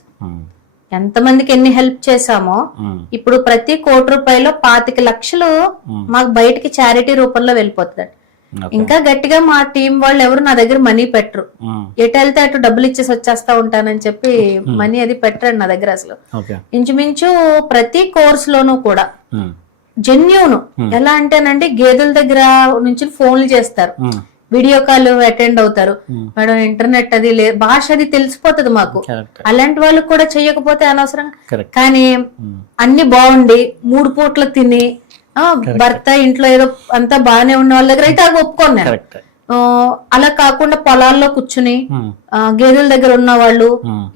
ఎంతమందికి ఎన్ని హెల్ప్ చేశామో. ఇప్పుడు ప్రతి 1,00,00,000 రూపాయలు 25 లక్షలు మాకు బయటికి చారిటీ రూపంలో వెళ్ళిపోతుంది. ఇంకా గట్టిగా మా టీం వాళ్ళు ఎవరు నా దగ్గర మనీ పెట్టరు. ఎటు వెళ్తే అటు డబ్బులు ఇచ్చేసి వచ్చేస్తా ఉంటానని చెప్పి మనీ అది పెట్టరండి నా దగ్గర అసలు. ఇంచుమించు ప్రతి కోర్స్ లోనూ కూడా జెన్యూన్ ఎలా అంటేనండి, గేదెల దగ్గర నుంచి ఫోన్లు చేస్తారు, వీడియో కాల్ అటెండ్ అవుతారు. మేడం ఇంటర్నెట్ అది భాష అది తెలిసిపోతుంది మాకు. అలాంటి వాళ్ళకి కూడా చెయ్యకపోతే అనవసరం. కానీ అన్ని బాగుండి 3 పూట్ల తిని భర్త ఇంట్లో ఏదో అంతా బాగానే ఉన్న వాళ్ళ దగ్గర అయితే అవి ఒప్పుకోను. అలా కాకుండా పొలాల్లో కూర్చుని గేదెల దగ్గర ఉన్న వాళ్ళు,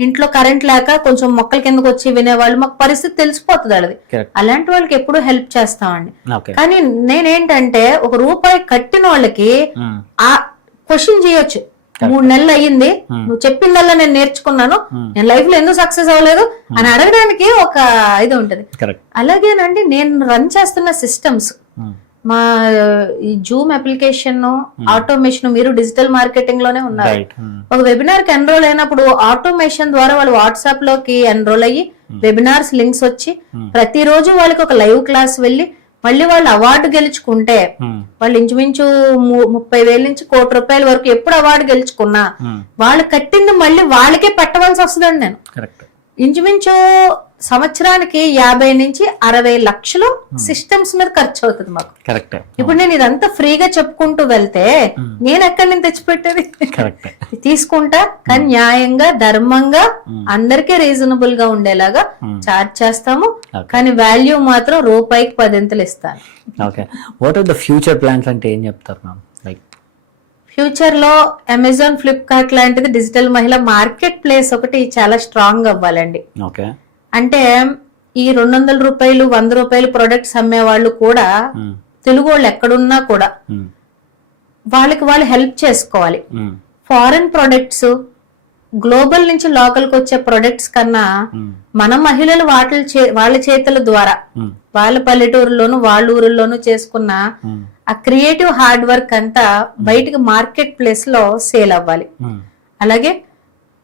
ఇంట్లో కరెంట్ లేక కొంచెం మొక్కల కిందకు వచ్చి వినేవాళ్ళు, మాకు పరిస్థితి తెలిసిపోతుంది వాళ్ళది. అలాంటి వాళ్ళకి ఎప్పుడు హెల్ప్ చేస్తామండి. కానీ నేనేంటంటే ఒక రూపాయి కట్టిన వాళ్ళకి ఆ క్వశ్చన్ చేయొచ్చు, 3 నెలలు అయ్యింది, నువ్వు చెప్పిందల్లా నేను నేర్చుకున్నాను, నేను లైఫ్ లో ఎందుకు సక్సెస్ అవ్వలేదు అని అడగడానికి ఒక ఇది ఉంటది. అలాగేనండి నేను రన్ చేస్తున్న సిస్టమ్స్, మా ఈ జూమ్ అప్లికేషన్, ఆటోమేషన్, మీరు డిజిటల్ మార్కెటింగ్ లోనే ఉన్నారు. ఒక వెబినార్ కి ఎన్రోల్ అయినప్పుడు ఆటోమేషన్ ద్వారా వాళ్ళు వాట్సాప్ లోకి ఎన్రోల్ అయ్యి వెబినార్స్ లింక్స్ వచ్చి ప్రతిరోజు వాళ్ళకి ఒక లైవ్ క్లాస్ వెళ్ళి మళ్ళీ వాళ్ళు అవార్డు గెలుచుకుంటే వాళ్ళు ఇంచుమించు 30,000 నుంచి 1,00,00,000 రూపాయల వరకు ఎప్పుడు అవార్డు గెలుచుకున్నా వాళ్ళు కట్టింది మళ్ళీ వాళ్ళకే పెట్టవలసి వస్తుందండి. నేను ఇంచుమించు సంవత్సరానికి 50 నుంచి 60 లక్షలు సిస్టమ్స్ మీద ఖర్చు అవుతుంది మాకు. ఇప్పుడు నేను ఇదంతా ఫ్రీగా చెప్పుకుంటూ వెళ్తే నేను ఎక్కడి నుంచి తెచ్చిపెట్టేది? తీసుకుంటా, కానీ న్యాయంగా ధర్మంగా అందరికీ రీజనబుల్ గా ఉండేలాగా చార్జ్ చేస్తాము. కానీ వాల్యూ మాత్రం రూపాయికి 10 ఇస్తాను. ఫ్యూచర్ ప్లాన్స్ అంటే ఏం చెప్తారు మ్యామ్? ఫ్యూచర్ లో అమెజాన్, ఫ్లిప్కార్ట్ లాంటిది డిజిటల్ మహిళా మార్కెట్ ప్లేస్ ఒకటి చాలా స్ట్రాంగ్ అవ్వాలండి. అంటే ఈ 200 రూపాయలు 100 రూపాయలు ప్రొడక్ట్స్ అమ్మే వాళ్ళు కూడా తెలుగు వాళ్ళు ఎక్కడున్నా కూడా వాళ్ళకి వాళ్ళు హెల్ప్ చేసుకోవాలి. ఫారెన్ ప్రొడక్ట్స్ గ్లోబల్ నుంచి లోకల్ కి వచ్చే ప్రొడక్ట్స్ కన్నా మన మహిళలు వాళ్ళ చేతుల ద్వారా వాళ్ళ పల్లెటూరులోను వాళ్ళ ఊరుల్లోనూ చేసుకున్న ఆ క్రియేటివ్ హార్డ్ వర్క్ అంతా బయటకు మార్కెట్ ప్లేస్ లో సేల్ అవ్వాలి. అలాగే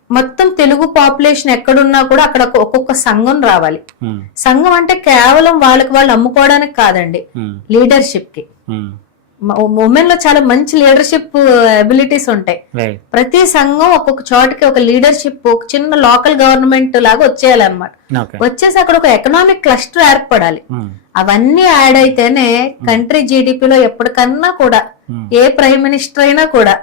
మొత్తం తెలుగు పాపులేషన్ ఎక్కడున్నా కూడా అక్కడ ఒక్కొక్క సంఘం రావాలి. సంఘం అంటే కేవలం వాళ్ళకి వాళ్ళు అమ్ముకోవడానికి కాదండి, లీడర్షిప్ కి. ఉమెన్ లో చాలా మంచి లీడర్షిప్ అబిలిటీస్ ఉంటాయి. ప్రతి సంఘం ఒక్కొక్క చోటకి ఒక లీడర్షిప్, ఒక చిన్న లోకల్ గవర్నమెంట్ లాగా వచ్చేయాలన్నమాట. వచ్చేసి అక్కడ ఒక ఎకనామిక్ క్లస్టర్ ఏర్పడాలి. అవన్నీ యాడ్ అయితేనే కంట్రీ జీడిపిలో ఎప్పటికన్నా కూడా ఏ ప్రైమ్ మినిస్టర్ అయినా కూడా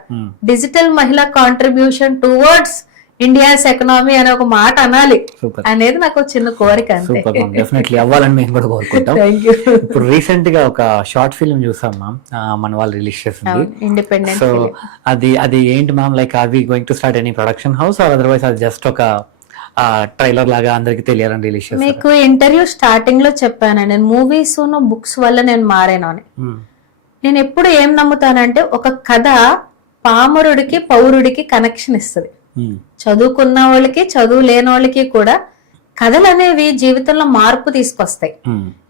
డిజిటల్ మహిళా కాంట్రిబ్యూషన్ టువర్డ్స్ ఇండియాస్ ఎకనామీ అనే ఒక మాట అనాలి Super. అనేది నాకు ఒక చిన్న కోరిక అంతే. సూపర్ మ్యామ్, డెఫినెట్లీ అవ్వాలని మేము కూడా కోరుకుంటాం. Thank you. ఇప్పుడు రీసెంట్ గా ఒక షార్ట్ ఫిల్మ్ చూసాం మ్యామ్, మన వాళ్ళు రిలీజ్ చేసింది. ఇండిపెండెంట్ సో అది ఏంటి ma'am, like are we going to start any production house or otherwise అది జస్ట్ ఒక ట్రైలర్ లాగా అందరికి తెలియాలని రిలీజ్ చేస్తారు? మీకు ఇంటర్వ్యూ స్టార్టింగ్ లో చెప్పాను, నేను మూవీస్ బుక్స్ వల్ల నేను మారాను అని. నేను ఎప్పుడు ఏం నమ్ముతానంటే ఒక కథ పామరుడికి పౌరుడికి కనెక్షన్ ఇస్తుంది. చదువుకున్న వాళ్ళకి చదువు లేని వాళ్ళకి కూడా కథలు అనేవి జీవితంలో మార్పు తీసుకొస్తాయి.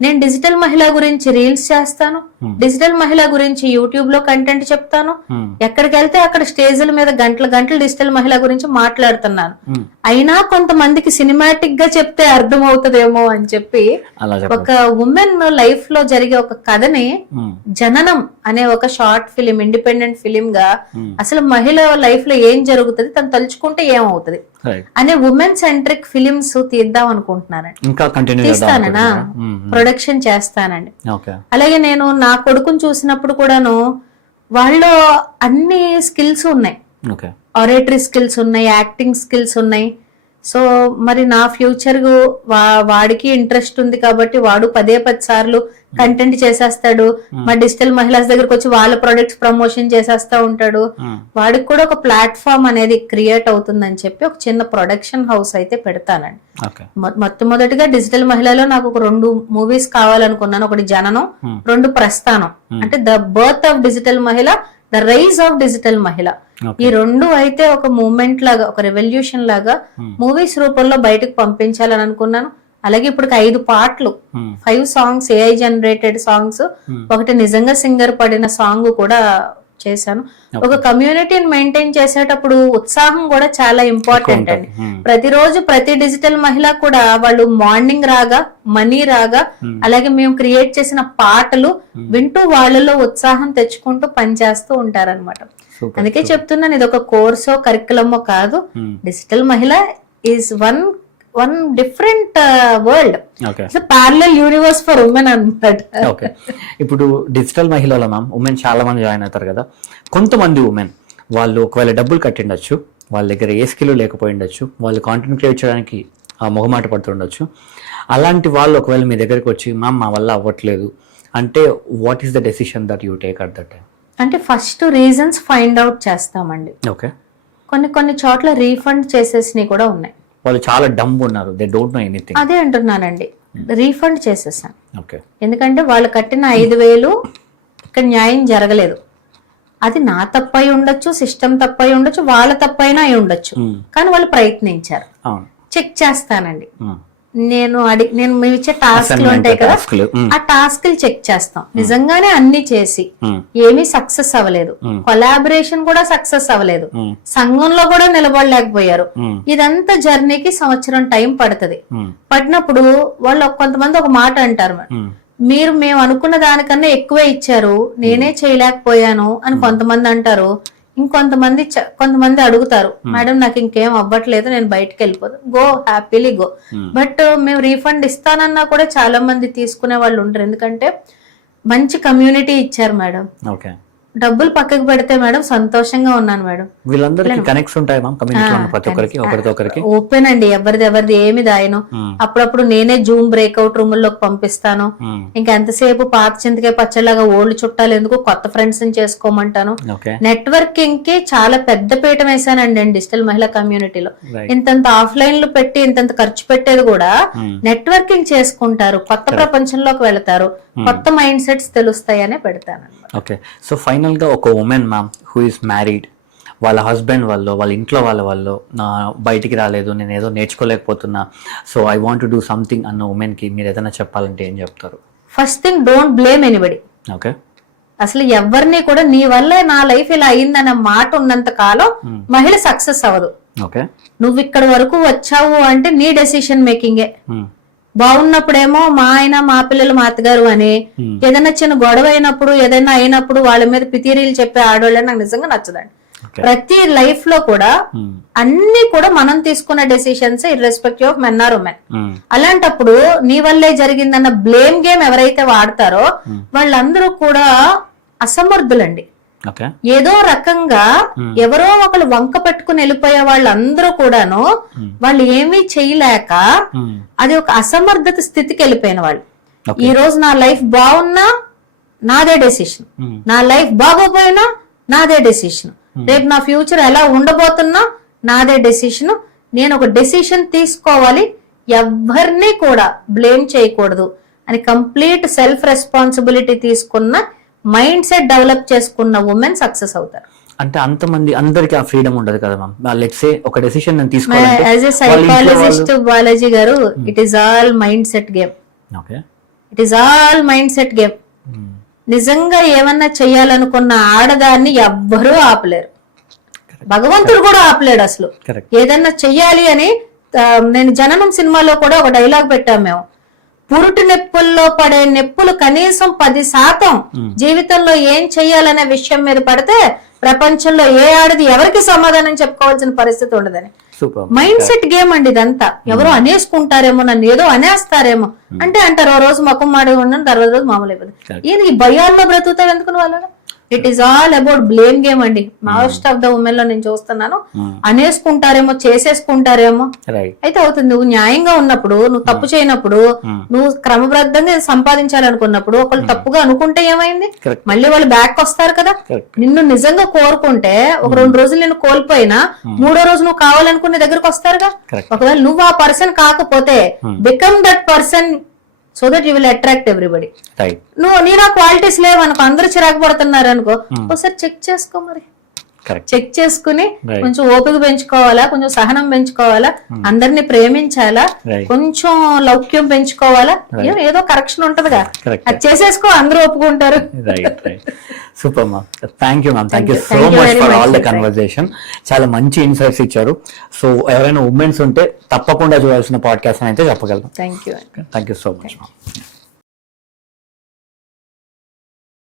నేను డిజిటల్ మహిళ గురించి రీల్స్ చేస్తాను, డిజిటల్ మహిళ గురించి యూట్యూబ్ లో కంటెంట్ చెప్తాను, ఎక్కడికి వెళ్తే అక్కడ స్టేజ్ల మీద గంటల గంటలు డిజిటల్ మహిళ గురించి మాట్లాడుతున్నాను. అయినా కొంతమందికి సినిమాటిక్ గా చెప్తే అర్థం అవుతుందేమో అని చెప్పి ఒక ఉమెన్ లైఫ్ లో జరిగే ఒక కథని జననం అనే ఒక షార్ట్ ఫిలిం, ఇండిపెండెంట్ ఫిలిం గా అసలు మహిళ లైఫ్ లో ఏం జరుగుతుంది, తను తలుచుకుంటే ఏమవుతుంది అనే ఉమెన్ సెంట్రిక్ ఫిలిమ్స్ తీద్దాం అనుకుంటున్నానండి. ఇంకా కంటిన్యూ తీస్తానన్నా, ప్రొడక్షన్ చేస్తానండి. అలాగే నేను నా కొడుకుని చూసినప్పుడు కూడాను వాళ్ళు అన్ని స్కిల్స్ ఉన్నాయి, ఆరేటరీ స్కిల్స్ ఉన్నాయి, యాక్టింగ్ స్కిల్స్ ఉన్నాయి. సో మరి నా ఫ్యూచర్ వాడికి ఇంట్రెస్ట్ ఉంది కాబట్టి వాడు 10 సార్లు కంటెంట్ చేసేస్తాడు. మా డిజిటల్ మహిళాస్ దగ్గరకు వచ్చి వాళ్ళ ప్రొడక్ట్స్ ప్రమోషన్ చేసేస్తా ఉంటాడు. వాడికి కూడా ఒక ప్లాట్ఫామ్ అనేది క్రియేట్ అవుతుందని చెప్పి ఒక చిన్న ప్రొడక్షన్ హౌస్ అయితే పెడతానండి. మొట్టమొదటిగా డిజిటల్ మహిళలో నాకు ఒక 2 మూవీస్ కావాలనుకున్నాను. ఒకటి జననం, 2 ప్రస్థానం. అంటే ద బర్త్ ఆఫ్ డిజిటల్ మహిళ, ద రైజ్ ఆఫ్ డిజిటల్ మహిళ. ఈ 2 అయితే ఒక మూవ్మెంట్ లాగా, ఒక రెవల్యూషన్ లాగా మూవీస్ రూపంలో బయటకు పంపించాలని అనుకున్నాను. అలాగే ఇప్పుడు 5 పాటలు, 5 సాంగ్స్, AI జనరేటెడ్ సాంగ్స్, ఒకటి నిజంగా సింగర్ పడిన సాంగ్ కూడా చేశాను. ఒక కమ్యూనిటీని మెయింటైన్ చేసేటప్పుడు ఉత్సాహం కూడా చాలా ఇంపార్టెంట్ అండి. ప్రతిరోజు ప్రతి డిజిటల్ మహిళ కూడా వాళ్ళు మార్నింగ్ రాగా, మనీ రాగా, అలాగే మేము క్రియేట్ చేసిన పాటలు వింటూ వాళ్ళలో ఉత్సాహం తెచ్చుకుంటూ పనిచేస్తూ ఉంటారనమాట. అందుకే చెప్తున్నాను, ఇది ఒక కోర్సో కరికులమో కాదు. డిజిటల్ మహిళ is one different world, parallel universe for women అన్నమాట. ఇప్పుడు డిజిటల్ మహిళలో మ్యామ్ ఉమెన్ చాలా మంది జాయిన్ అవుతారు కదా. కొంతమంది ఉమెన్ వాళ్ళు ఒకవేళ డబ్బులు కట్టిండొచ్చు, వాళ్ళ దగ్గర ఏ స్కిల్ లేకపోయి ఉండొచ్చు, వాళ్ళు కాంటెంట్ క్రియేట్ చేయడానికి మొహమాట పడుతుండొచ్చు. అలాంటి వాళ్ళు ఒకవేళ మీ దగ్గరకు వచ్చి మ్యామ్ మా వల్ల అవ్వట్లేదు అంటే, what is the decision that you take at that time? అంటే ఫస్ట్ రీజన్స్ ఫైండ్ అవుట్ చేస్తామండి. కొన్ని చోట్ల రీఫండ్ చేసేసినవి కూడా ఉన్నాయి. వాళ్ళు చాలా డంబ్ ఉన్నారు, దే డోంట్ నో ఎనీథింగ్. అదే అంటున్నానండి, రీఫండ్ చేసేసాను. ఎందుకంటే వాళ్ళు కట్టిన 5,000 ఇక్కడ న్యాయం జరగలేదు. అది నా తప్పై ఉండొచ్చు, సిస్టమ్ తప్పై ఉండొచ్చు, వాళ్ళ తప్పైనా అయి ఉండొచ్చు, కానీ వాళ్ళు ప్రయత్నించారు. చెక్ చేస్తానండి. నేను మేము ఇచ్చే టాస్క్లు ఉంటాయి కదా, ఆ టాస్క్లు చెక్ చేస్తాం. నిజంగానే అన్ని చేసి ఏమీ సక్సెస్ అవ్వలేదు, కొలాబరేషన్ కూడా సక్సెస్ అవ్వలేదు, సంఘంలో కూడా నిలబడలేకపోయారు. ఇదంతా జర్నీకి సంవత్సరం టైం పడుతుంది. పడినప్పుడు వాళ్ళు కొంతమంది ఒక మాట అంటారు, మేము అనుకున్న దానికన్నా ఎక్కువే ఇచ్చారు, నేనే చేయలేకపోయాను అని కొంతమంది అంటారు. కొంతమంది అడుగుతారు, మేడం నాకు ఇంకేం అవ్వట్లేదు, నేను బయటకు వెళ్ళిపోతాను. Go, happily go. బట్ మేము రీఫండ్ ఇస్తానన్నా కూడా చాలా మంది తీసుకునే వాళ్ళు ఉంటారు. ఎందుకంటే మంచి కమ్యూనిటీ ఇచ్చారు మేడం. డబ్బులు పక్కకు పెడితే మేడం సంతోషంగా ఉన్నాను మేడం. వీళ్ళందరికీ కనెక్ట్స్ ఉంటాయి మ్యామ్, కమ్యూనిటీలో ఉన్న ప్రతి ఒక్కరికి ఒకరికొకరికి ఓపెన్ అండి, ఎవరిది ఏమి దాయను. అప్పుడప్పుడు నేనే జూమ్ బ్రేక్అవుట్ రూముల్లోకి పంపిస్తాను. ఇంకా ఎంతసేపు పాత చింతకాయ పచ్చలాగా ఓల్డ్ చుట్టాలు ఎందుకు, కొత్త ఫ్రెండ్స్ ని చేసుకోమంటాను. నెట్వర్కింగ్ కి చాలా పెద్ద పీఠం వేసానండి నేను డిజిటల్ మహిళా కమ్యూనిటీలో. ఇంతంత ఆఫ్లైన్ లో పెట్టి ఇంతంత ఖర్చు పెట్టేది కూడా నెట్వర్కింగ్ చేసుకుంటారు, కొత్త ప్రపంచంలోకి వెళతారు, కొత్త మైండ్ సెట్స్ తెలుస్తాయనే పెడతాను. ఓకే, సో ఫైనల్ గా ఒక women ma'am who is married, వాళ్ళ హస్బెండ్ వాళ్ళ ఇంట్లో వాళ్ళ బయటికి రాలేదు, నేను ఏదో నేర్చుకోలేకపోతున్నా, so I want to do something అన్న ఉమెన్ కి మీరు ఏదైనా చెప్పాలంటే ఏం చెప్తారు? First thing, don't blame anybody. Okay, అసలు ఎవరిని కూడా నీ వల్ల నా లైఫ్ ఇలా అయిందన్న మాట ఉన్నంత కాలం మహిళ సక్సెస్ అవ్వదు. ఓకే, నువ్వు ఇక్కడ వరకు వచ్చావు అంటే నీ డెసిషన్ మేకింగే. బాగున్నప్పుడేమో మా ఆయన, మా పిల్లలు, మా అత్తగారు అని, ఏదైనా చిన్న గొడవ అయినప్పుడు, ఏదైనా అయినప్పుడు వాళ్ళ మీద పితీరీలు చెప్పే ఆడవాళ్ళని నాకు నిజంగా నచ్చదండి. ప్రతి లైఫ్ లో కూడా అన్ని కూడా మనం తీసుకున్న decisions irrespective of men or women. అలాంటప్పుడు నీ వల్లే జరిగిందన్న బ్లేమ్ గేమ్ ఎవరైతే వాడతారో వాళ్ళందరూ కూడా అసమర్థులండి. ఓకే. ఏదో రకంగా ఎవరో ఒకళ్ళు వంక పెట్టుకుని వెళ్ళిపోయే వాళ్ళందరూ కూడాను వాళ్ళు ఏమీ చేయలేక అది ఒక అసమర్థత స్థితికి వెళ్ళిపోయిన వాళ్ళు. ఈ రోజు నా లైఫ్ బాగున్నా నాదే డెసిషన్, నా లైఫ్ బాగోపోయినా నాదే డెసిషన్, రేపు నా ఫ్యూచర్ ఎలా ఉండబోతున్నా నాదే డెసిషన్. నేను ఒక డెసిషన్ తీసుకోవాలి, ఎవరిని కూడా బ్లేమ్ చేయకూడదు అని కంప్లీట్ సెల్ఫ్ రెస్పాన్సిబిలిటీ తీసుకున్న మైండ్ సెట్ డెవలప్ చేసుకున్న ఉమెన్ సక్సెస్ అవుతారు. అంటే అంతమంది అందరికి ఆ ఫ్రీడమ్ ఉండదు కదా మ్యామ్. లెట్స్ సే ఒక డెసిషన్ నేను తీసుకోవాలంటే యాజ్ ఎ సైకాలజిస్ట్ బాలాజీ గారు, it is all mind set game. Okay. It is all mind set game. నిజంగా ఏమన్నా చెయ్యాలనుకున్న ఆడదాన్ని ఎవ్వరూ ఆపలేరు, భగవంతుడు కూడా ఆపలేడు అసలు. ఏదన్నా చెయ్యాలి అని నేను జననం సినిమాలో కూడా ఒక డైలాగ్ పెట్టాం మేము, పురుటి నొప్పుల్లో పడే నొప్పులు కనీసం 10% జీవితంలో ఏం చెయ్యాలనే విషయం మీద పడితే ప్రపంచంలో ఏ ఆడది ఎవరికి సమాధానం చెప్పుకోవాల్సిన పరిస్థితి ఉండదని. మైండ్ సెట్ గేమ్ అండి ఇదంతా. ఎవరో అనేసుకుంటారేమో, నన్ను ఏదో అనేస్తారేమో అంటే అంటారు. ఓ రోజు ముఖం మాడి ఉండను, తర్వాత రోజు మామూలు అయిపోతుంది. ఈయన ఈ భయాల్లో బ్రతుకుతావు ఎందుకు వాళ్ళు? It is all about blame game అండి. మోస్ట్ ఆఫ్ ద ఉమెన్ లో నేను చూస్తున్నాను, అనేసుకుంటారేమో, చేసేసుకుంటారేమో. అయితే అవుతుంది. నువ్వు న్యాయంగా ఉన్నప్పుడు, నువ్వు తప్పు చేయనప్పుడు, నువ్వు క్రమబద్ధంగా సంపాదించాలనుకున్నప్పుడు ఒకళ్ళు తప్పుగా అనుకుంటే ఏమైంది? మళ్ళీ వాళ్ళు బ్యాక్ వస్తారు కదా. నిన్ను నిజంగా కోరుకుంటే ఒక 2 రోజులు నిన్ను కోల్పోయినా 3వ రోజు నువ్వు కావాలనుకునే దగ్గరకు వస్తారుగా. ఒకవేళ నువ్వు ఆ పర్సన్ కాకపోతే become that person so that you will attract everybody. నువ్వు నీలో క్వాలిటీస్ లేవనుకో, అందరూ చిరాకు పడుతున్నారు అనుకో, ఒకసారి చెక్ చేసుకో. మరి చెక్ చేసుకుని కొంచెం ఓపిక పెంచుకోవాలా, కొంచెం సహనం పెంచుకోవాలా, అందరినీ ప్రేమించాలా, కొంచెం లౌక్యం పెంచుకోవాలా, ఏదో కరెక్షన్ ఉంటదిగా, అది చేసేసుకో, అందరూ ఒప్పుకుంటారు. Super ma'am, thank you ma'am, thank you so much for all the conversation. చాలా మంచి ఇన్సైట్స్ ఇచ్చారు. సో ఎవరైనా ఉమెన్స్ ఉంటే తప్పకుండా చూడాల్సిన పాడ్కాస్ట్ అని అయితే చెప్పగలను. Thank you so much ma'am.